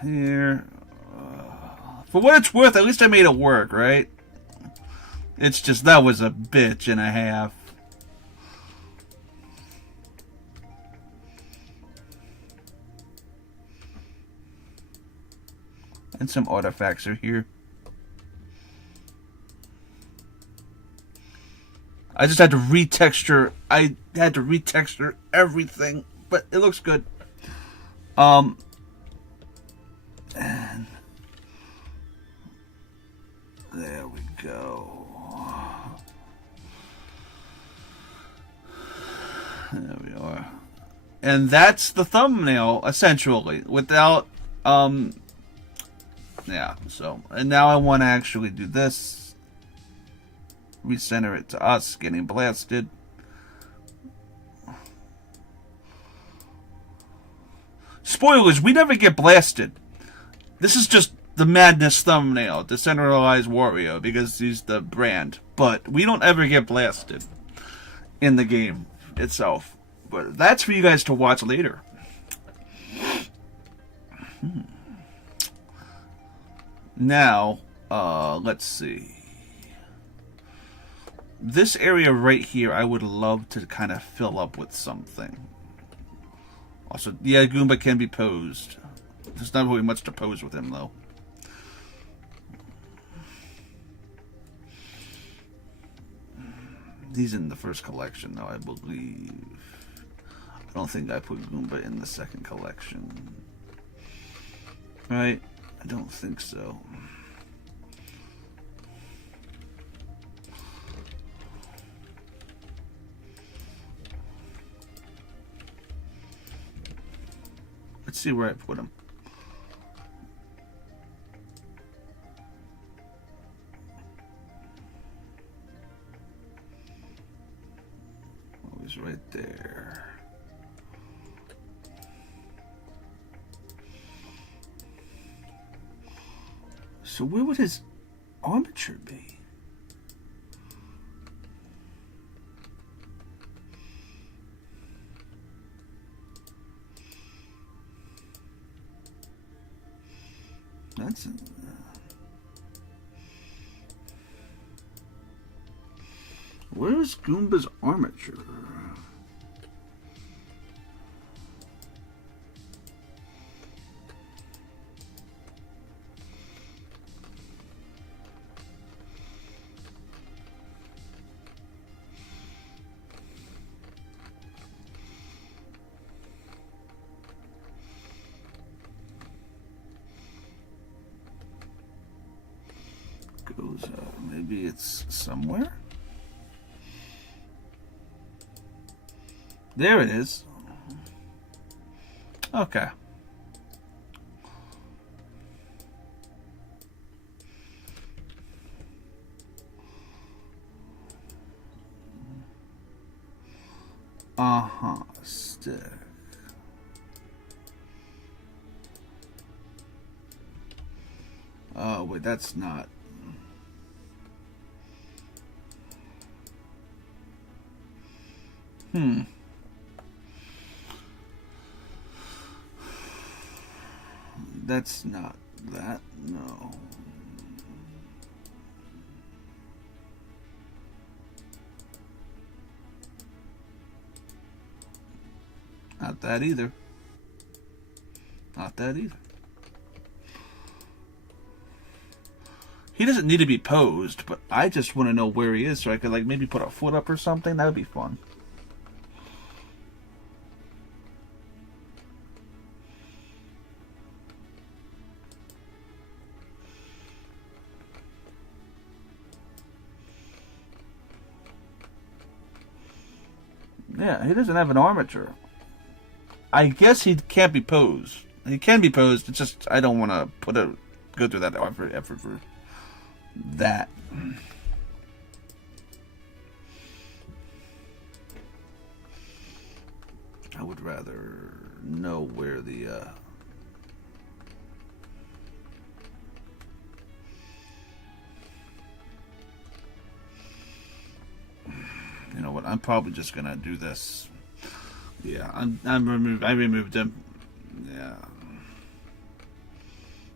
here. For what it's worth, at least I made it work, right? It's just, that was a bitch and a half. And some artifacts are here. I just had to retexture. I had to retexture everything, but it looks good. And there we go. There we are. And that's the thumbnail, essentially, without Yeah, so, and now I want to actually do this. Recenter it to us getting blasted. Spoilers, we never get blasted. This is just the Madness thumbnail, Decentralized Wario, because he's the brand. But we don't ever get blasted in the game itself. But that's for you guys to watch later. Now, let's see. This area right here, I would love to kind of fill up with something. Also, yeah, Goomba can be posed. There's not really much to pose with him, though. He's in the first collection, though, I believe. I don't think I put Goomba in the second collection. Right? I don't think so. Let's see where I put him. Oh, he's right there. So where would his armature be? That's where is Goomba's armature? Goes maybe it's somewhere. There it is. Okay. Stick. Oh wait, that's not. That's not that, no. Not that either. Not that either. He doesn't need to be posed, but I just want to know where he is so I could like maybe put a foot up or something. That would be fun. Yeah, he doesn't have an armature. I guess he can't be posed. He can be posed. It's just I don't want to go through that effort for that. I would rather know where the you know what? I'm probably just gonna do this. Yeah, I removed him. Yeah,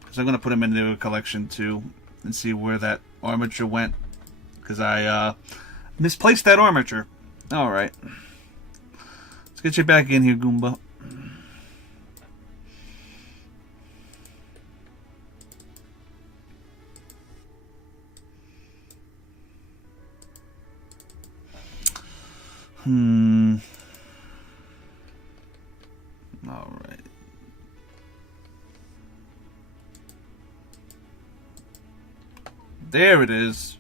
because I'm gonna put him into a collection too and see where that armature went. Because I misplaced that armature. All right, let's get you back in here, Goomba. All right. There it is.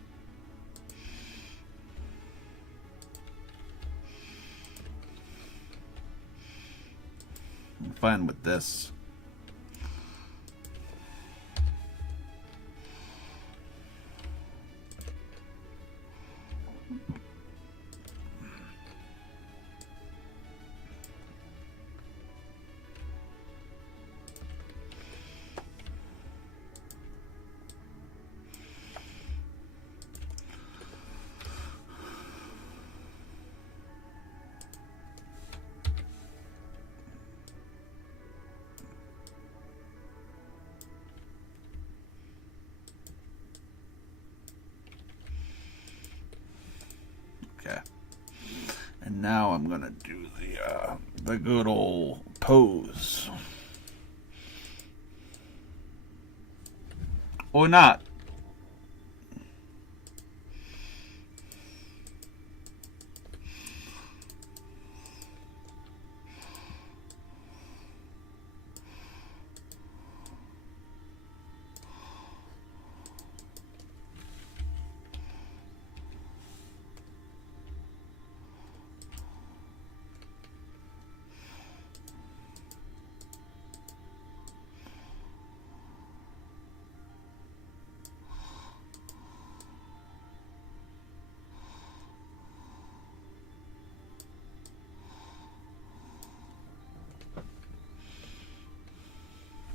I'm fine with this. And now I'm gonna do the good old pose. Or not.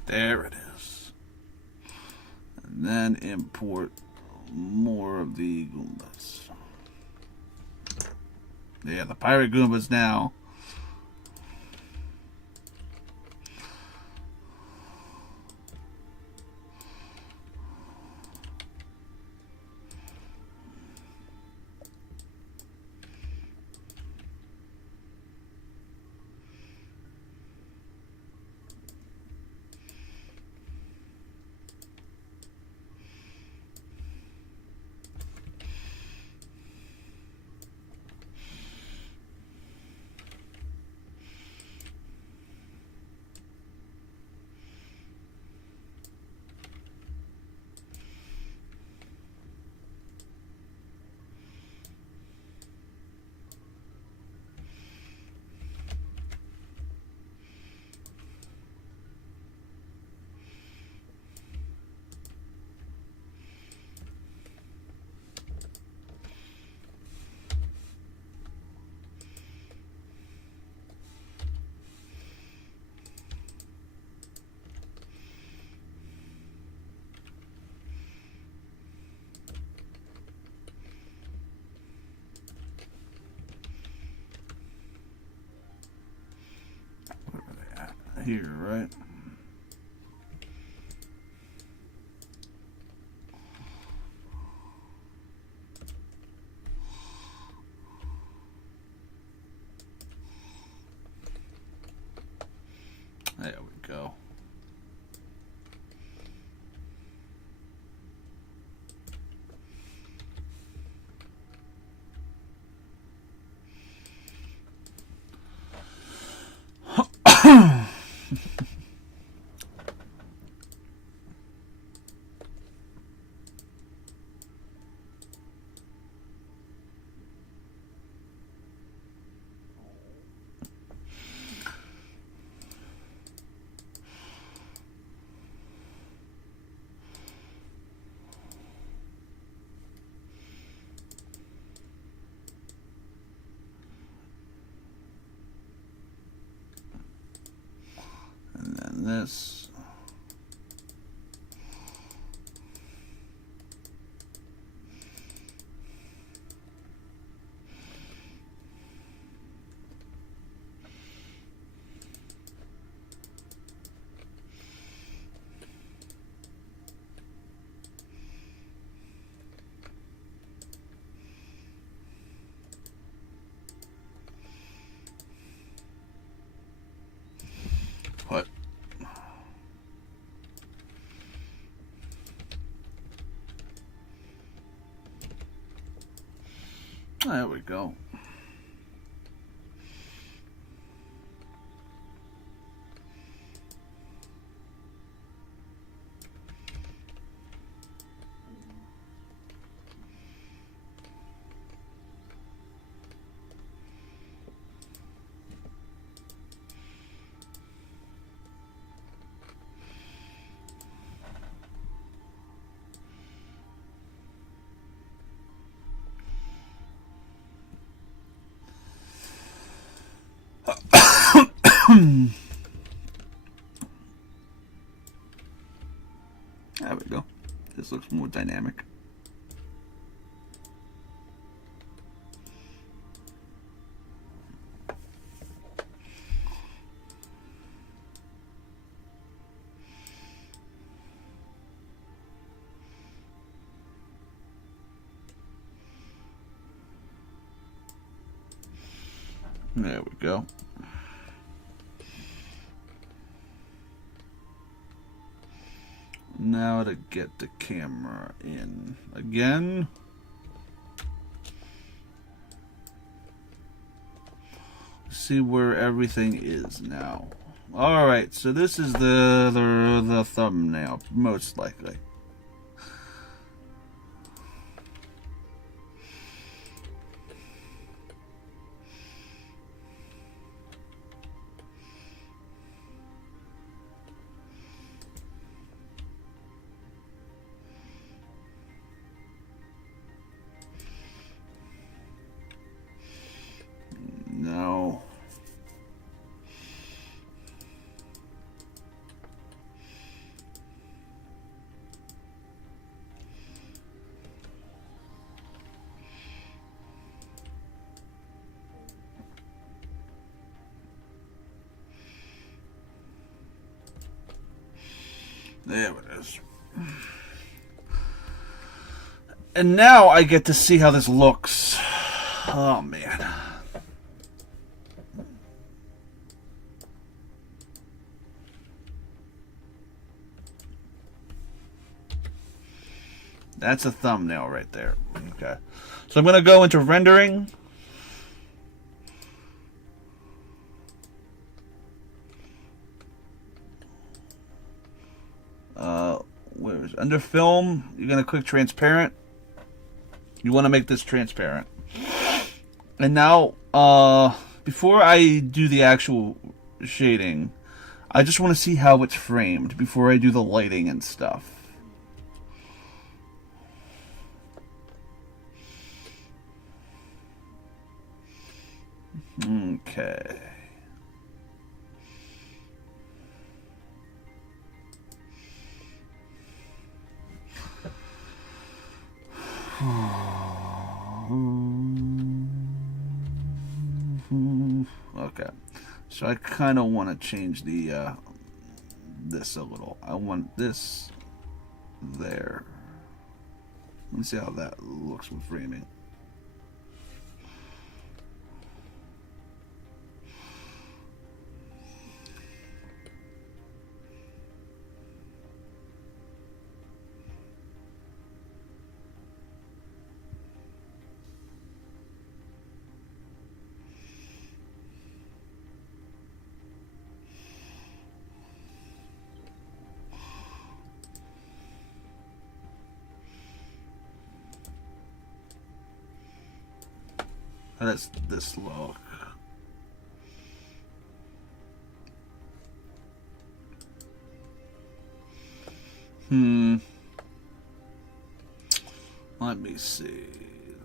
There it is. And then import more of the Goombas. Yeah, the pirate Goombas now. Here, right? There we go. And then this. What? There we go. There we go. This looks more dynamic. There we go. Now to get the camera in again. See where everything is now. All right, so this is the thumbnail, most likely. No. There it is. And now I get to see how this looks. Oh, man. That's a thumbnail right there. Okay. So I'm going to go into rendering. Where is it? Under film, you're going to click transparent. You want to make this transparent. And now, before I do the actual shading, I just want to see how it's framed before I do the lighting and stuff. Okay. Okay, so I kind of want to change the this a little. I want this there. Let me see how that looks with framing. How does this look? Let me see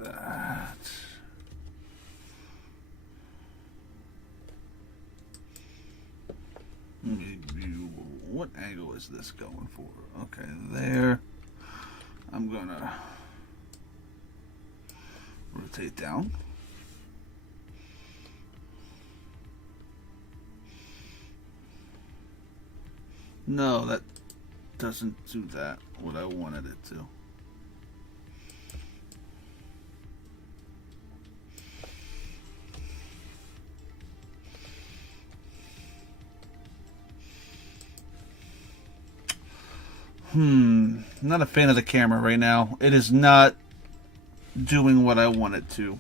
that. What angle is this going for? Okay, there. I'm gonna rotate down. No, that doesn't do that, what I wanted it to. I'm not a fan of the camera right now. It is not doing what I want it to.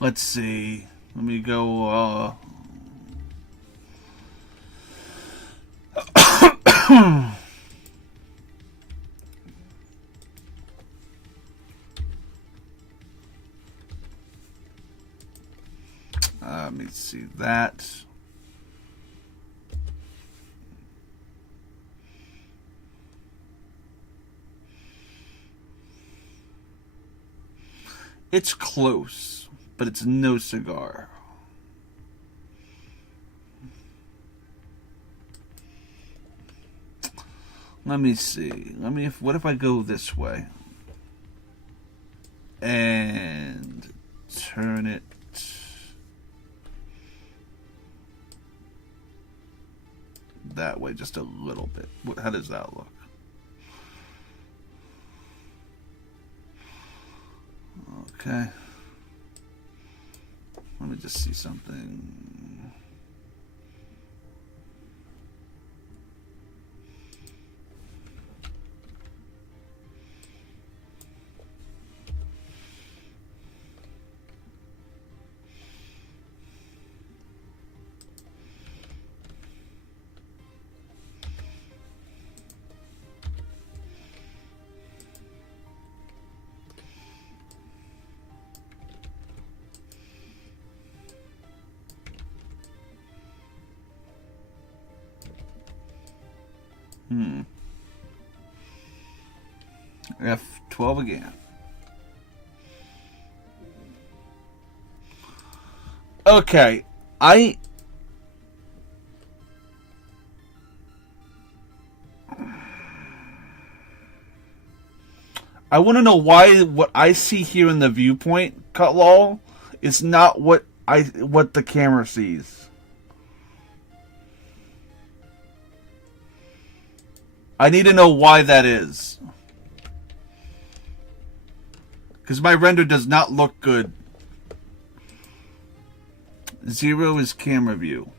Let's see. Let me go, Let me see that. It's close, but it's no cigar. Let me see. What if I go this way? And turn it that way just a little bit. How does that look? Okay. Let me just see something. F12 again. Okay, I want to know why what I see here in the viewpoint, Cutlall, is not what the camera sees. I need to know why that is. Because my render does not look good. 0 is camera view.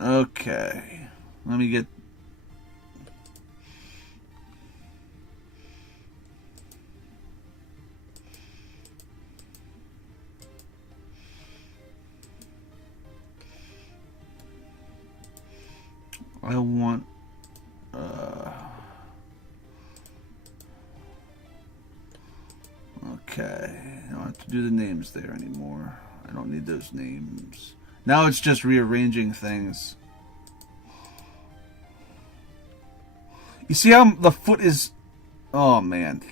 Okay. Let me get... I want... Okay. I don't have to do the names there anymore. I don't need those names. Now it's just rearranging things. You see how the foot is... Oh, man.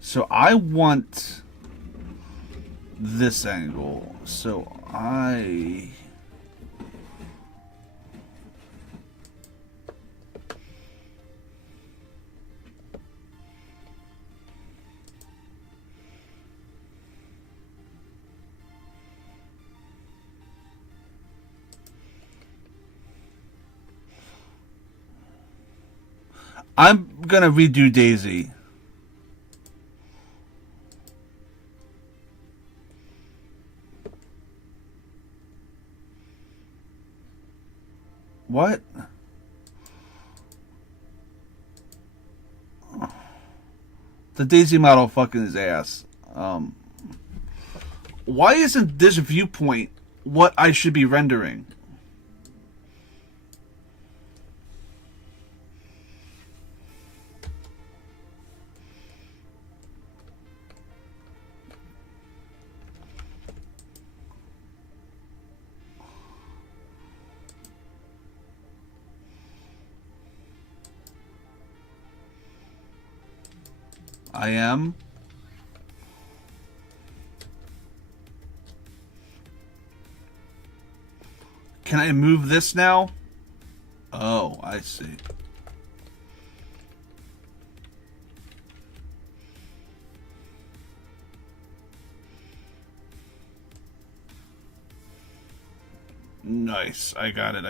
So I want this angle. So I'm gonna redo Daisy. What? The Daisy model fucking his ass. Why isn't this viewpoint what I should be rendering? I am. Can I move this now? Oh, I see. Nice. I got it.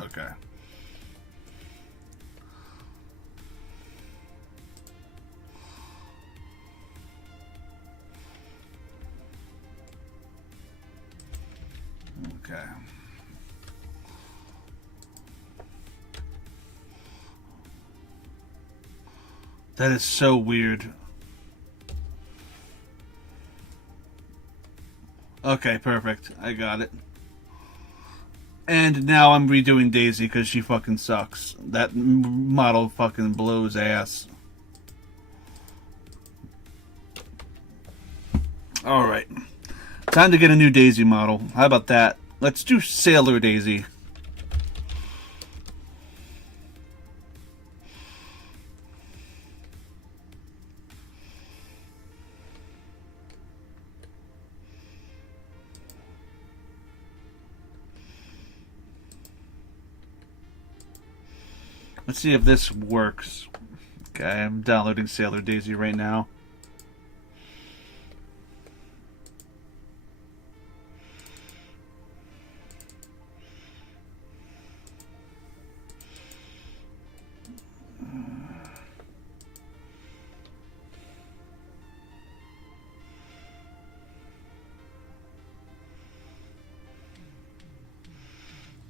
Okay. Okay. That is so weird. Okay, perfect. I got it. And now I'm redoing Daisy because she fucking sucks. That model fucking blows ass. Alright. Time to get a new Daisy model. How about that? Let's do Sailor Daisy. Let's see if this works. Okay, I'm downloading Sailor Daisy right now.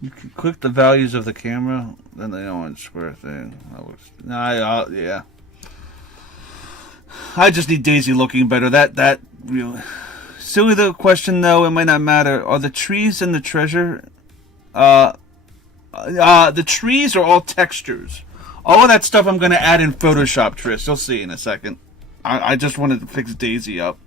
You can click the values of the camera, then the orange square thing. That looks, yeah. I just need Daisy looking better. That really silly the question though. It might not matter. Are the trees in the treasure? The trees are all textures. All of that stuff I'm gonna add in Photoshop, Trish. You'll see in a second. I just wanted to fix Daisy up.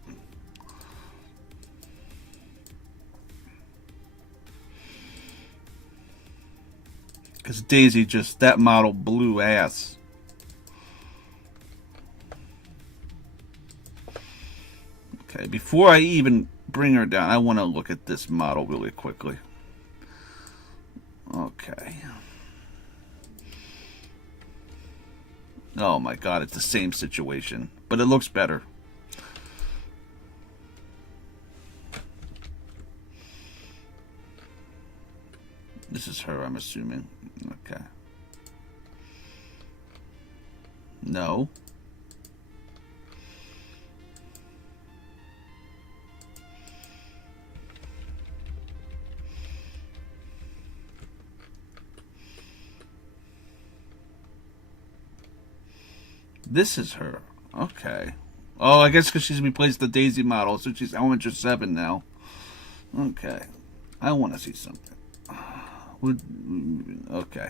Because Daisy just, that model blew ass. Okay, before I even bring her down, I want to look at this model really quickly. Okay. Oh my god, it's the same situation. But it looks better. This is her, I'm assuming. Okay. No. This is her. Okay. Oh, I guess because she's replaced the Daisy model, so she's Elementor 7 now. Okay. I want to see something. Okay.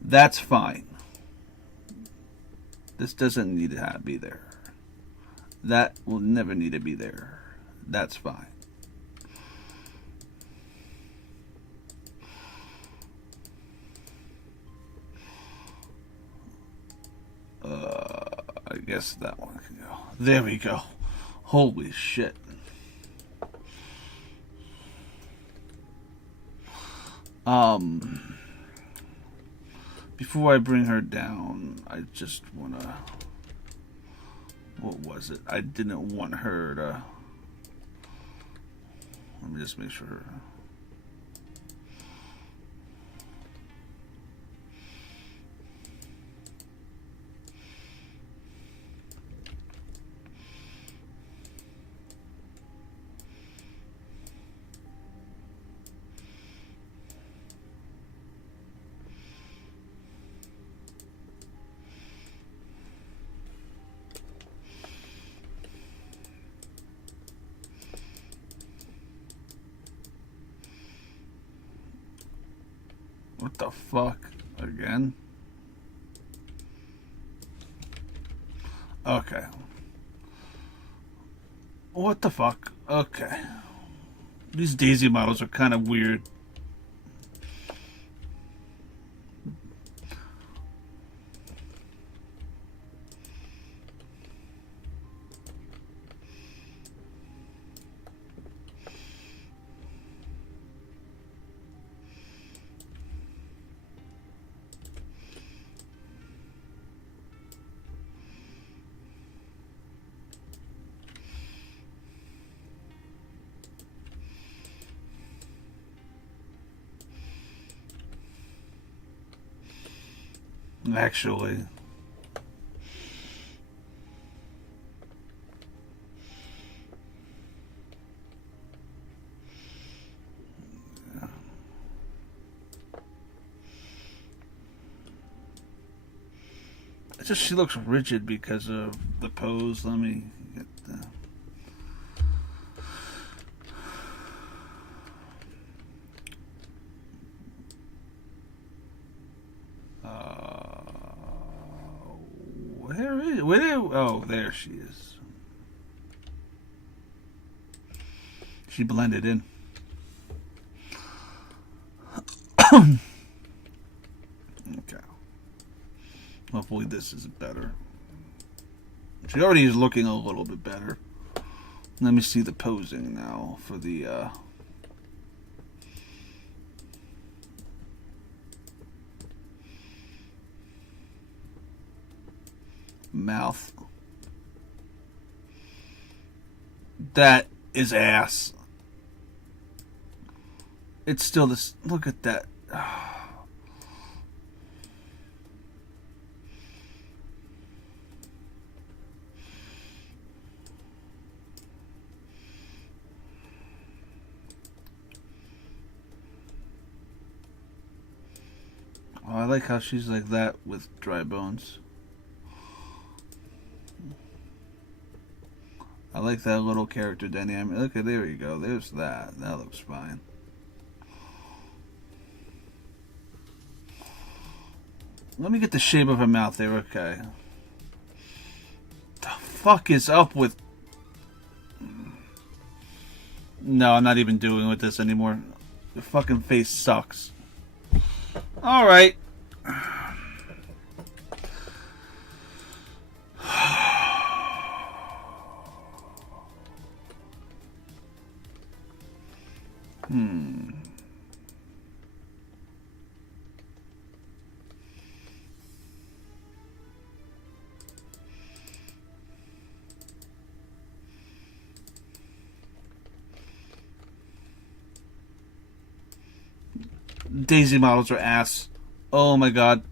That's fine. This doesn't need to be there. That will never need to be there. That's fine. I guess that one can go. There we go. Holy shit. Before I bring her down, I just wanna, what was it? I didn't want her to, let me just make sure. What the fuck? Again? Okay. What the fuck? Okay. These Daisy models are kind of weird. Actually, It's just she looks rigid because of the pose. Let me get the... Oh, there she is. She blended in. Okay. Hopefully this is better. She already is looking a little bit better. Let me see the posing now for the mouth. That is ass. It's still this. Look at that. Oh, I like how she's like that with dry bones. I like that little character dynamic. Look at, there you go. There's that. That looks fine. Let me get the shape of her mouth there. Okay. The fuck is up with... No, I'm not even doing with this anymore. The fucking face sucks. Alright. Daisy models are ass. Oh my god.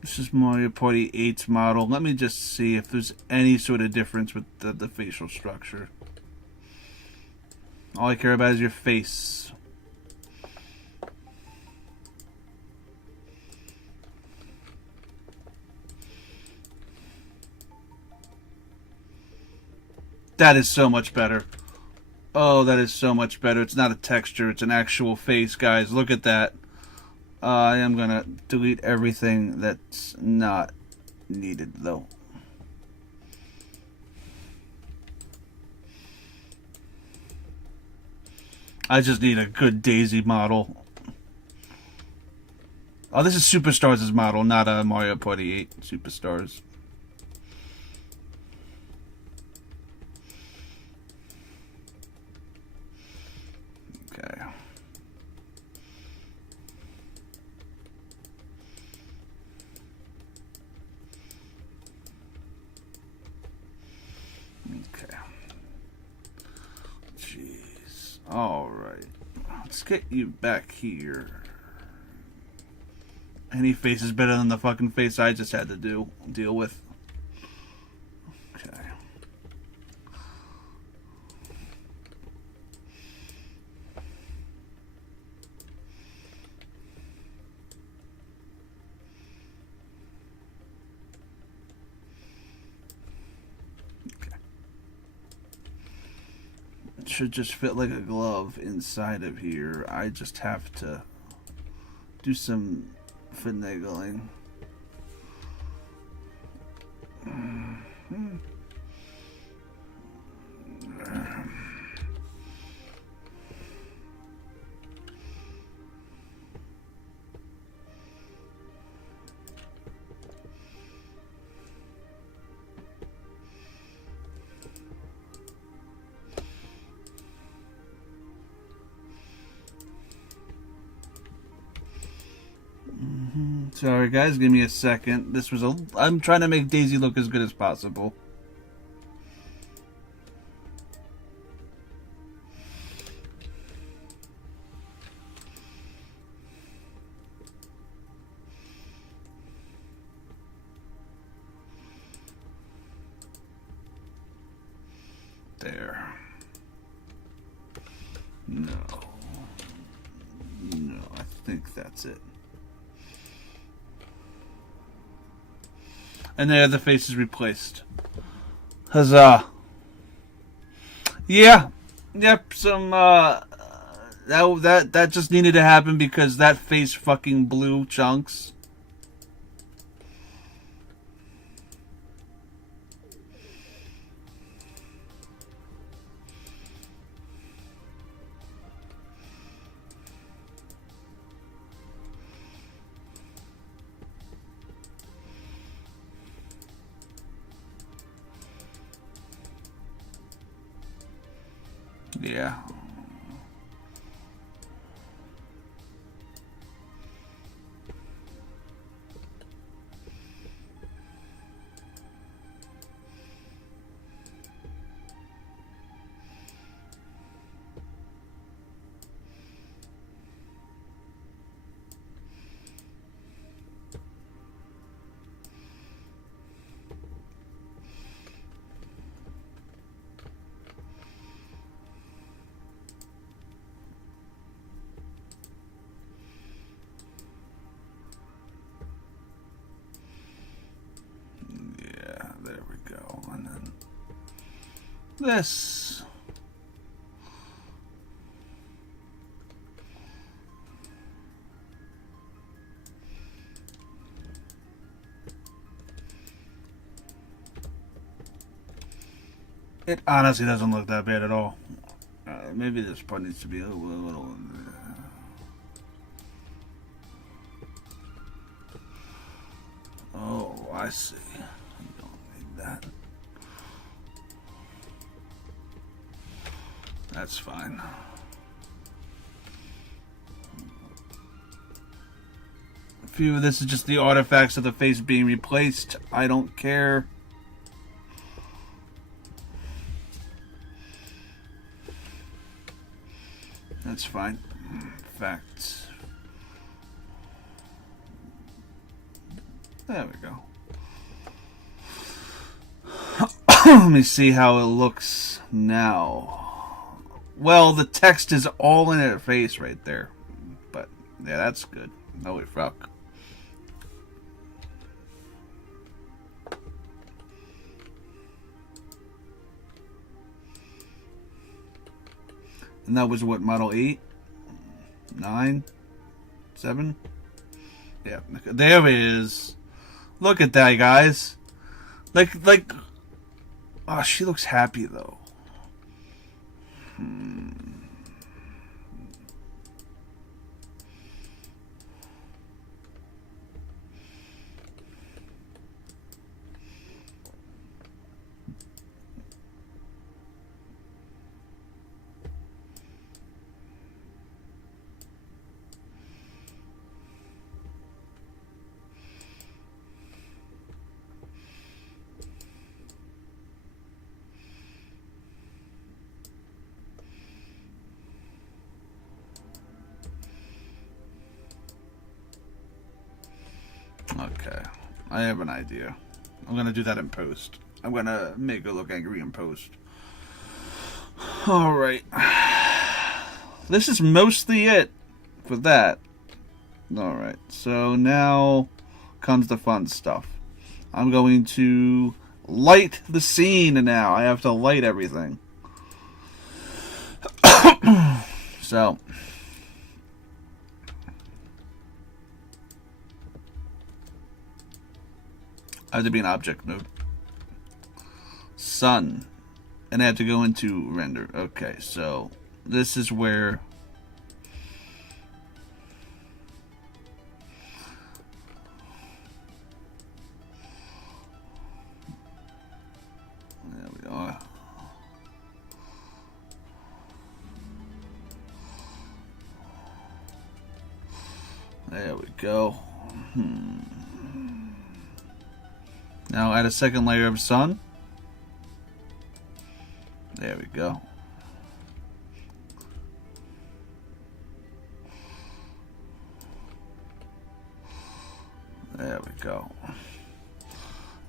This is Mario Party 8's model. Let me just see if there's any sort of difference with the facial structure. All I care about is your face. That is so much better. Oh, that is so much better. It's not a texture. It's an actual face, guys. Look at that. I am going to delete everything that's not needed, though. I just need a good Daisy model. Oh, this is Superstars' model, not a Mario Party 8 Superstars. Okay. Okay. Jeez. All right. Let's get you back here. Any face is better than the fucking face I just had to deal with. Okay. It should just fit like a glove inside of here. I just have to do some finagling. Sorry guys, give me a second. I'm trying to make Daisy look as good as possible. There. No. No, I think that's it. And there, the face is replaced. Huzzah. Yeah. Yep, some, that just needed to happen because that face fucking blew chunks. Yeah. There we go. And then this. It honestly doesn't look that bad at all. Maybe this part needs to be a little. Oh, I see. I don't need that. That's fine. A few of this is just the artifacts of the face being replaced. I don't care. That's fine. In fact, there we go. Let me see how it looks now. Well, the text is all in her face right there. But, yeah, that's good. Holy fuck. And that was what, model 8? 9? 7? Yeah, there it is. Look at that, guys. Like, oh, she looks happy, though. Okay, I have an idea. I'm gonna do that in post. I'm gonna make her look angry in post. Alright. This is mostly it for that. Alright, so now comes the fun stuff. I'm going to light the scene now. I have to light everything. So I have to be in object mode. Sun. And I have to go into render. Okay, so this is where there we are. There we go. Now add a second layer of sun. There we go. There we go.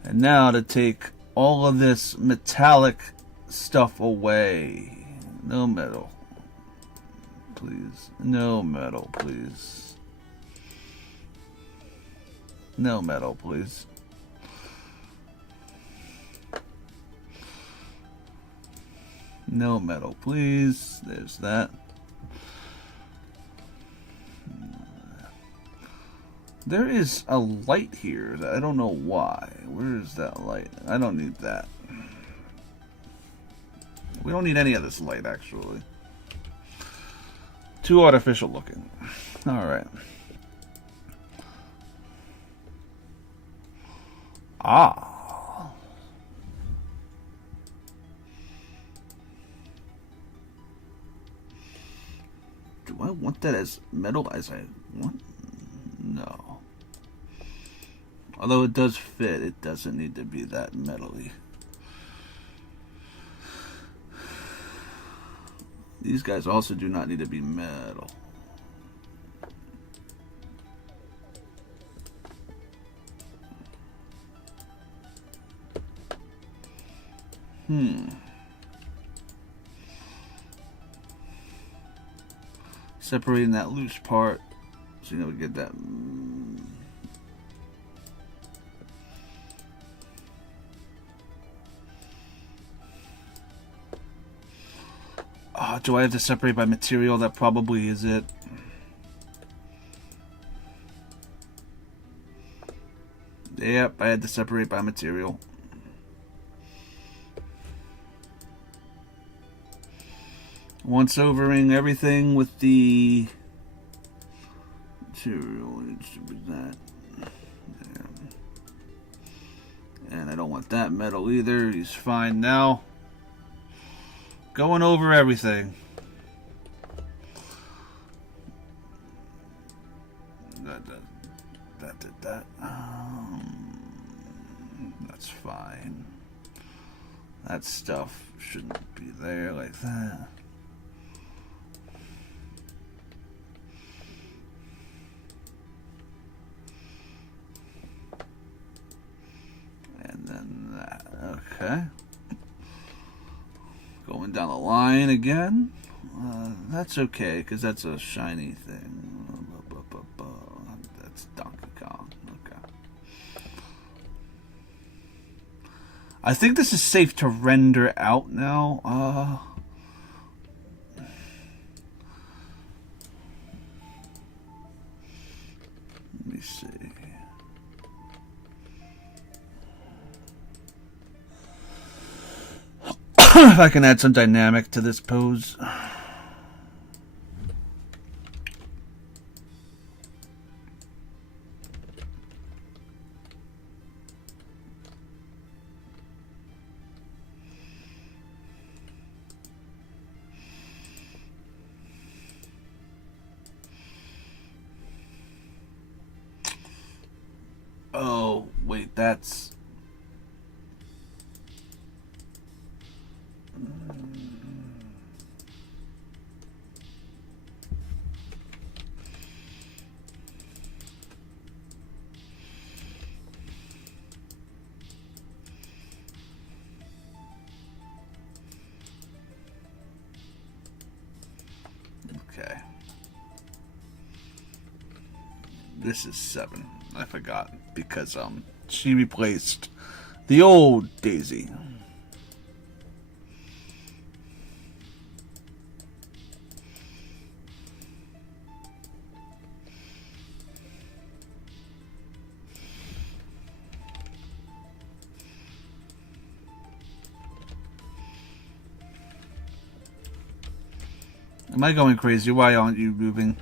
And now to take all of this metallic stuff away. No metal. please. No metal, please. No metal, please. No metal, please. There's that. There is a light here that I don't know why. Where is that light? I don't need that. We don't need any of this light, actually. Too artificial looking. Alright. Ah. Do I want that as metal as I want? No. Although it does fit, it doesn't need to be that metally. These guys also do not need to be metal. Separating that loose part so we get that. Do I have to separate by material? That probably is it. Yep, I had to separate by material. Once overing everything with the material, it should be that. Yeah. And I don't want that metal either. He's fine now. Going over everything. That did that. That's fine. That stuff shouldn't be there like that. And then that. Okay. Going down the line again. That's okay, because that's a shiny thing. That's Donkey Kong. Okay. I think this is safe to render out now. Let me see. If I can add some dynamic to this pose. Oh, wait, that's... Okay. This is 7. I forgot because she replaced the old Daisy. Am I going crazy? Why aren't you moving?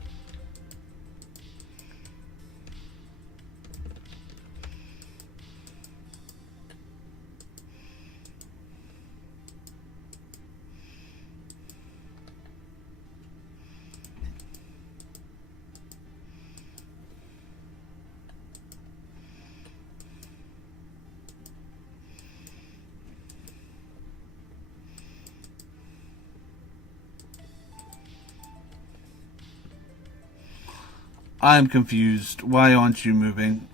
I'm confused. Why aren't you moving?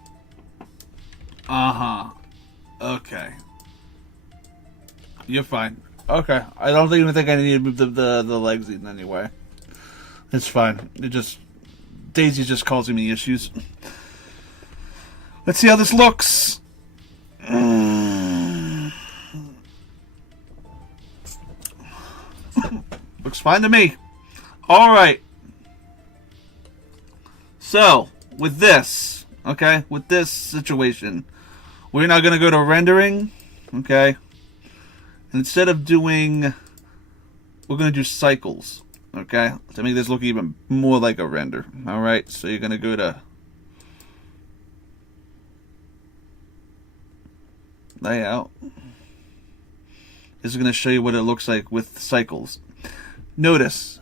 Uh-huh. Okay. You're fine. Okay. I don't even think I need to move the legs in anyway. It's fine. Daisy's just causing me issues. Let's see how this looks. Looks fine to me. All right. So, with this situation, we're now going to go to rendering, okay? And instead of doing, we're going to do cycles, okay? To make this look even more like a render, all right? So you're going to go to layout. This is going to show you what it looks like with cycles. Notice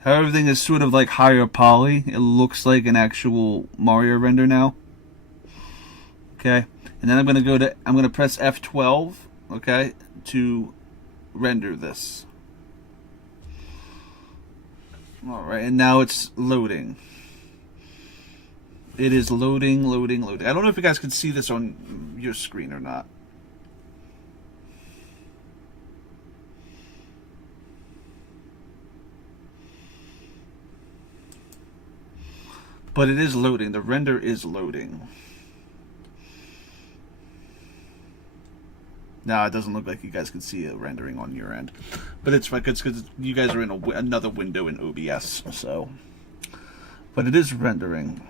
how everything is sort of like higher poly. It looks like an actual Mario render now. Okay, and then I'm going to press F12, okay, to render this. All right, and now it's loading. It is loading. I don't know if you guys can see this on your screen or not. But it is loading. The render is loading. Now it doesn't look like you guys can see it rendering on your end, but it's fine because you guys are in another window in OBS. So, but it is rendering.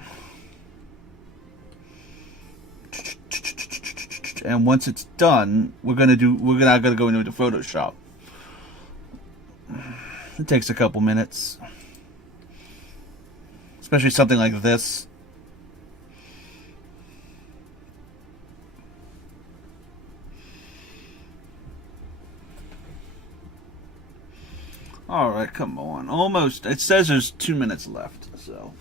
And once it's done, we're now gonna go into Photoshop. It takes a couple minutes. Especially something like this. Alright, come on. Almost. It says there's 2 minutes left, so.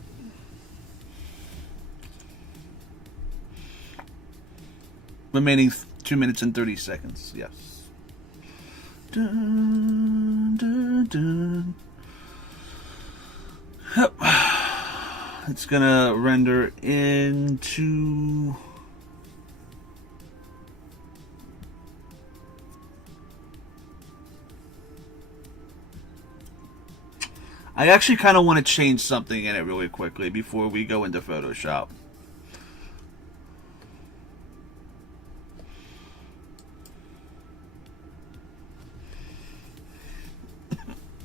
Remaining 2 minutes and 30 seconds, yes. Dun, dun, dun. Yep. It's gonna render into I actually kind of want to change something in it really quickly before we go into Photoshop.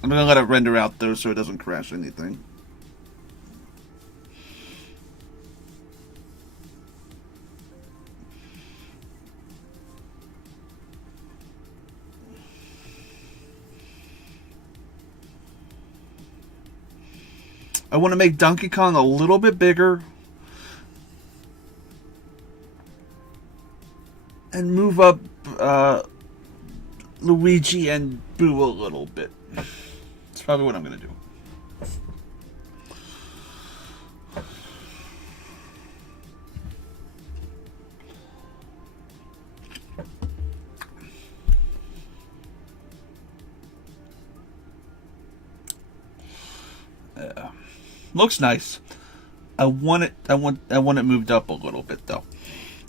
I'm gonna let it render out though so it doesn't crash anything. I want to make Donkey Kong a little bit bigger and move up Luigi and Boo a little bit. That's probably what I'm going to do. Looks nice. I want it moved up a little bit though.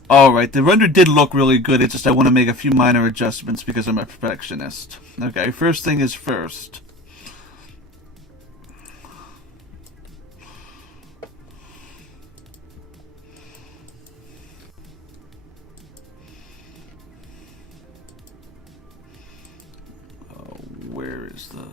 Alright, the render did look really good. It's just I want to make a few minor adjustments because I'm a perfectionist. Okay, first thing is first. Where is the...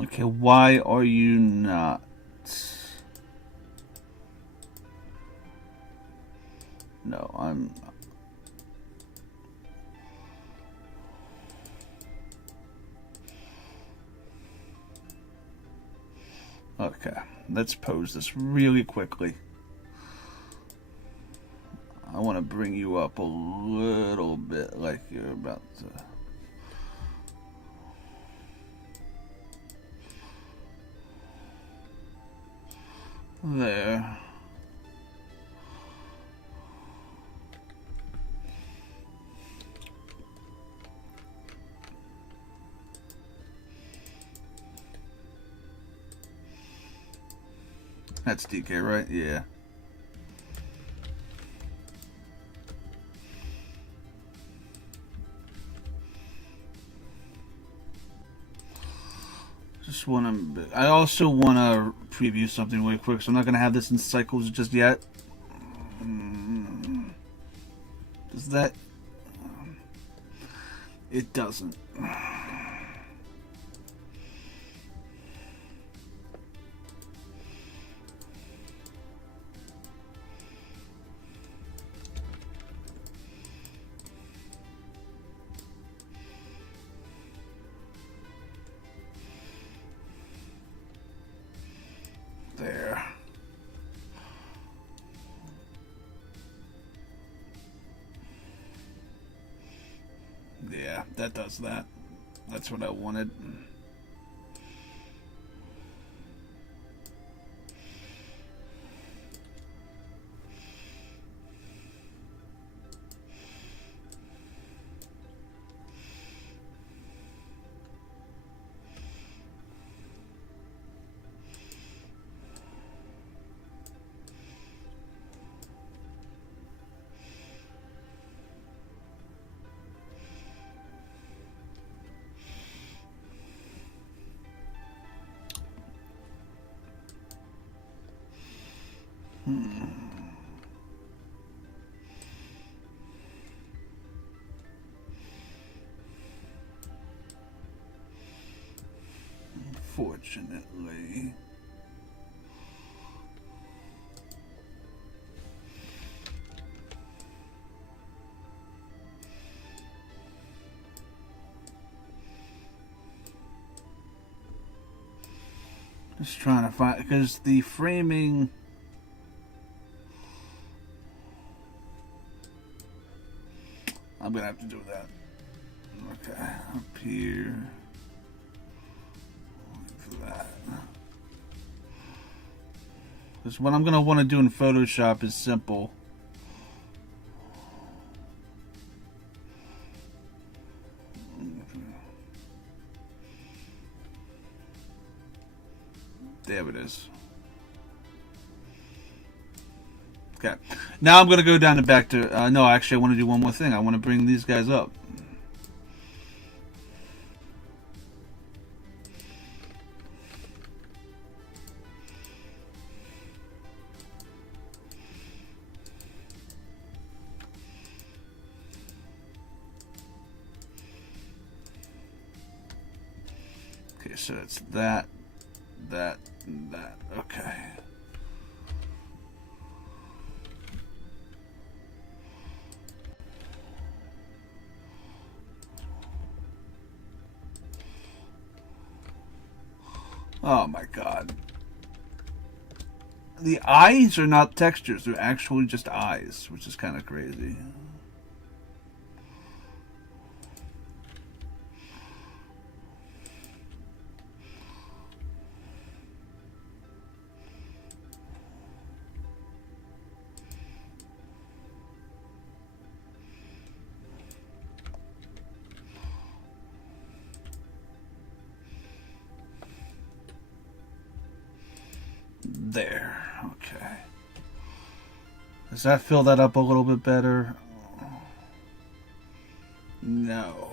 Okay, why are you not? No, I'm... Okay, let's pose this really quickly. I want to bring you up a little bit like you're about to... There. That's DK, right? Yeah. Just want to... I also want to preview something really quick, so I'm not going to have this in cycles just yet. Does that... It doesn't. There. Yeah, that does that. That's what I wanted. Unfortunately. Just trying to find, because the framing... I'm going to have to do that. Okay, up here. For that. Because what I'm going to want to do in Photoshop is simple. There it is. Okay. Now I'm going to go down and back to... no, actually, I want to do one more thing. I want to bring these guys up. Okay, so it's that, that, and that. Okay. Oh my god. The eyes are not textures, they're actually just eyes, which is kind of crazy. There. Okay. Does that fill that up a little bit better? No.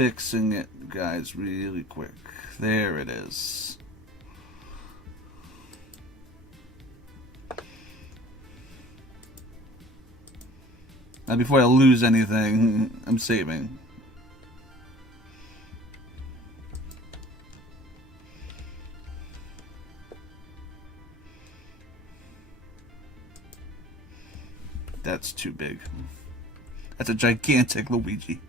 fixing it, guys, really quick. There it is. Now, before I lose anything, I'm saving. That's too big. That's a gigantic Luigi.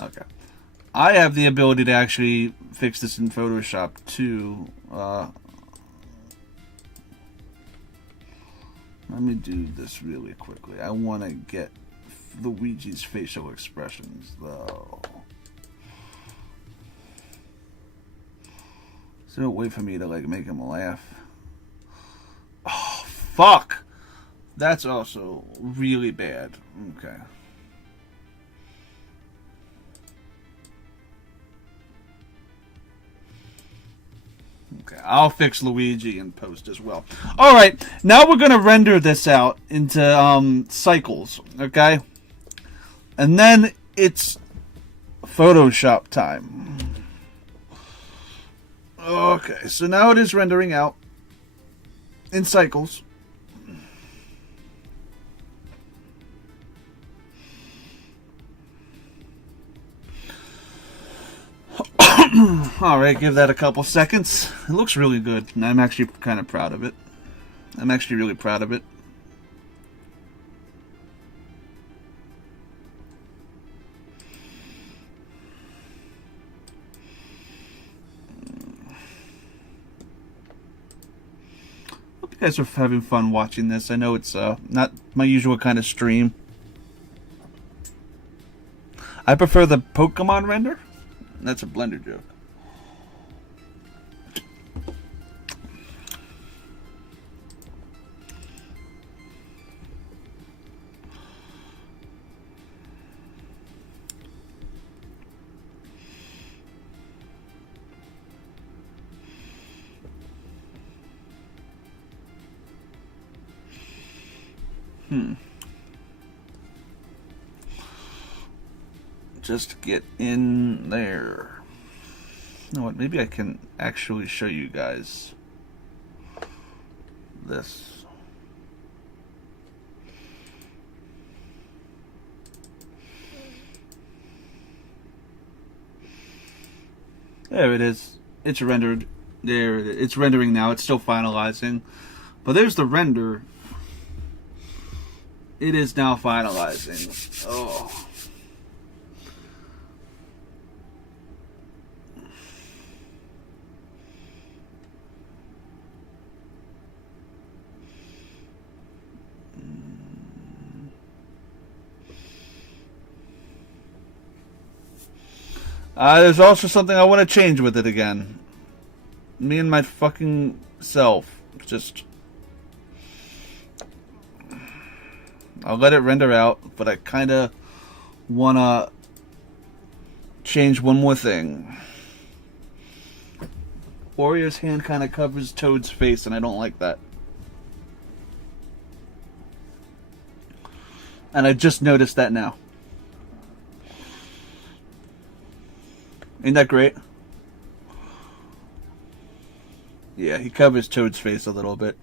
Okay. I have the ability to actually fix this in Photoshop too. Let me do this really quickly. I want to get Luigi's facial expressions though. Is there a way for me to like make him laugh? Oh, fuck! That's also really bad. Okay. Okay, I'll fix Luigi in post as well. Alright, now we're going to render this out into cycles, okay? And then it's Photoshop time. Okay, so now it is rendering out in cycles. Alright, give that a couple seconds. It looks really good, and I'm actually kind of proud of it. I'm actually really proud of it. Hope you guys are having fun watching this. I know it's not my usual kind of stream. I prefer the Pokemon render. That's a Blender joke. Just get in there. You know what? Maybe I can actually show you guys this. There it is. It's rendered. There it is. It's rendering now. It's still finalizing. But there's the render. It is now finalizing. Oh. There's also something I want to change with it again. Me and my fucking self. Just... I'll let it render out, but I kind of want to change one more thing. Warrior's hand kind of covers Toad's face, and I don't like that. And I just noticed that now. Ain't that great? Yeah, he covers Toad's face a little bit.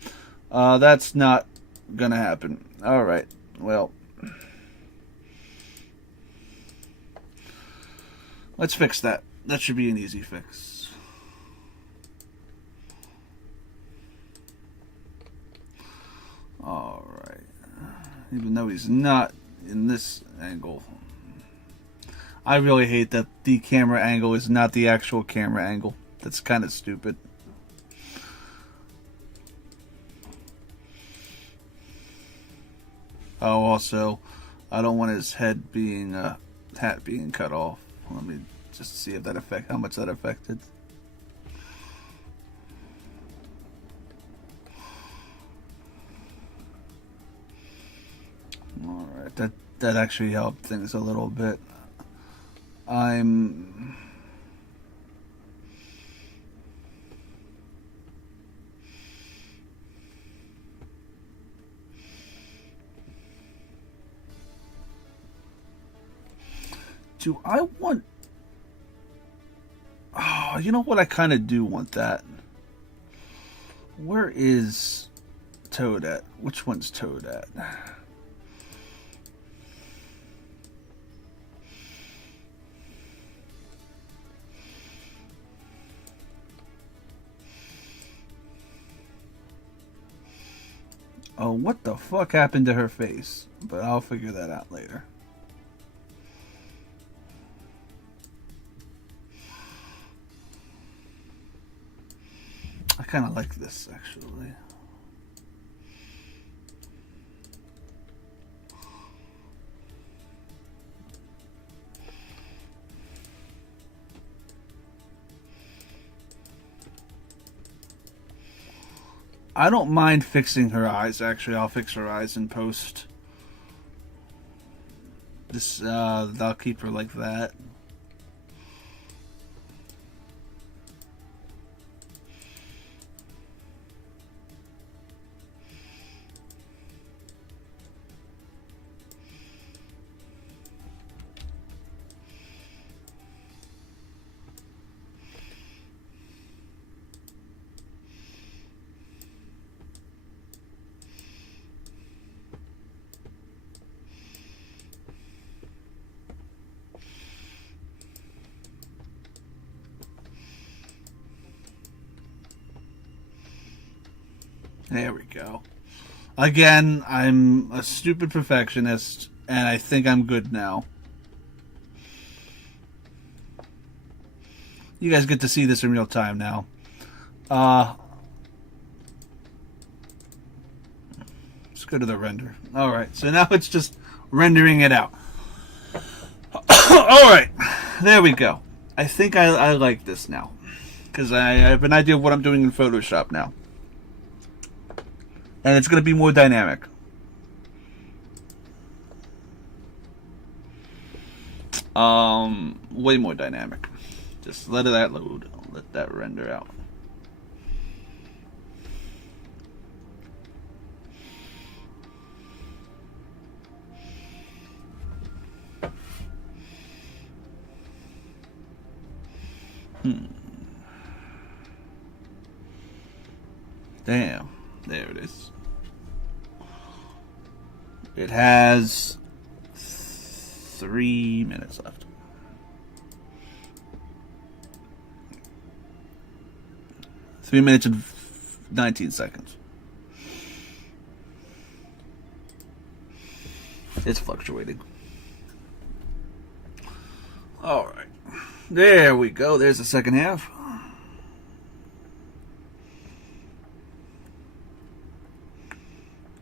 That's not gonna happen. Alright, well. Let's fix that. That should be an easy fix. Alright. Even though he's not in this angle. I really hate that the camera angle is not the actual camera angle. That's kind of stupid. Oh, also, I don't want his head being, hat being cut off. Let me just see if that how much that affected. Alright, that actually helped things a little bit. I'm... Do I want... Oh, you know what? I kind of do want that. Where is Toad at? Which one's Toad at? Oh, what the fuck happened to her face? But I'll figure that out later. I kind of like this, actually. I don't mind fixing her eyes, actually. I'll fix her eyes in post. This, I'll keep her like that. There we go. Again, I'm a stupid perfectionist, and I think I'm good now. You guys get to see this in real time now. Let's go to the render. Alright, so now it's just rendering it out. Alright, there we go. I think I like this now. Because I have an idea of what I'm doing in Photoshop now. And it's going to be more dynamic. Way more dynamic. Just let that load. Let that render out. Damn. There it is. It has 3 minutes left. Three minutes and 19 seconds. It's fluctuating. Alright. There we go. There's the second half.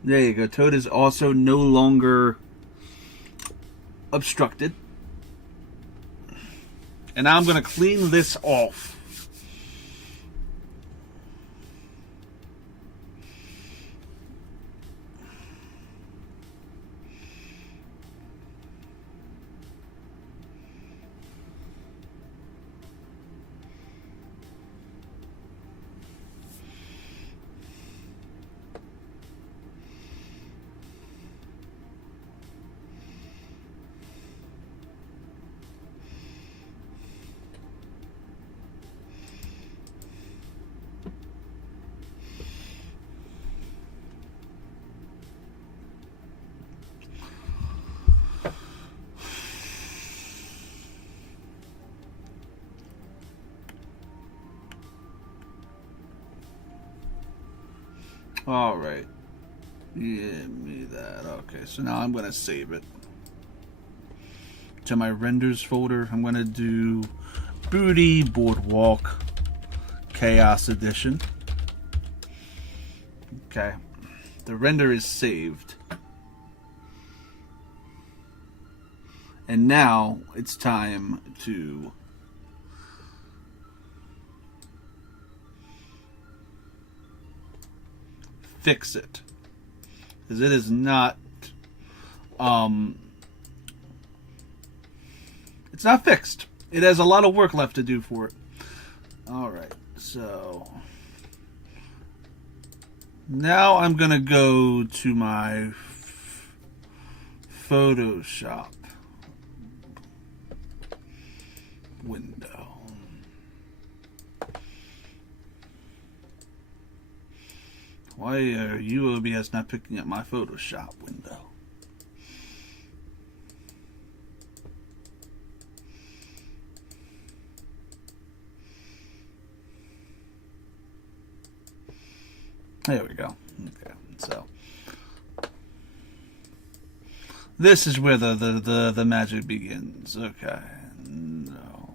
There you go. Toad is also no longer obstructed. And now I'm going to clean this off. Alright. Give me that. Okay, so now I'm going to save it to my renders folder. I'm going to do Booty Boardwalk Chaos Edition. Okay. The render is saved. And now it's time to fix it, because it is not It's not fixed. It has a lot of work left to do for it. Alright, so now I'm going to go to my Photoshop window. Why are you, OBS, not picking up my Photoshop window? There we go. Okay, so this is where the magic begins. Okay, no.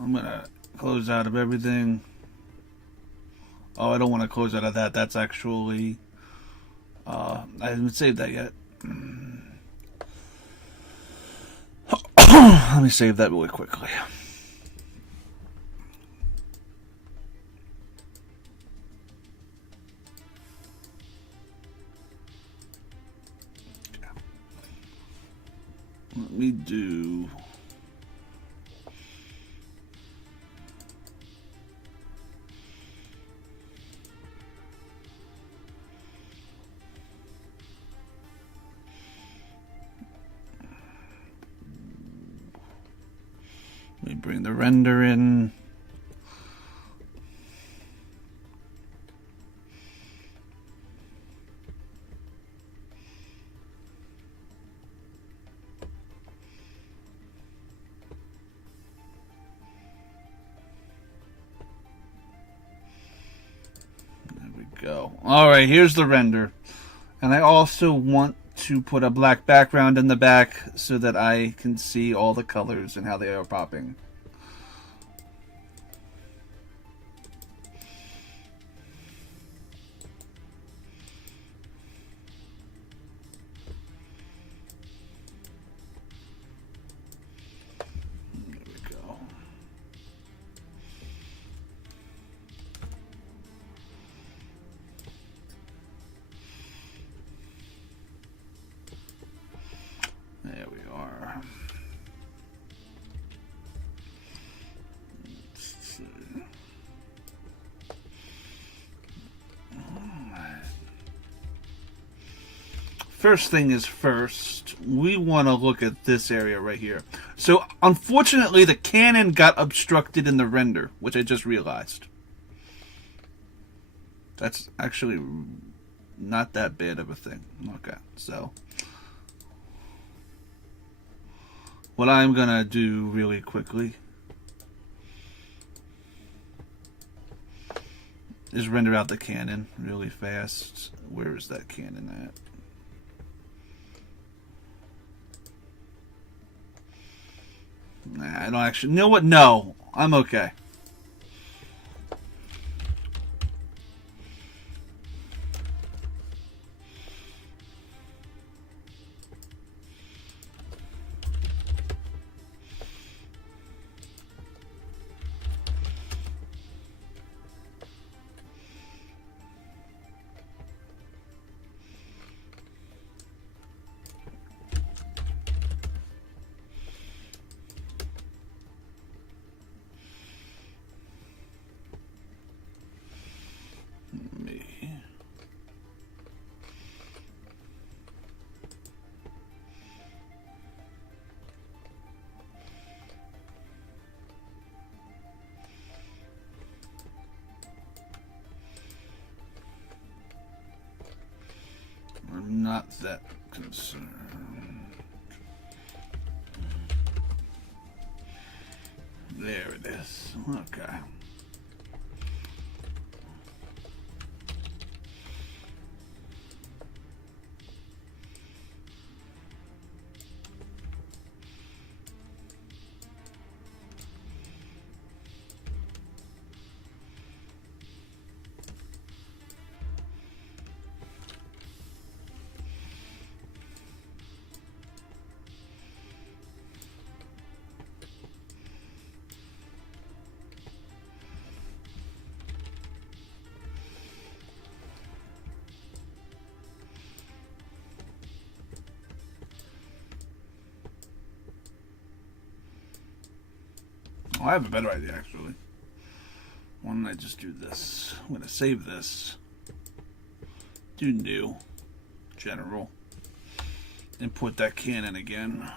I'm gonna close out of everything. Oh, I don't want to close out of that. That's actually I haven't saved that yet. Let me save that really quickly. Let me do. Let me bring the render in. Go. Alright, here's the render. And I also want to put a black background in the back so that I can see all the colors and how they are popping. There we go. There we are. Let's see. First thing is first, we want to look at this area right here. So, unfortunately, the cannon got obstructed in the render, which I just realized. That's actually not that bad of a thing. Okay, so what I'm gonna do really quickly is render out the cannon really fast. Where is that cannon at? Nah, I don't actually. You know what? No, I'm okay. I'm not that concerned. There it is. Okay. I have a better idea, actually. Why don't I just do this? I'm going to save this. Do new. General. Import that cannon again.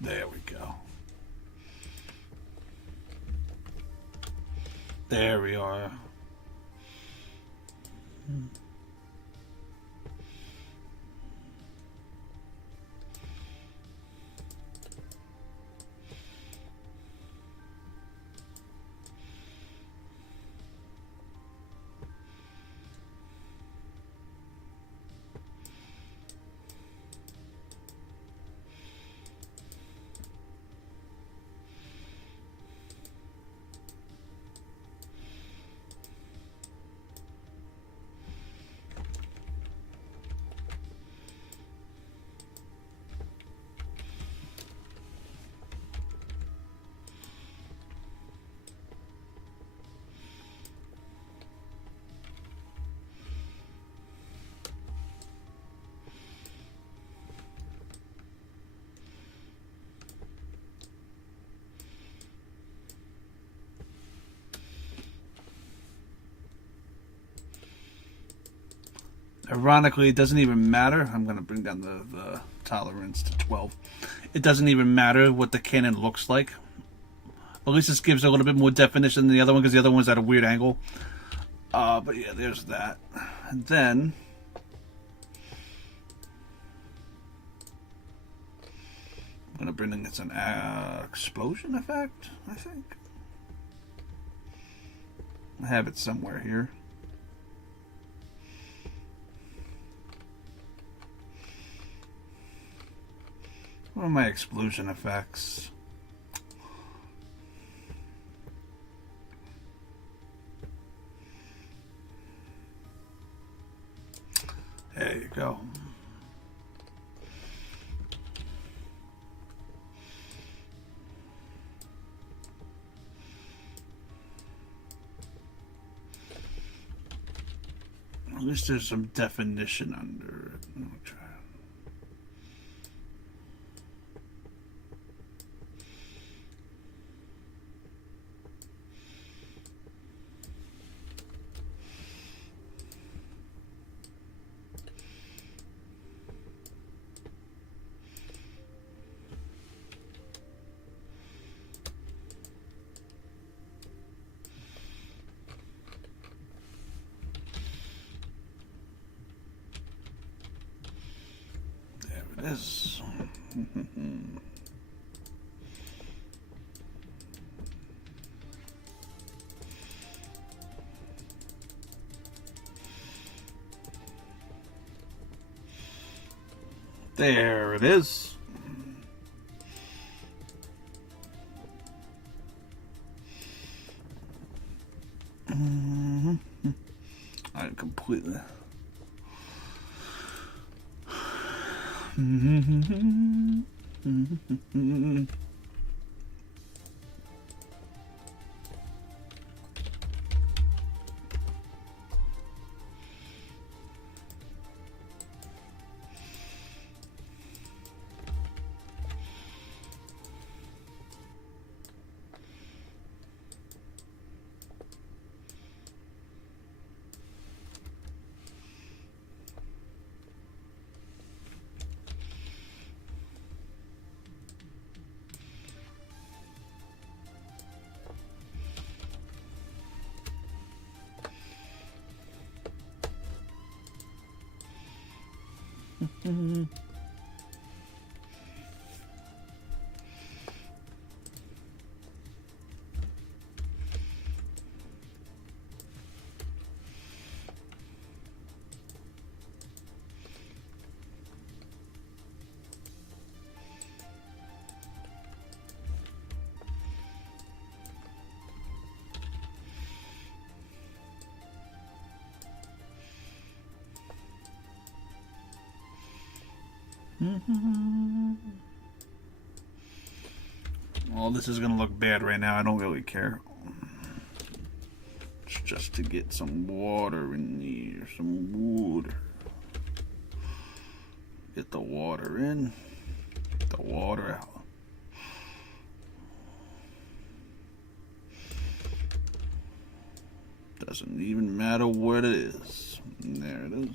There we go. There we are. Ironically, it doesn't even matter. I'm going to bring down the tolerance to 12. It doesn't even matter what the cannon looks like. At least this gives a little bit more definition than the other one, because the other one's at a weird angle. But yeah, there's that. And then I'm going to bring in an explosion effect, I think. I have it somewhere here. What are my explosion effects? There you go. At least there's some definition under it. I'll try. There it is. There it is. I completely. Well, this is going to look bad right now. I don't really care. It's just to get some water in there. Some water. Get the water in. Get the water out. Doesn't even matter what it is. There it is.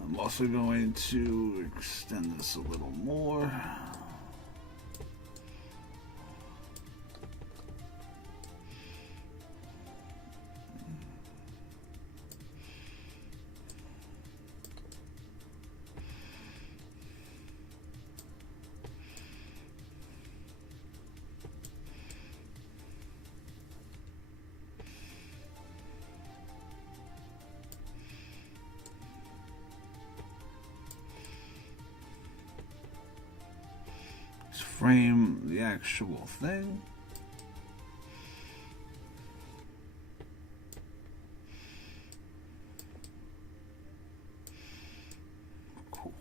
I'm also going to extend this a little more. Frame the actual thing. Cool.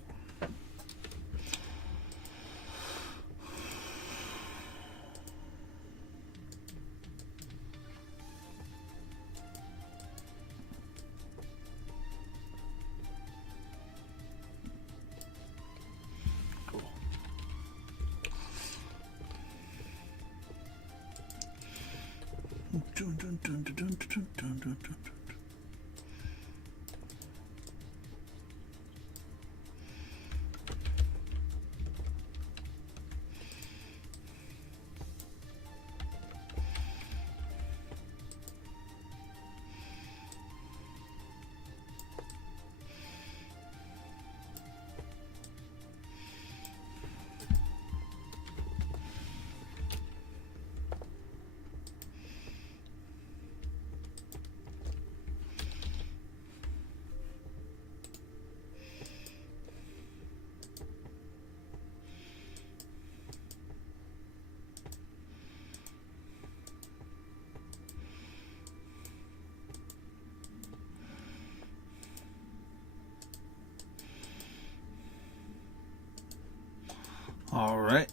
Dun, dun, dun, dun, dun, dun, dun, dun, dun. All right.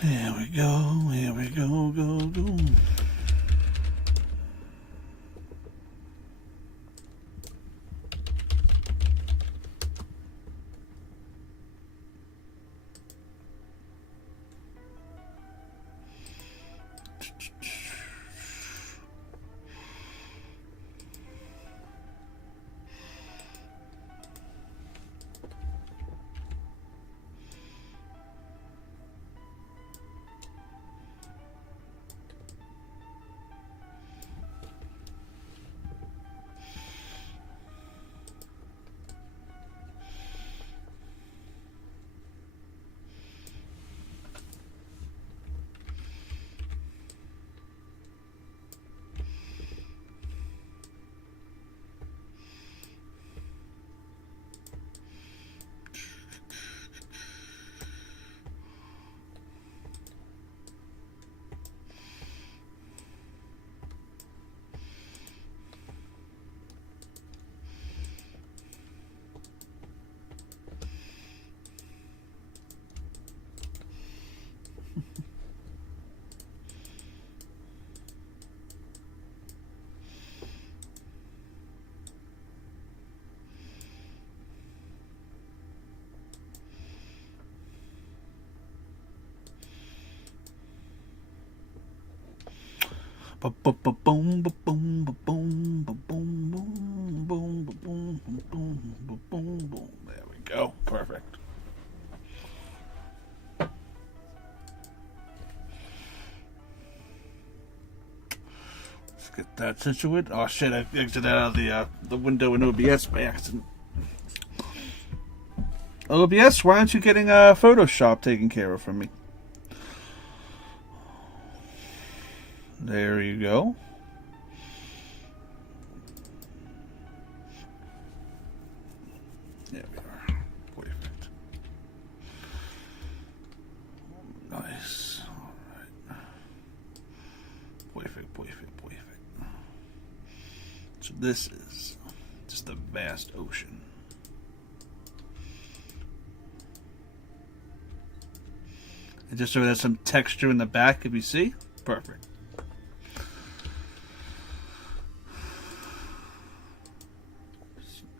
Here we go, go. Ba-boom, ba-boom, ba-boom, ba-boom, boom, boom, ba-boom, ba-boom, ba-boom, boom. There we go. Perfect. Let's get that situated. Oh shit! I exited out of the window in OBS by accident. OBS, why aren't you getting Photoshop taken care of for me? There you go. There we are. Perfect. Nice. Alright. Perfect. So this is just a vast ocean. And just so there's some texture in the back, if you see. Perfect.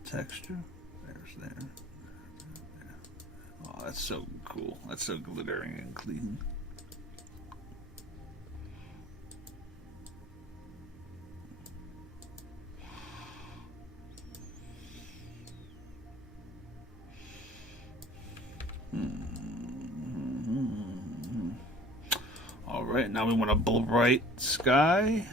Texture. There's there. Oh, that's so cool. That's so glittering and clean. All right, now we want a bright sky.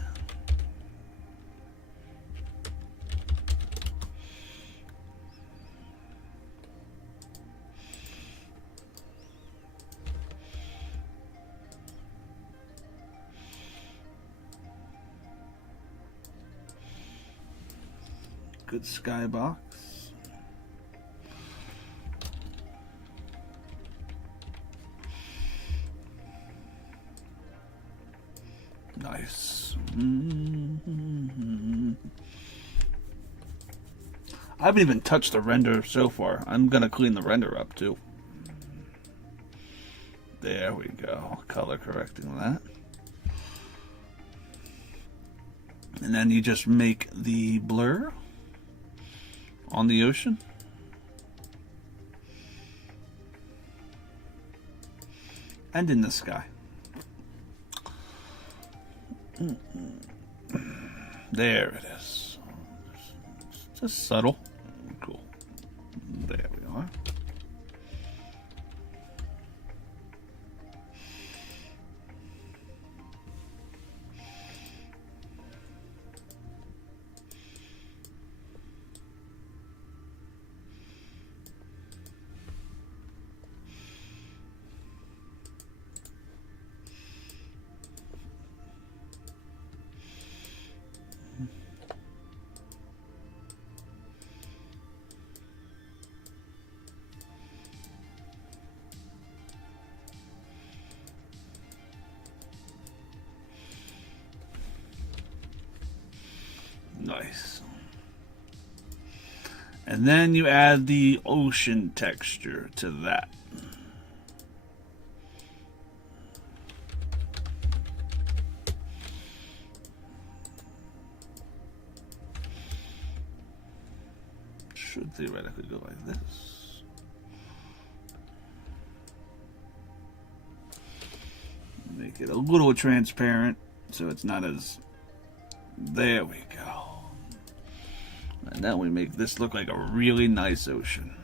Good skybox. Nice. I haven't even touched the render so far. I'm gonna clean the render up too. There we go. Color correcting that. And then you just make the blur on the ocean. And in the sky. There it is. Just subtle. Cool. There we are. Nice. And then you add the ocean texture to that. Should theoretically go like this. Make it a little transparent so it's not as... There we go. And now we make this look like a really nice ocean.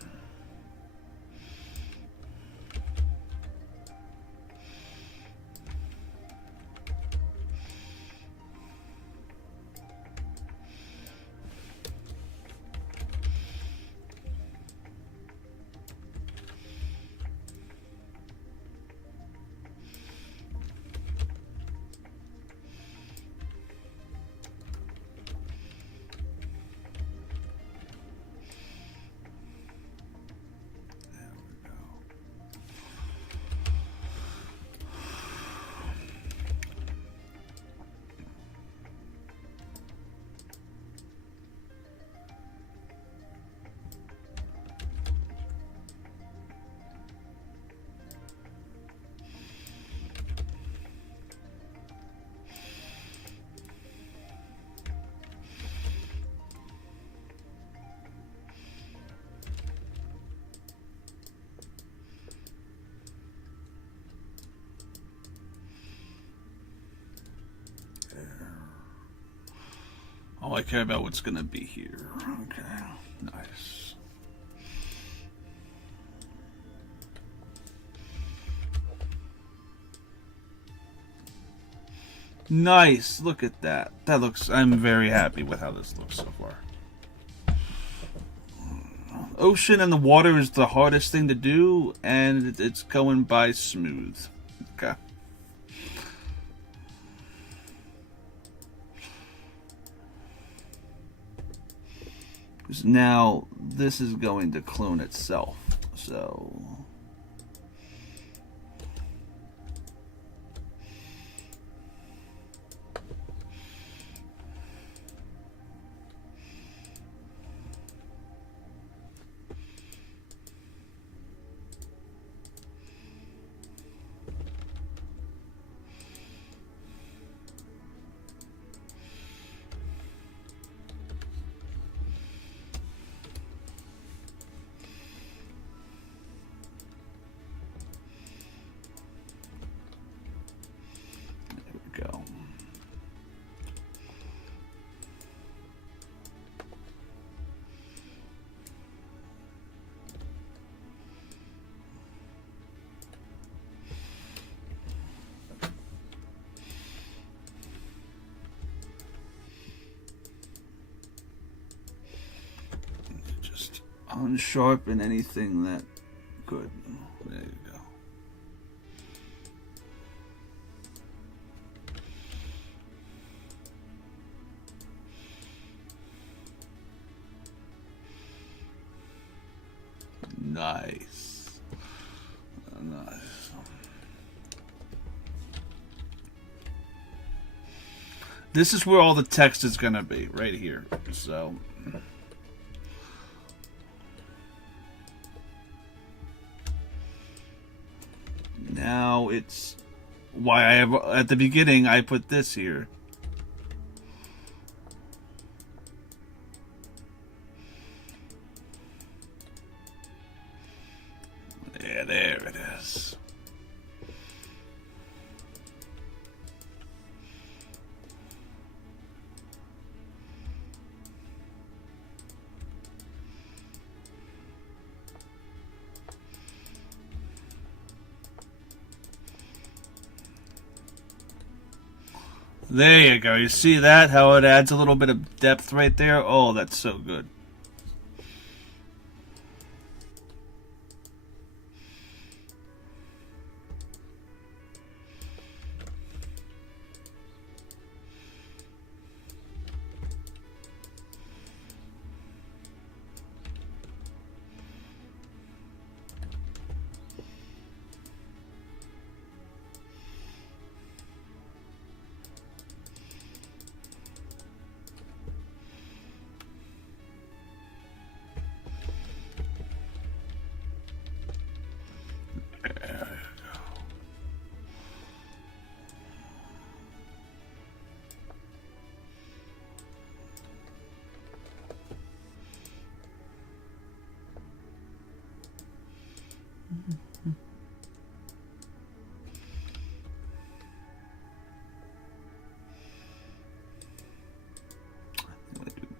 All I care about what's gonna be here. Okay, nice. Nice, look at that. That looks, I'm very happy with how this looks so far. Ocean and the water is the hardest thing to do, and it's going by smooth. Okay. Now, this is going to clone itself, so... go. Just unsharpen anything that could. There you go. Nice. Nice. This is where all the text is going to be, right here. So... now it's why I have, at the beginning, I put this here. Yeah, there it is. There you go. You see that? How it adds a little bit of depth right there? Oh, that's so good.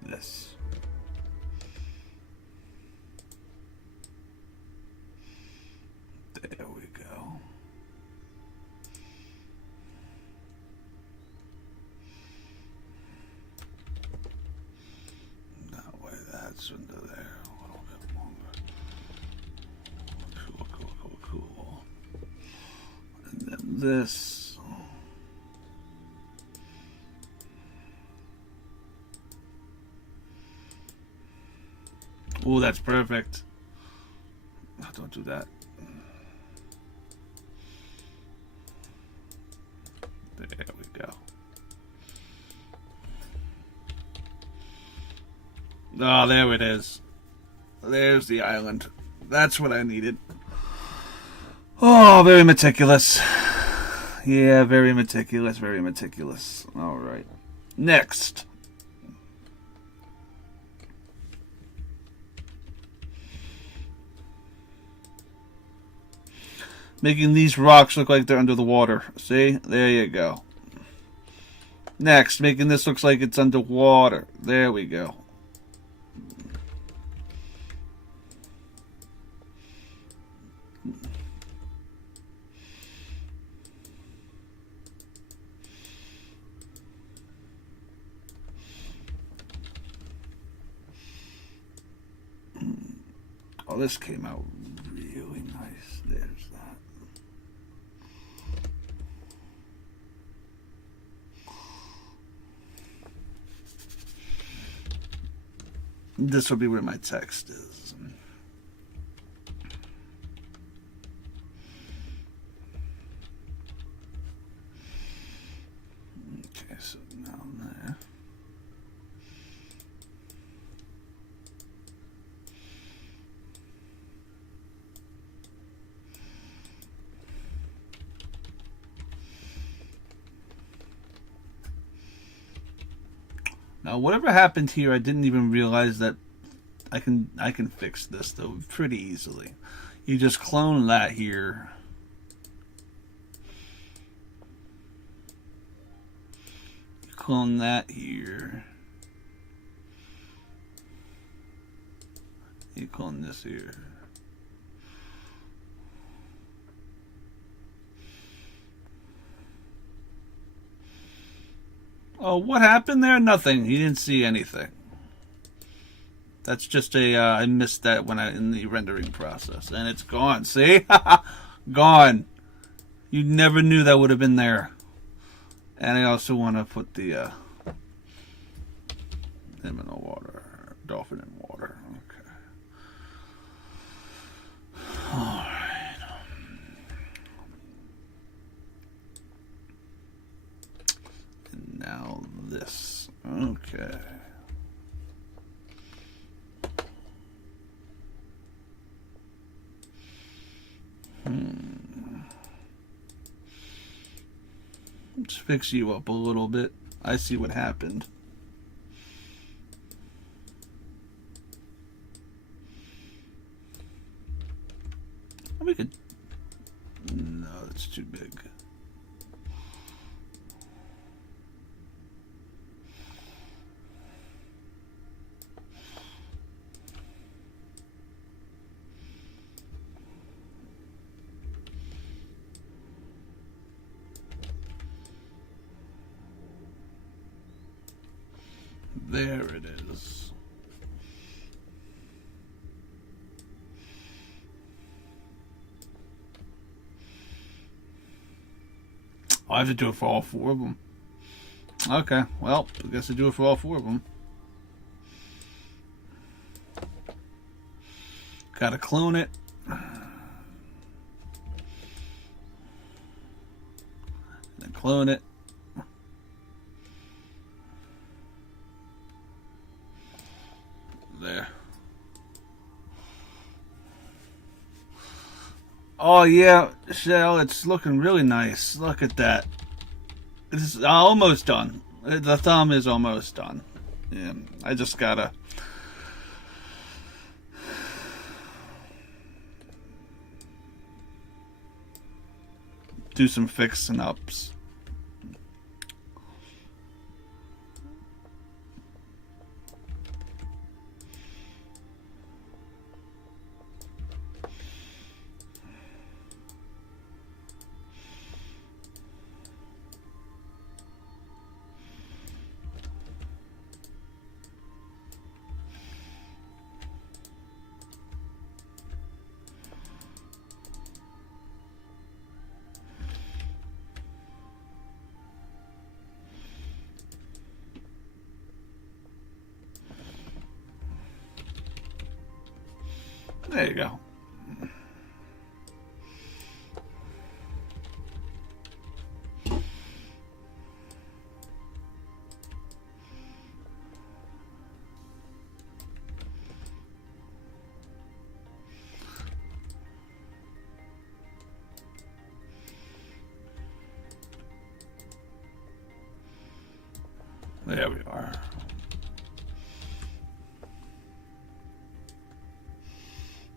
This. There we go. That way, that's into there a little bit longer. Cool, cool, cool, cool. And then this. Oh, that's perfect. Oh, don't do that. There we go. Oh, there it is. There's the island. That's what I needed. Oh, very meticulous. Yeah, very meticulous, very meticulous. All right. Next. Making these rocks look like they're under the water. See? There you go. Next, making this look like it's underwater. There we go. Oh, this came out really nice. There's that. This will be where my text is. Okay, so now there. Now, whatever happened here, I didn't even realize that I can fix this though pretty easily. You just clone that here. You clone that here. You clone this here. Oh, what happened there? Nothing. He didn't see anything. That's just a, I missed that when in the rendering process. And it's gone. See? Gone. You never knew that would have been there. And I also want to put the, him in the water. Dolphin in water. Okay. Alright. And now this. Okay. Let's fix you up a little bit. I see what happened. We could... No, that's too big. There it is. Oh, I have to do it for all four of them. Okay, well, I guess I do it for all four of them. Gotta clone it. Then clone it. There. Oh yeah, Shell, it's looking really nice. Look at that. It's almost done. The thumb is almost done. Yeah, I just gotta do some fixing ups. There you go. There we are.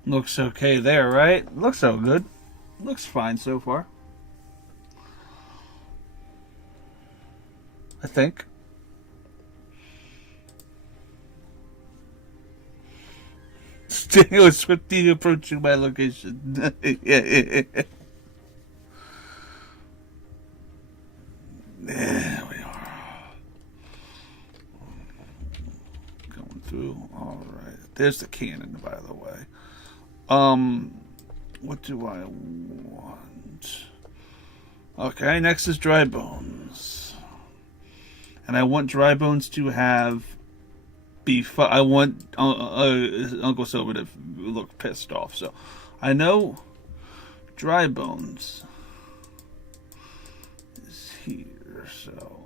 Looks okay there, right? Looks so good. Looks fine so far. I think. Daniel is swiftly approaching my location. Yeah. There we are. Going through. All right. There's the cannon, by the way. What do I want? Okay, next is Dry Bones. And I want Dry Bones to have I want Uncle Silver to look pissed off. So I know Dry Bones is here. So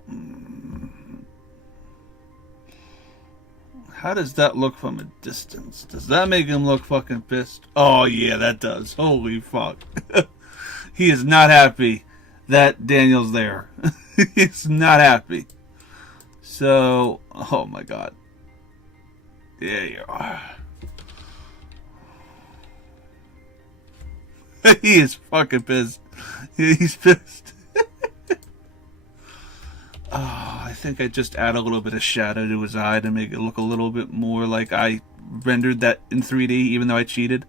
how does that look from a distance? Does that make him look fucking pissed? Oh yeah, that does. Holy fuck. He is not happy that Daniel's there. He's not happy. So, oh my god. There you are. He is fucking pissed. He's pissed. I think I just add a little bit of shadow to his eye to make it look a little bit more like I rendered that in 3D, even though I cheated.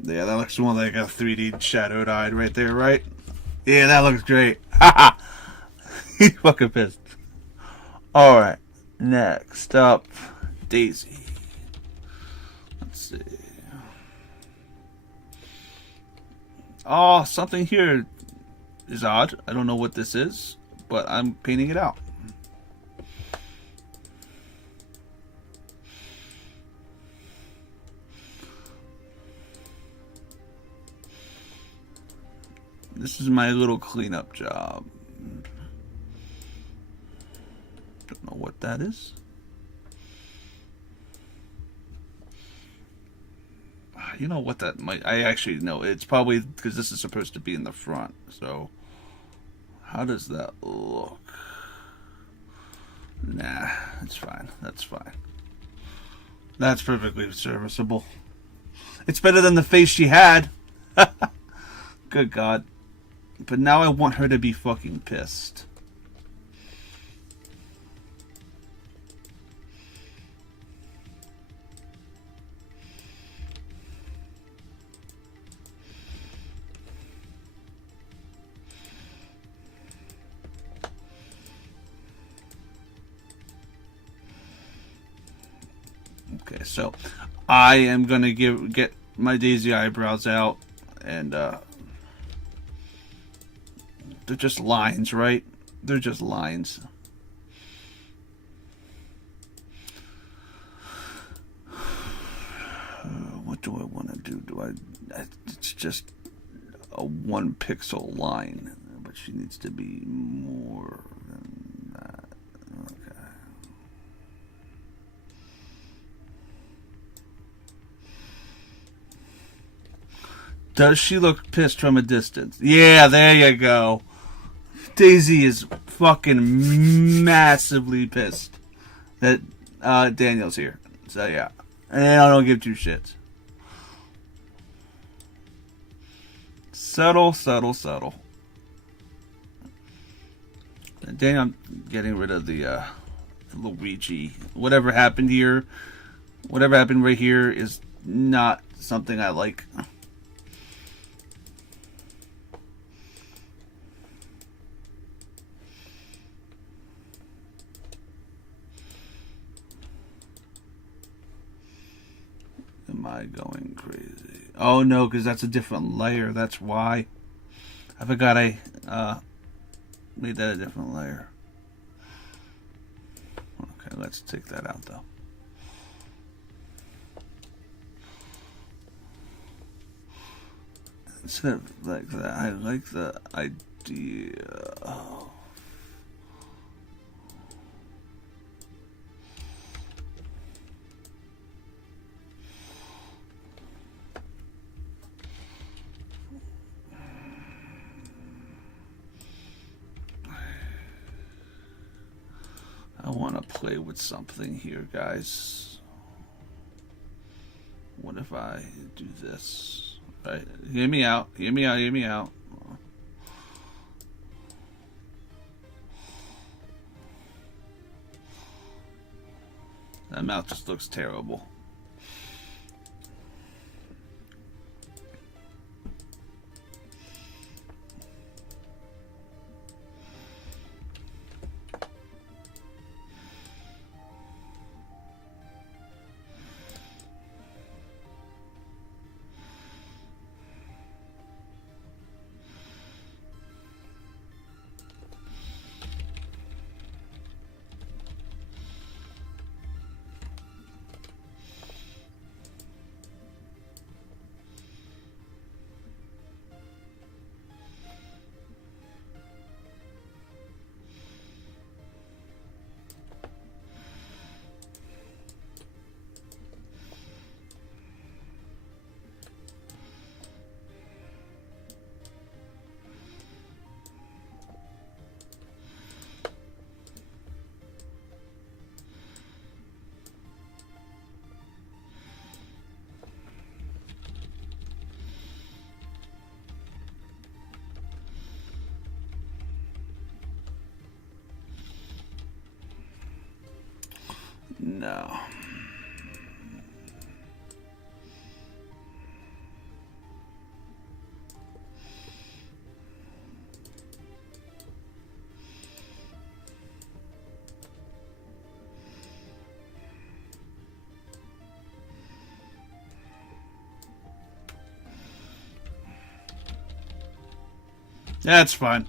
Yeah, that looks more like a 3D shadowed eye right there, right? Yeah, that looks great. He's fucking pissed. Alright, next up, Daisy. Let's see. Oh, something here is odd. I don't know what this is, but I'm painting it out. This is my little cleanup job. Don't know what that is. You know what that might... I actually know. It's probably because this is supposed to be in the front. So, how does that look? Nah, it's fine. That's fine. That's perfectly serviceable. It's better than the face she had. Good God. But now I want her to be fucking pissed. Okay, so I am gonna get my Daisy eyebrows out, and they're just lines, right? They're just lines. What do I want to do? It's just a 1 pixel line, but she needs to be more than that. Okay. Does she look pissed from a distance? Yeah, there you go. Daisy is fucking massively pissed that Daniel's here. So yeah, and I don't give two shits. Subtle, subtle, subtle. And Daniel, I'm getting rid of the Luigi. Whatever happened here, whatever happened right here is not something I like. Am I going crazy? Oh no, because that's a different layer. That's why. I forgot I made that a different layer. Okay, let's take that out though. Instead of like that, I like the idea of... I want to play with something here, guys. What if I do this? Right, hear me out. Hear me out. Hear me out. That mouth just looks terrible. No. That's fine.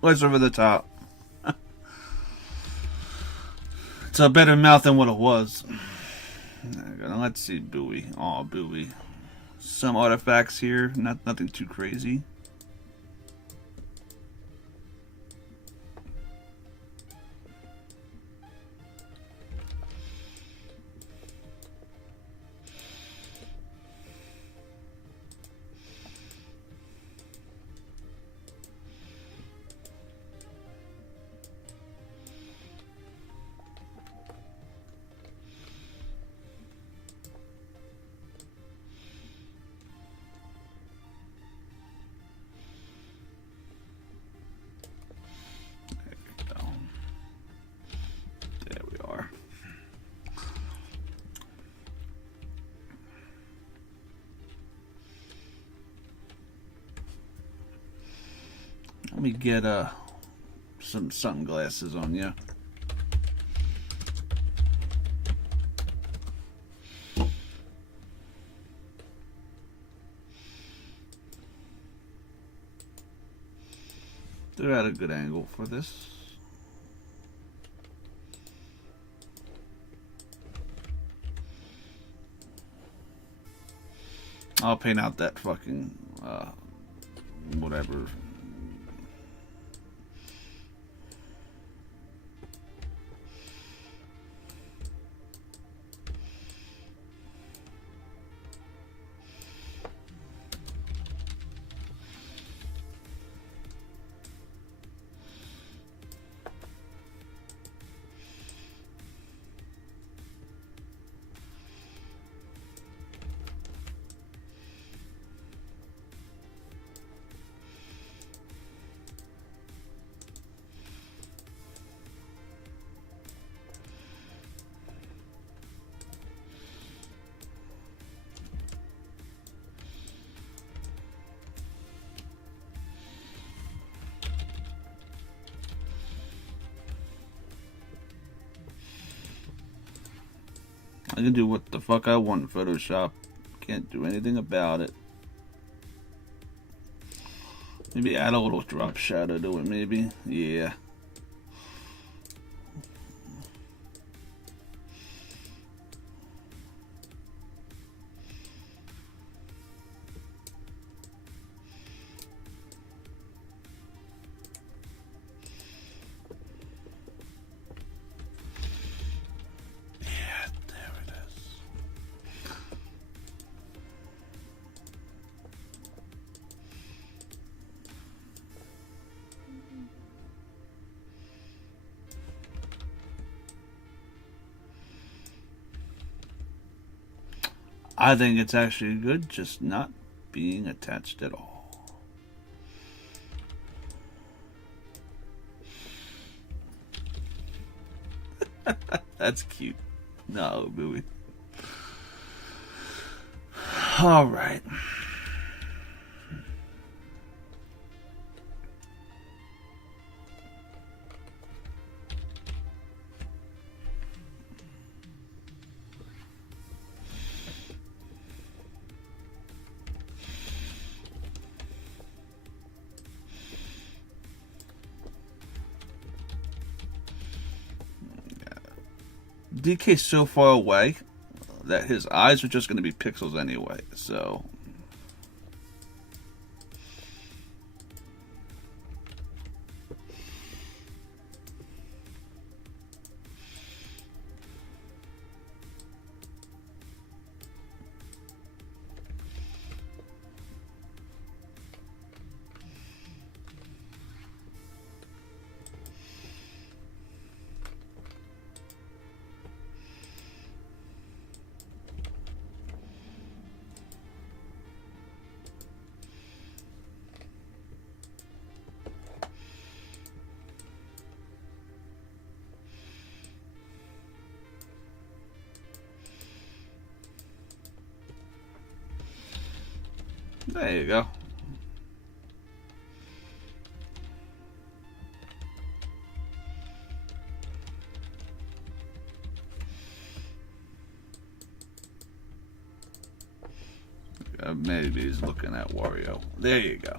What's over the top? It's a better mouth than what it was. Let's see, Bowie. Oh, Bowie. Some artifacts here, nothing too crazy. Let me get some sunglasses on you. They're at a good angle for this. I'll paint out that fucking whatever. I can do what the fuck I want in Photoshop. Can't do anything about it. Maybe add a little drop shadow to it, maybe. Yeah. I think it's actually good just not being attached at all. That's cute. No, movie. All right. DK's so far away that his eyes are just going to be pixels anyway, so... There you go. Maybe he's looking at Wario. There you go.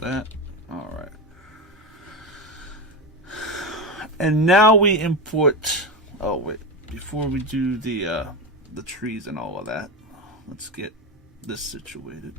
That. All right. And now we import. Oh wait, before we do the trees and all of that, let's get this situated.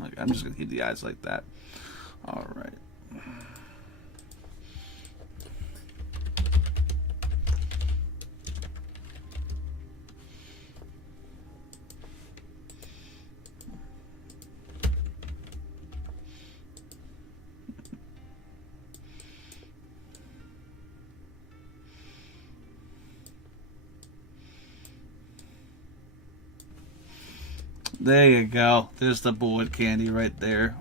Okay, I'm just gonna keep the eyes like that. All right. There you go. There's the bullet candy right there.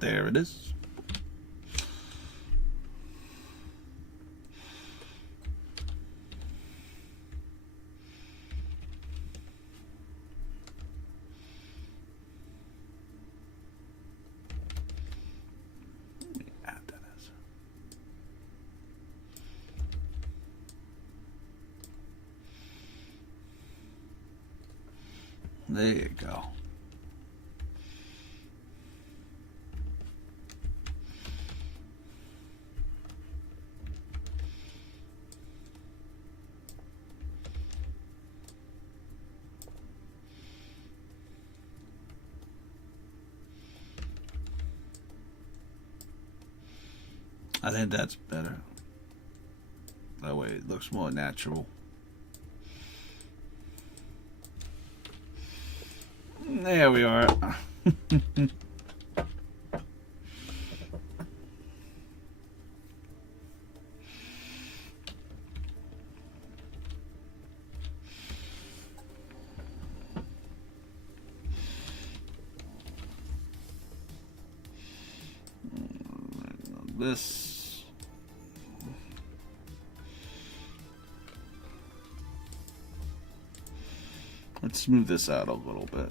There it is. Add that as. There you go. I think that's better. That way it looks more natural. There we are. This. Let's smooth this out a little bit.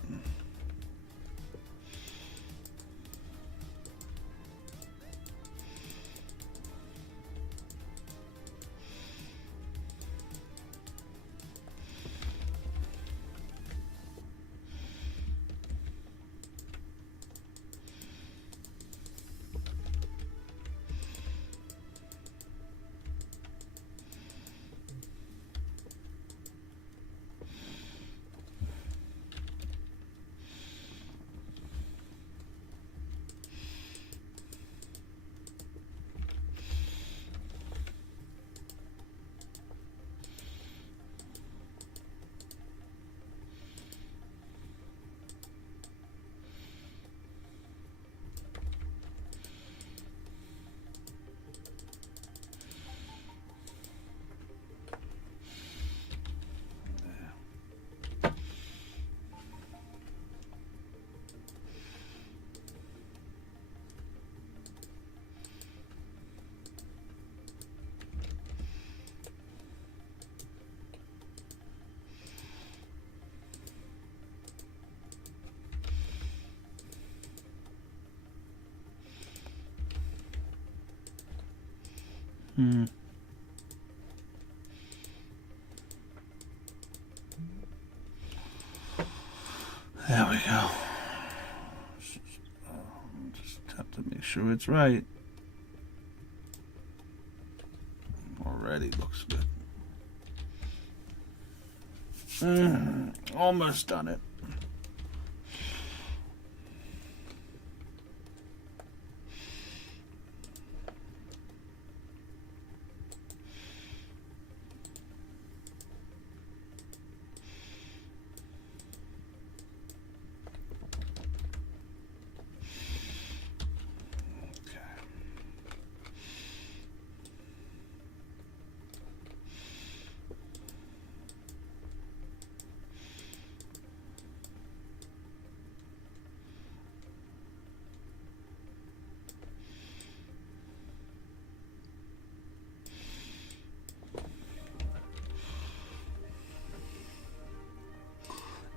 There we go. Just have to make sure it's right. Already looks good. Almost done it.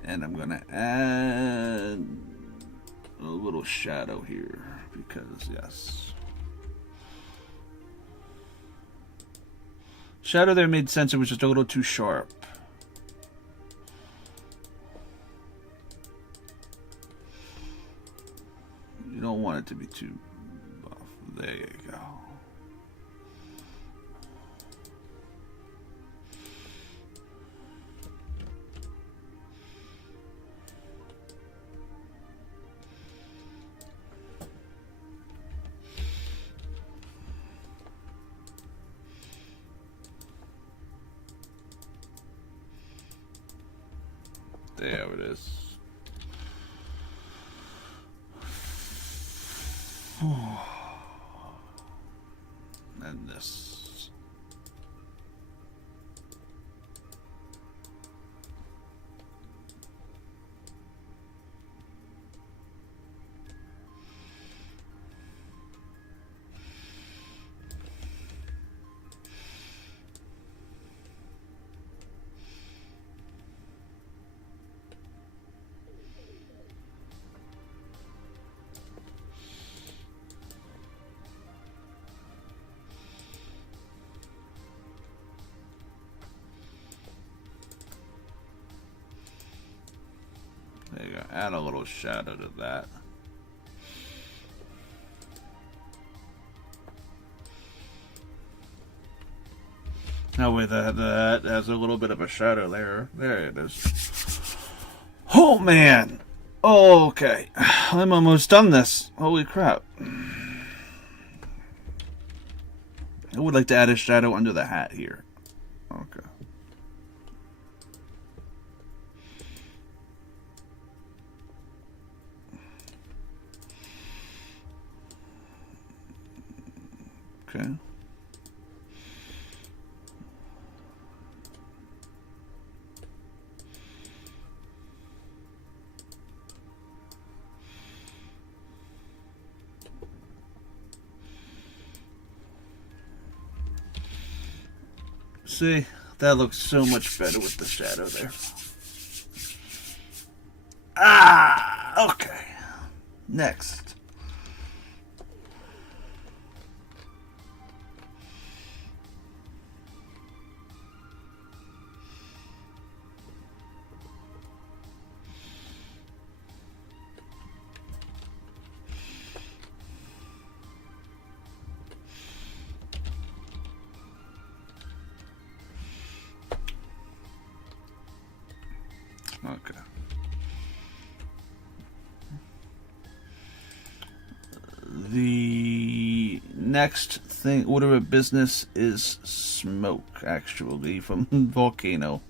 And I'm gonna add a little shadow here because yes, shadow there made sense. It was just a little too sharp. You don't want it to be too buff. There you go. There it is. And this. There you go. Add a little shadow to that. That way that has a little bit of a shadow there. There it is. Oh man. Oh, okay. I'm almost done this. Holy crap. I would like to add a shadow under the hat here. Okay. Okay. See, that looks so much better with the shadow there. Ah, okay. Next. Okay. The next thing, order of business is smoke, actually, from Volcano.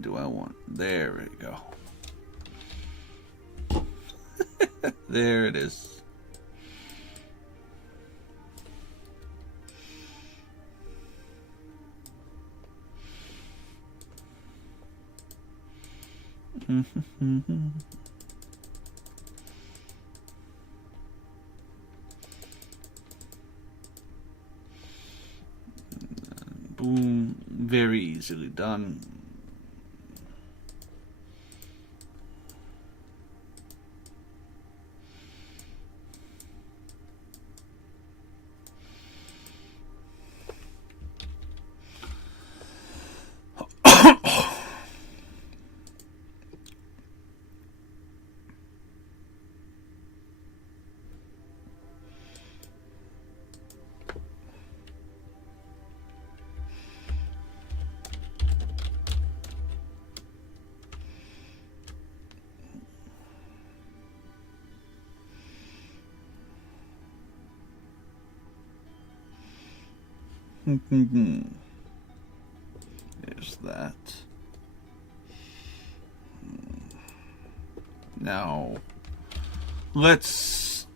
Do I want? There we go. There it is. Boom. Very easily done. There's that. Now, let's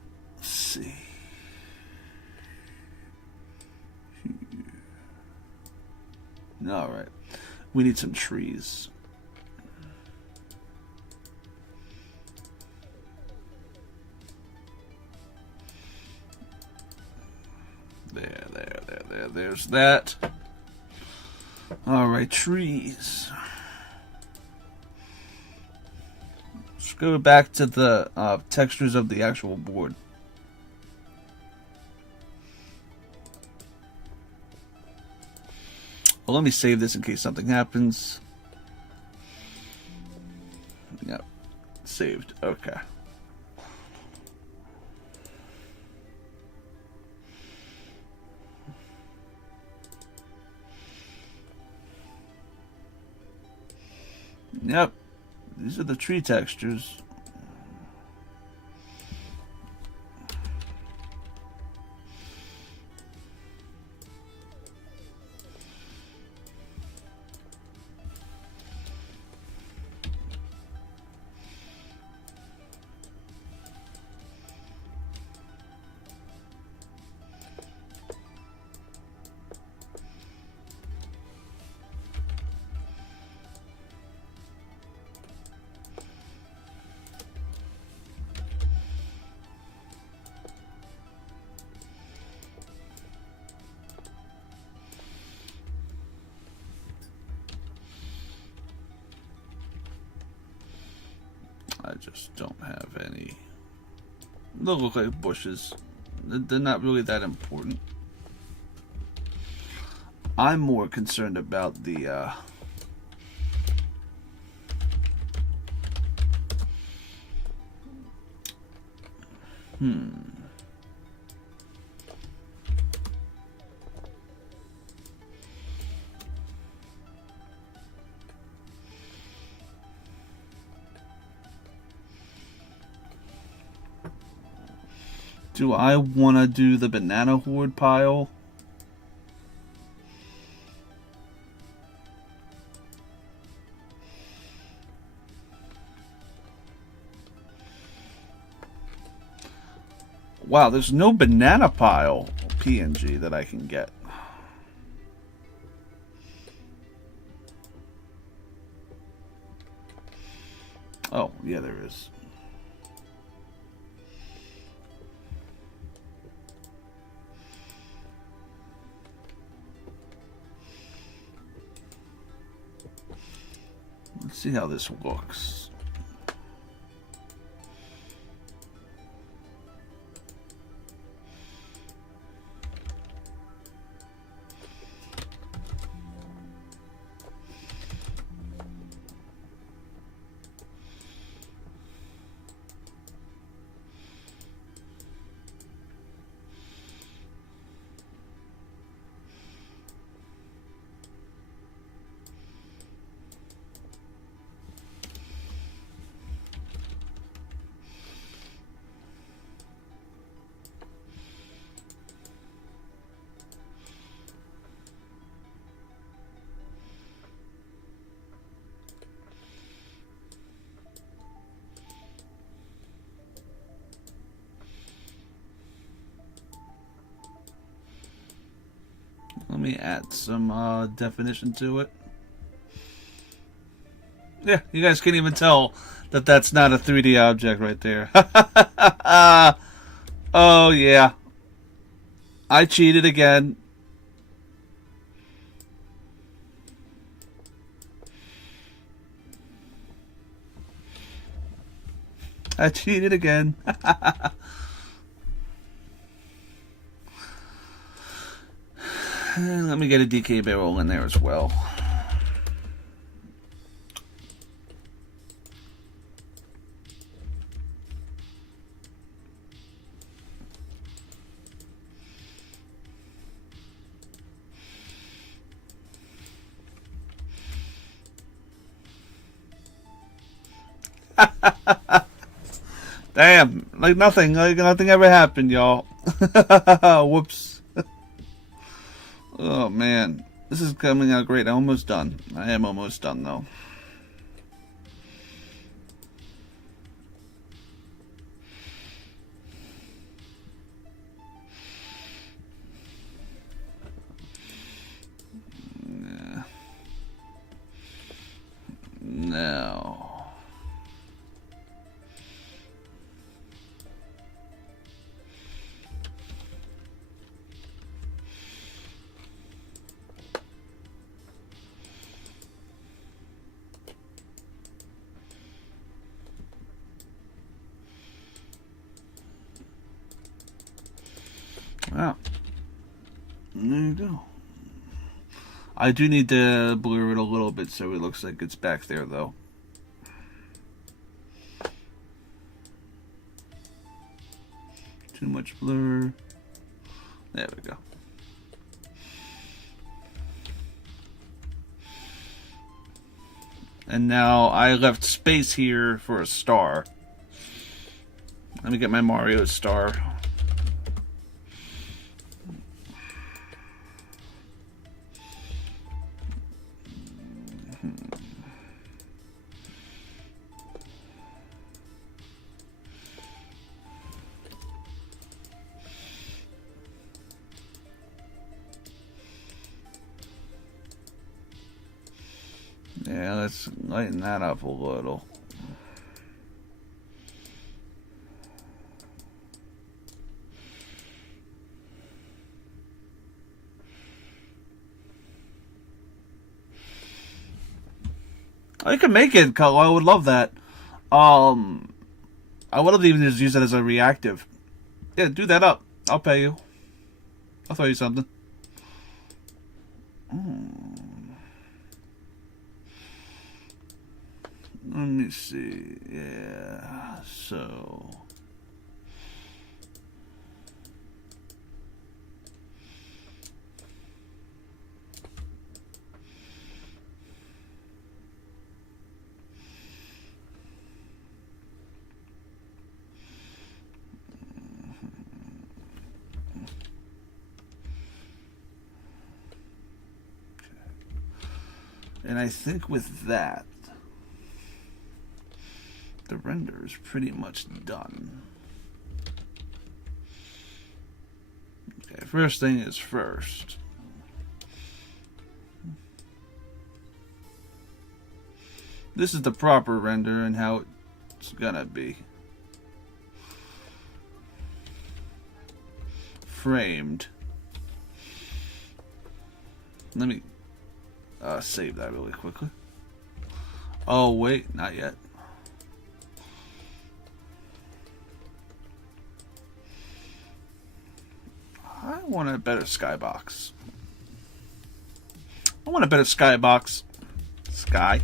see. All right. We need some trees. There's that. All right, trees. Let's go back to the textures of the actual board. Well, let me save this in case something happens. Yep, saved. Okay. Yep, these are the tree textures. I just don't have any. They look like bushes. They're not really that important. I'm more concerned about the Do I want to do the banana horde pile? Wow, there's no banana pile PNG that I can get. Oh, yeah, there is. Let's see how this looks. Let me add some definition to it. Yeah, you guys can't even tell that that's not a 3D object right there. Oh, yeah. I cheated again. I cheated again. Let me get a DK barrel in there as well. Damn, like nothing ever happened, y'all. Whoops. Oh man, this is coming out great. I'm almost done. I am almost done though. No. Wow. There you go. I do need to blur it a little bit so it looks like it's back there, though. Too much blur. There we go. And now I left space here for a star. Let me get my Mario star. Yeah, let's lighten that up a little. I can make it color. I would love that. I would have even just used it as a reactive. Yeah, do that up. I'll pay you. I'll throw you something. Let me see. Yeah, so. And I think with that, the render is pretty much done. Okay, first thing is first. This is the proper render and how it's gonna be. Framed. Let me save that really quickly. Oh wait, not yet. I want a better skybox. I want a better skybox. Sky.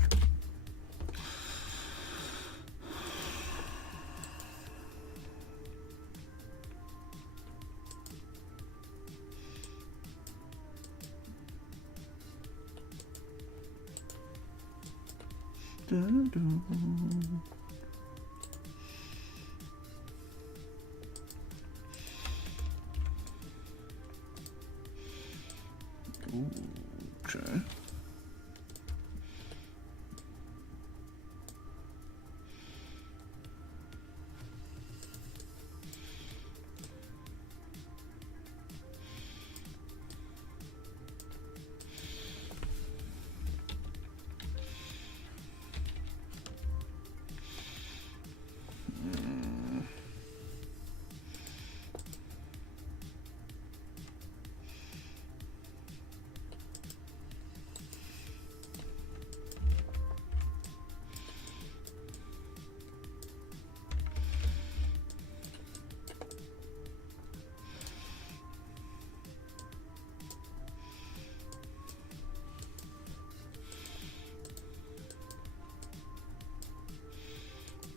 Okay.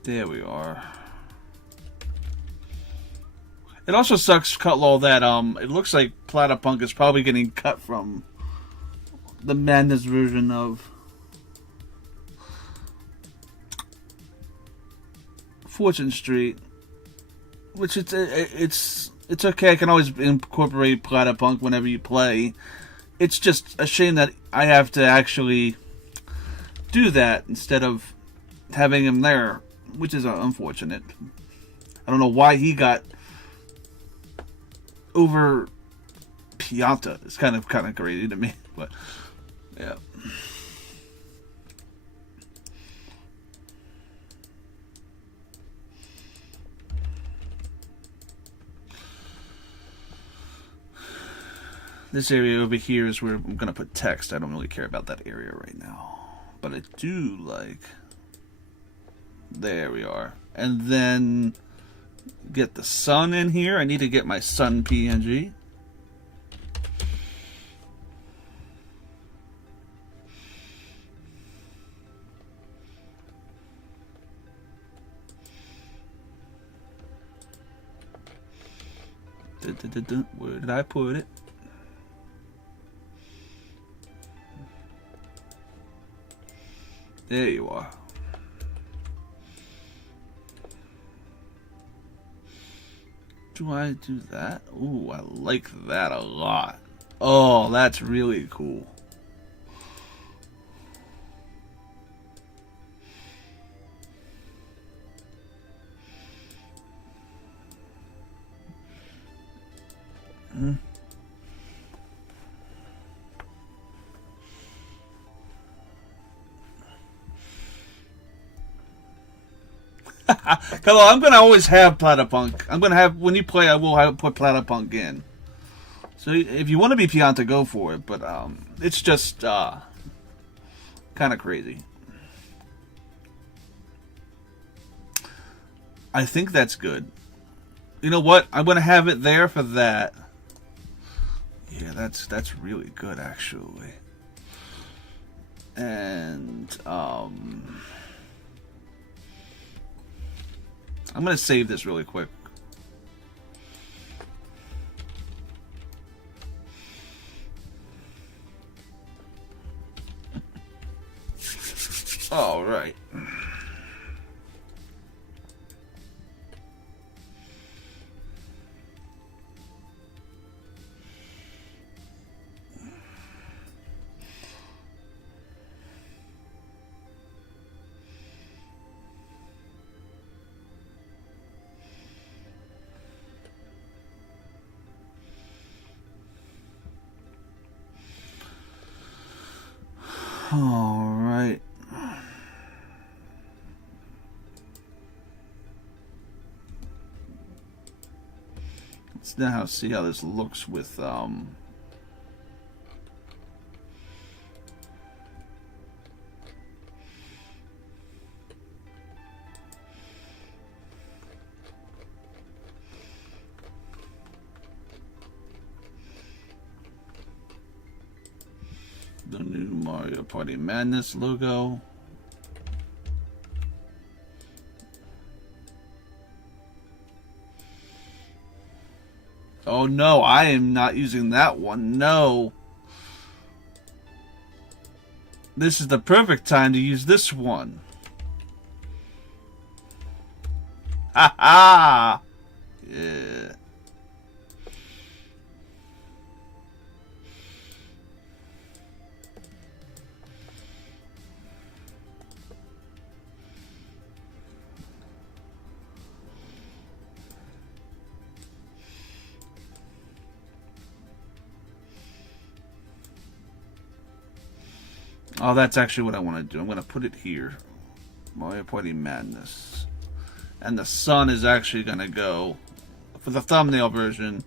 There we are. It also sucks, Cutlaw, that it looks like Platypunk is probably getting cut from the Madness version of Fortune Street, which it's okay. I can always incorporate Platypunk whenever you play. It's just a shame that I have to actually do that instead of having him there, which is unfortunate. I don't know why he got over Pianta. It's kind of crazy to me, but yeah. This area over here is where I'm gonna put text. I don't really care about that area right now, but I do like. There we are. And then get the sun in here. I need to get my sun PNG. Where did I put it? There you are. Do I do that? Ooh, I like that a lot. Oh, that's really cool. Hello, I'm gonna always have Platypunk. I'm gonna have, when you play, I will put Platypunk in. So if you want to be Pianta, go for it. But it's just kind of crazy. I think that's good. You know what? I'm gonna have it there for that. Yeah, that's really good actually. And I'm going to save this really quick. All right. All right. Let's now see how this looks with the new Mario Party Madness logo. Oh no, I am not using that one. No. This is the perfect time to use this one. Ha ha! Yeah. Oh, that's actually what I want to do. I'm going to put it here. Mario Party Madness. And the sun is actually going to go, for the thumbnail version,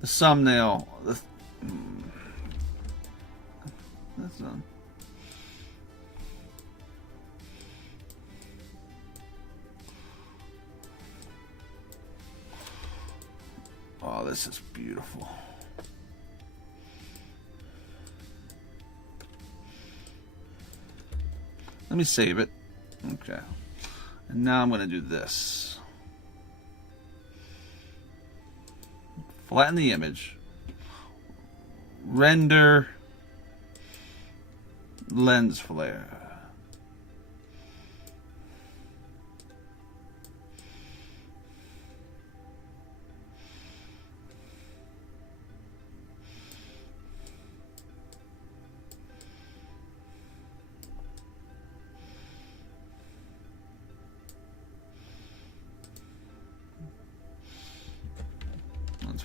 the thumbnail. That's done. Oh, this is beautiful. Let me save it. Okay. And now I'm going to do this. Flatten the image. Render lens flare.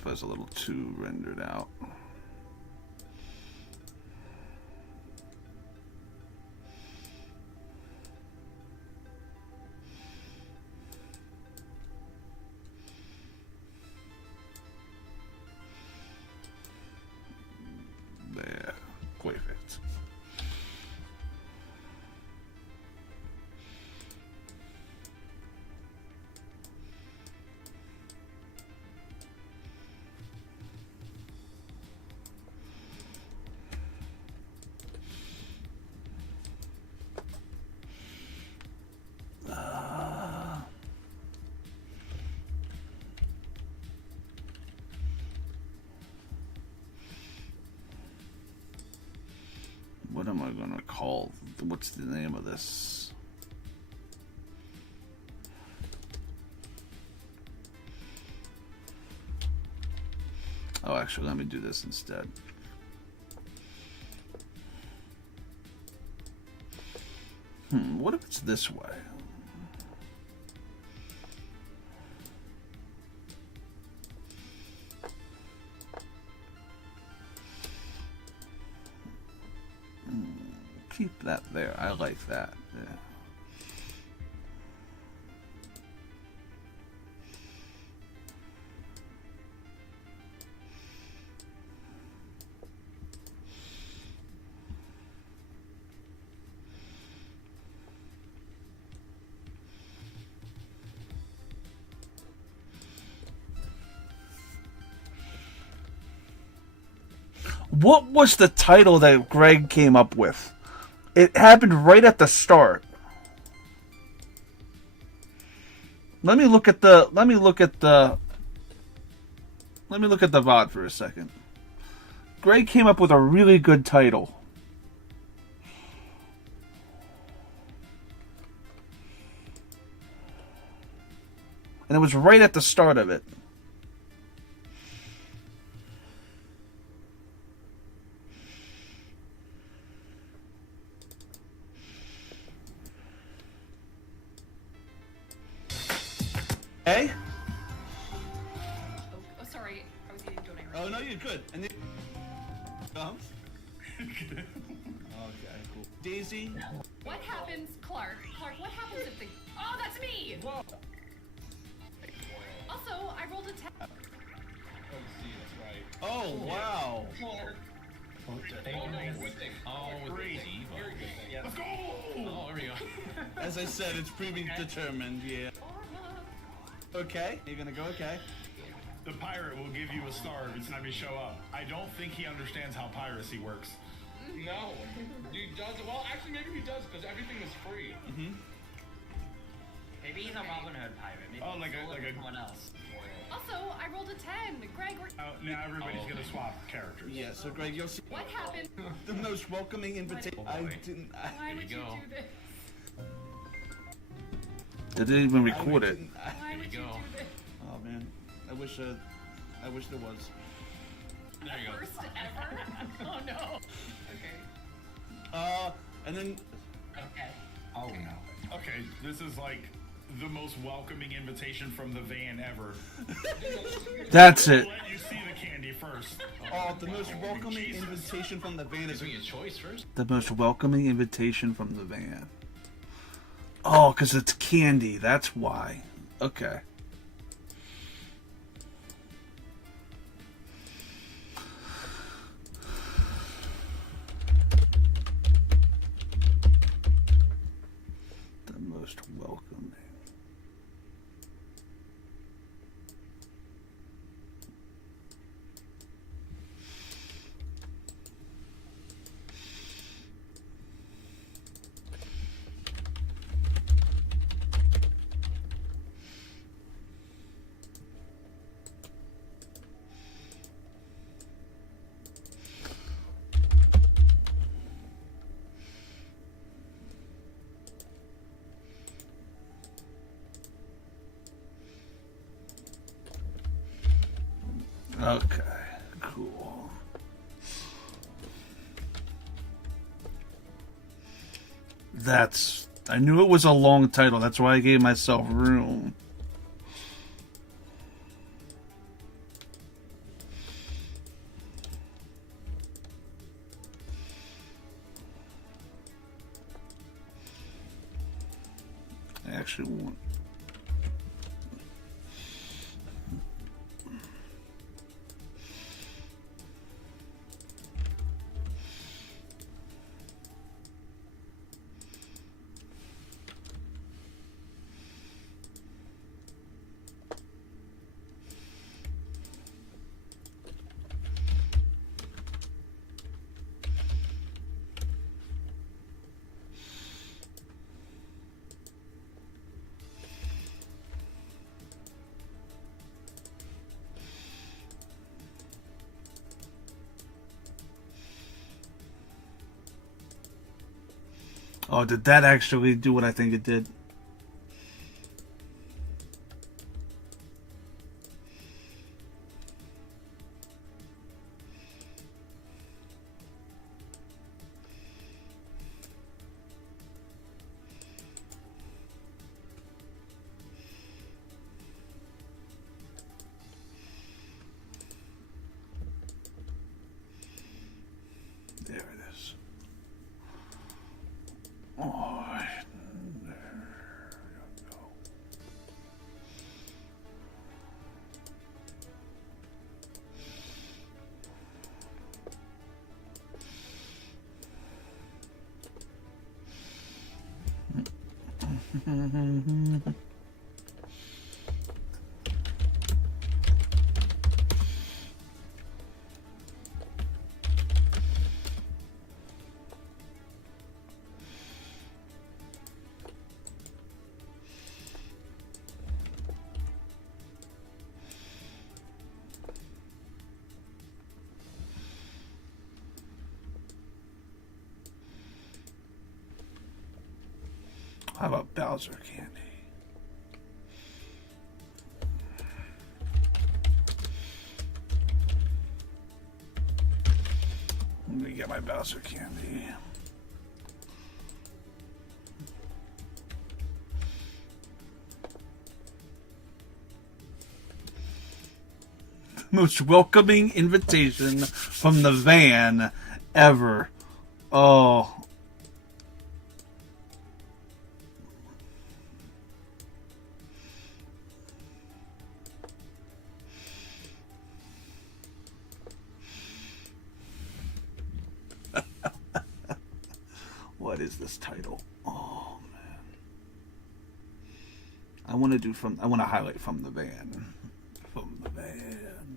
That's a little too rendered out. There, perfect. What am I gonna call? What's the name of this? Oh, actually, let me do this instead. What if it's this way? Keep that there. I like that. Yeah. What was the title that Greg came up with? It happened right at the start. Let me look at the VOD for a second. Greg came up with a really good title. And it was right at the start of it. Hey? Oh, sorry. I was eating donut. Oh, no, you're good. And then... Okay, cool. Daisy. What happens, Clark? Clark, what happens if the... Oh, that's me! Whoa. Also, I rolled a 10. Oh, see, that's right. Oh, wow. Clark. Oh, with the Very good. Yeah. Let's go! Oh, there we go. As I said, it's predetermined, yeah. Okay, you're gonna go, okay. The pirate will give you a star every time you show up. I don't think he understands how piracy works. No. Dude does. Well, actually, maybe he does because everything is free. Maybe he's a Robin Hood pirate. Maybe Oh, he's like a- stolen like a- from someone else. Also, I rolled a 10. Greg, Now everybody's gonna swap characters. Yeah, so Greg, you'll see what happened? the most welcoming invitation. Oh, I boy. didn't. Why would you go. do this? They didn't even record it. Why would you go. do this? Oh man, I wish there was. There you go. First ever? Oh no. Okay. And then Okay. Oh no. Okay, this is like the most welcoming invitation from the van ever. that's it. We'll let you see the candy first. The most welcoming Jesus. invitation from the van is Gives me a choice first. the most welcoming invitation from the van. Oh, because it's candy. That's why. Okay. The most welcoming. Okay, cool. I knew it was a long title. That's why I gave myself room. I actually want. Oh, did that actually do what I think it did? There it is. Oh, there you go. How about Bowser candy? Let me get my Bowser candy. Most welcoming invitation from the van ever. Oh, What is this title? Oh man. I want to highlight From the Van. From the Van.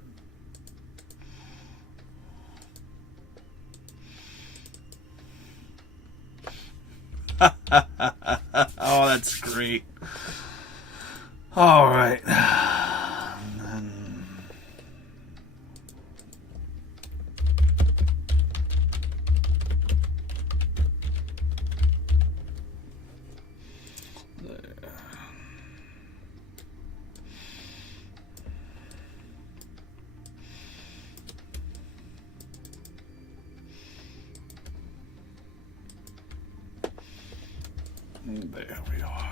Oh, that's great. All right. There we are.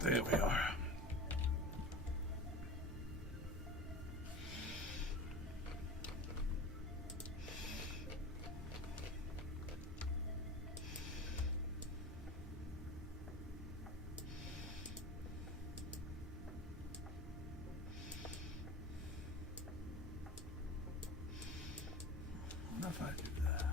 There we are. What if I do that?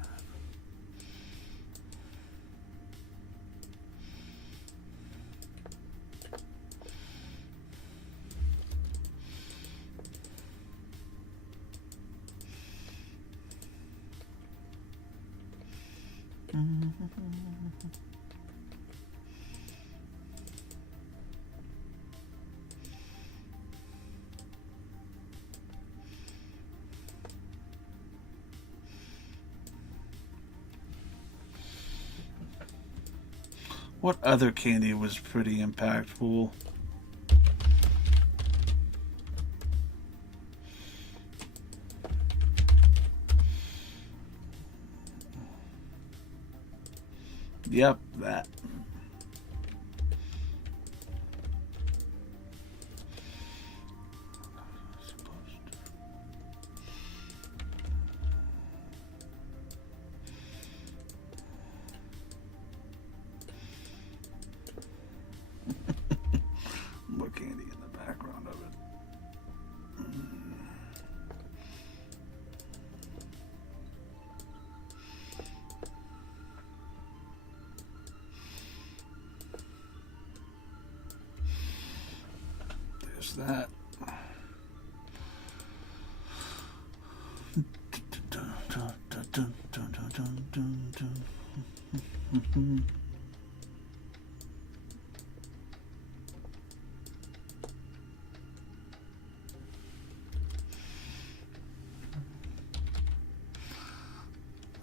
What other candy was pretty impactful? Yep, that. More candy in the background of it. There's that.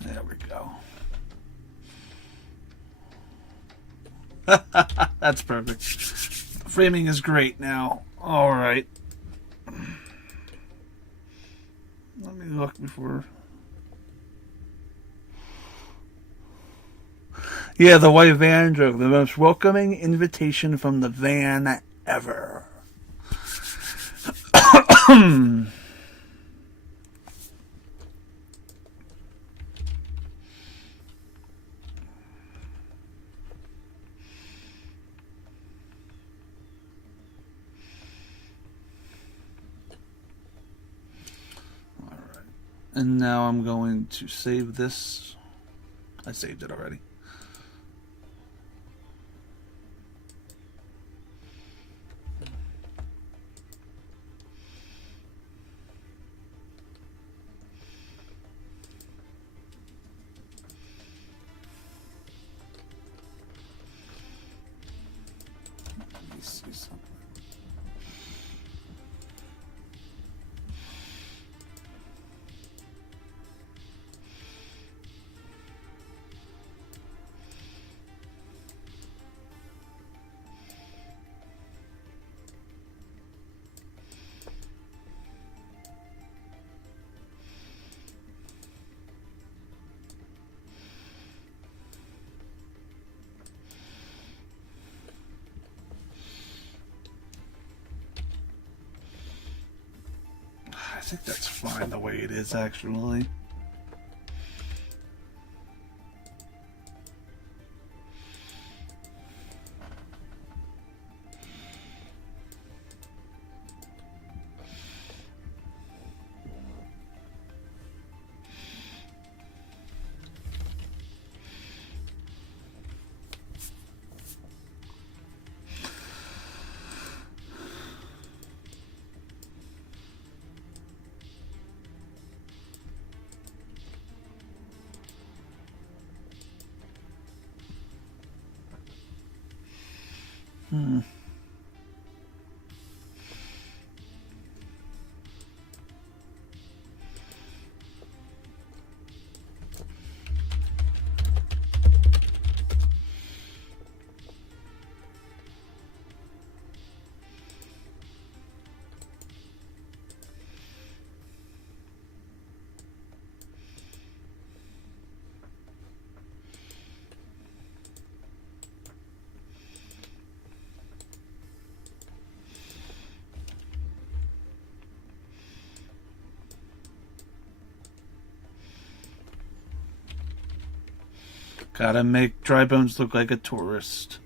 There we go. That's perfect. Framing is great now. All right. Let me look before. Yeah, the white van joke. The most welcoming invitation from the van ever. And now I'm going to save this. I saved it already. Let me see something. think that's fine the way it is, actually. Gotta make Dry Bones look like a tourist.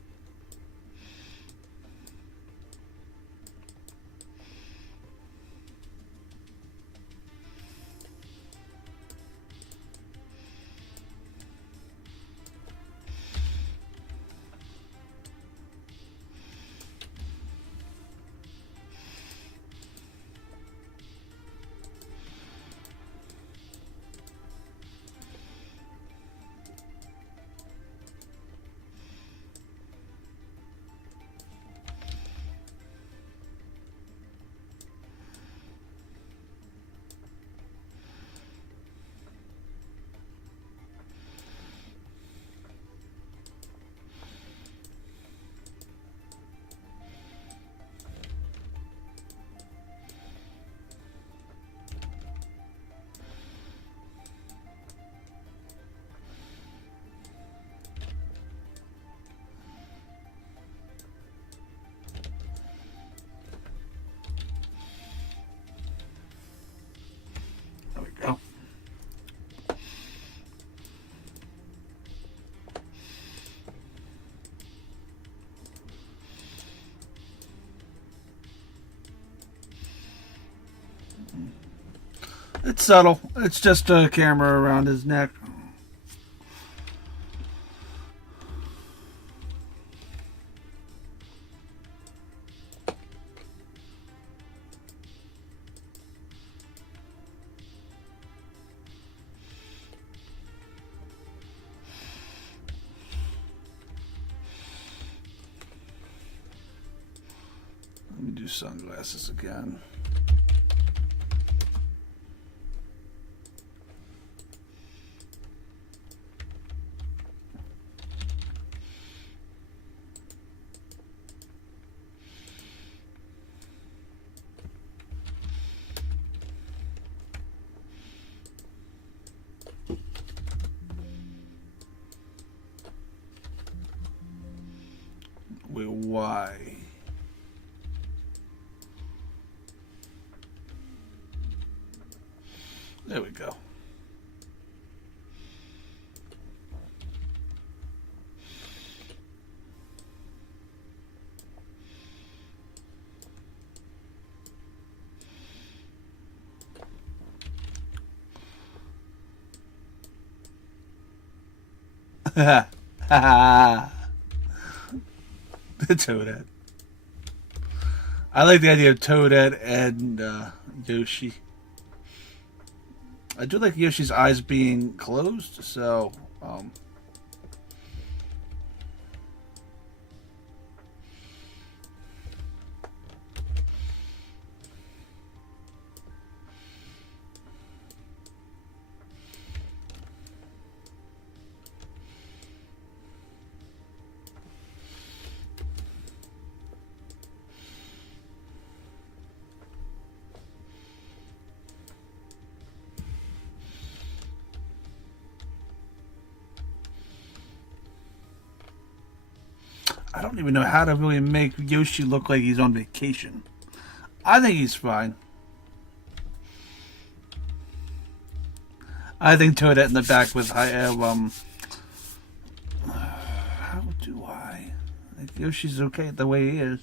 There we go. It's subtle. It's just a camera around his neck. Let me do sunglasses again. Wait, why? There we go. Ha ha. Toadette. I like the idea of Toadette and Yoshi. I do like Yoshi's eyes being closed, so I don't even know how to really make Yoshi look like he's on vacation. I think he's fine. I think Toadette in the back with high. How do I? I think Yoshi's okay the way he is.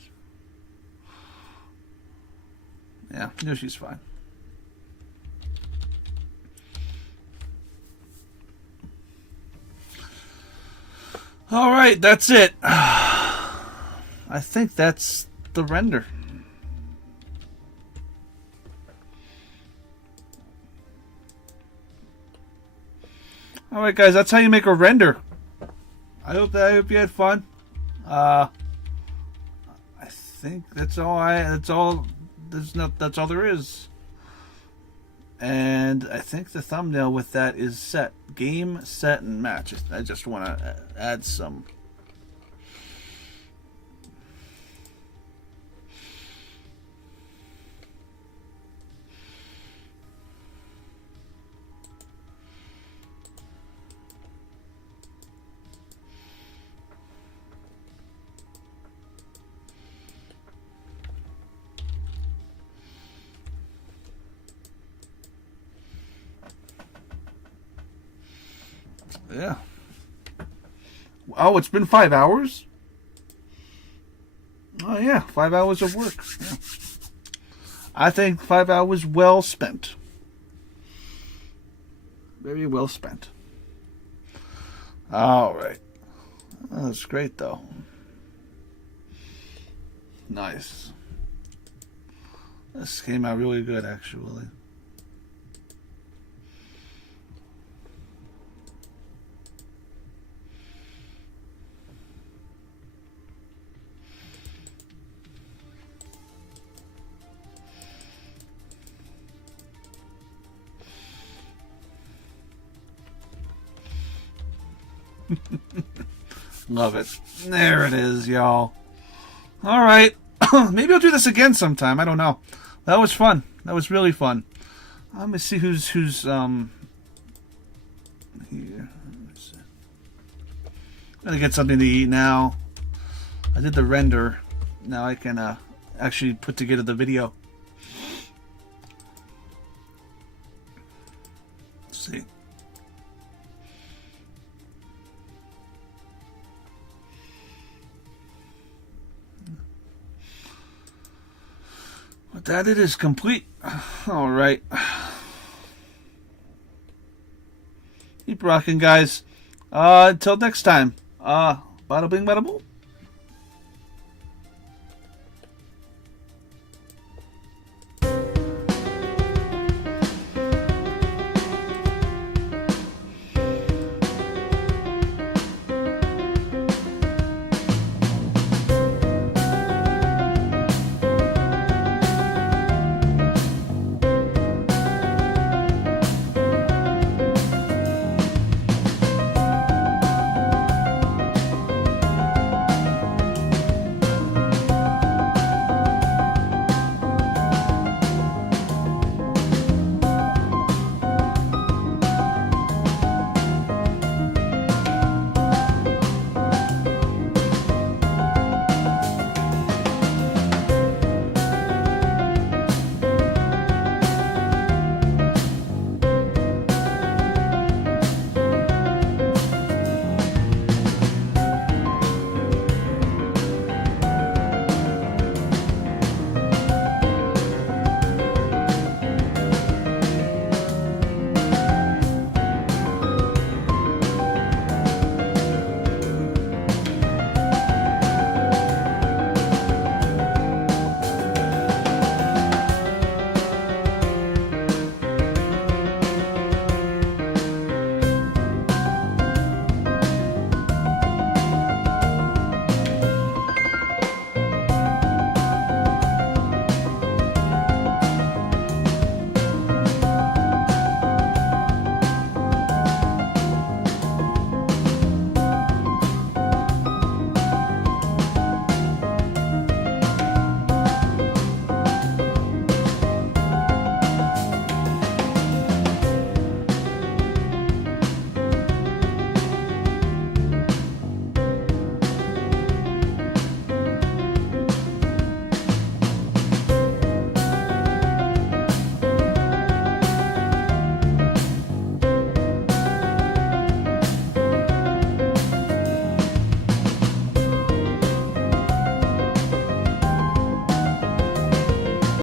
Yeah, Yoshi's fine. All right, that's it. I think that's the render. All right, guys, that's how you make a render. I hope you had fun. I think that's all. That's all there is. And I think the thumbnail with that is set. Game, set, and match. I just want to add some. Yeah. Oh, it's been 5 hours? Oh, yeah. 5 hours of work. Yeah. I think 5 hours well spent. Very well spent. All right. Oh, that's great, though. Nice. This came out really good, actually. Love it. There it is, y'all. All right. Maybe I'll do this again sometime. I don't know. That was fun. That was really fun. Let me see who's here. I'm gonna get something to eat now. I did the render. Now I can actually put together the video. Let's see. With that, it is complete. All right. Keep rocking, guys. Until next time. Bada bing, bada boom.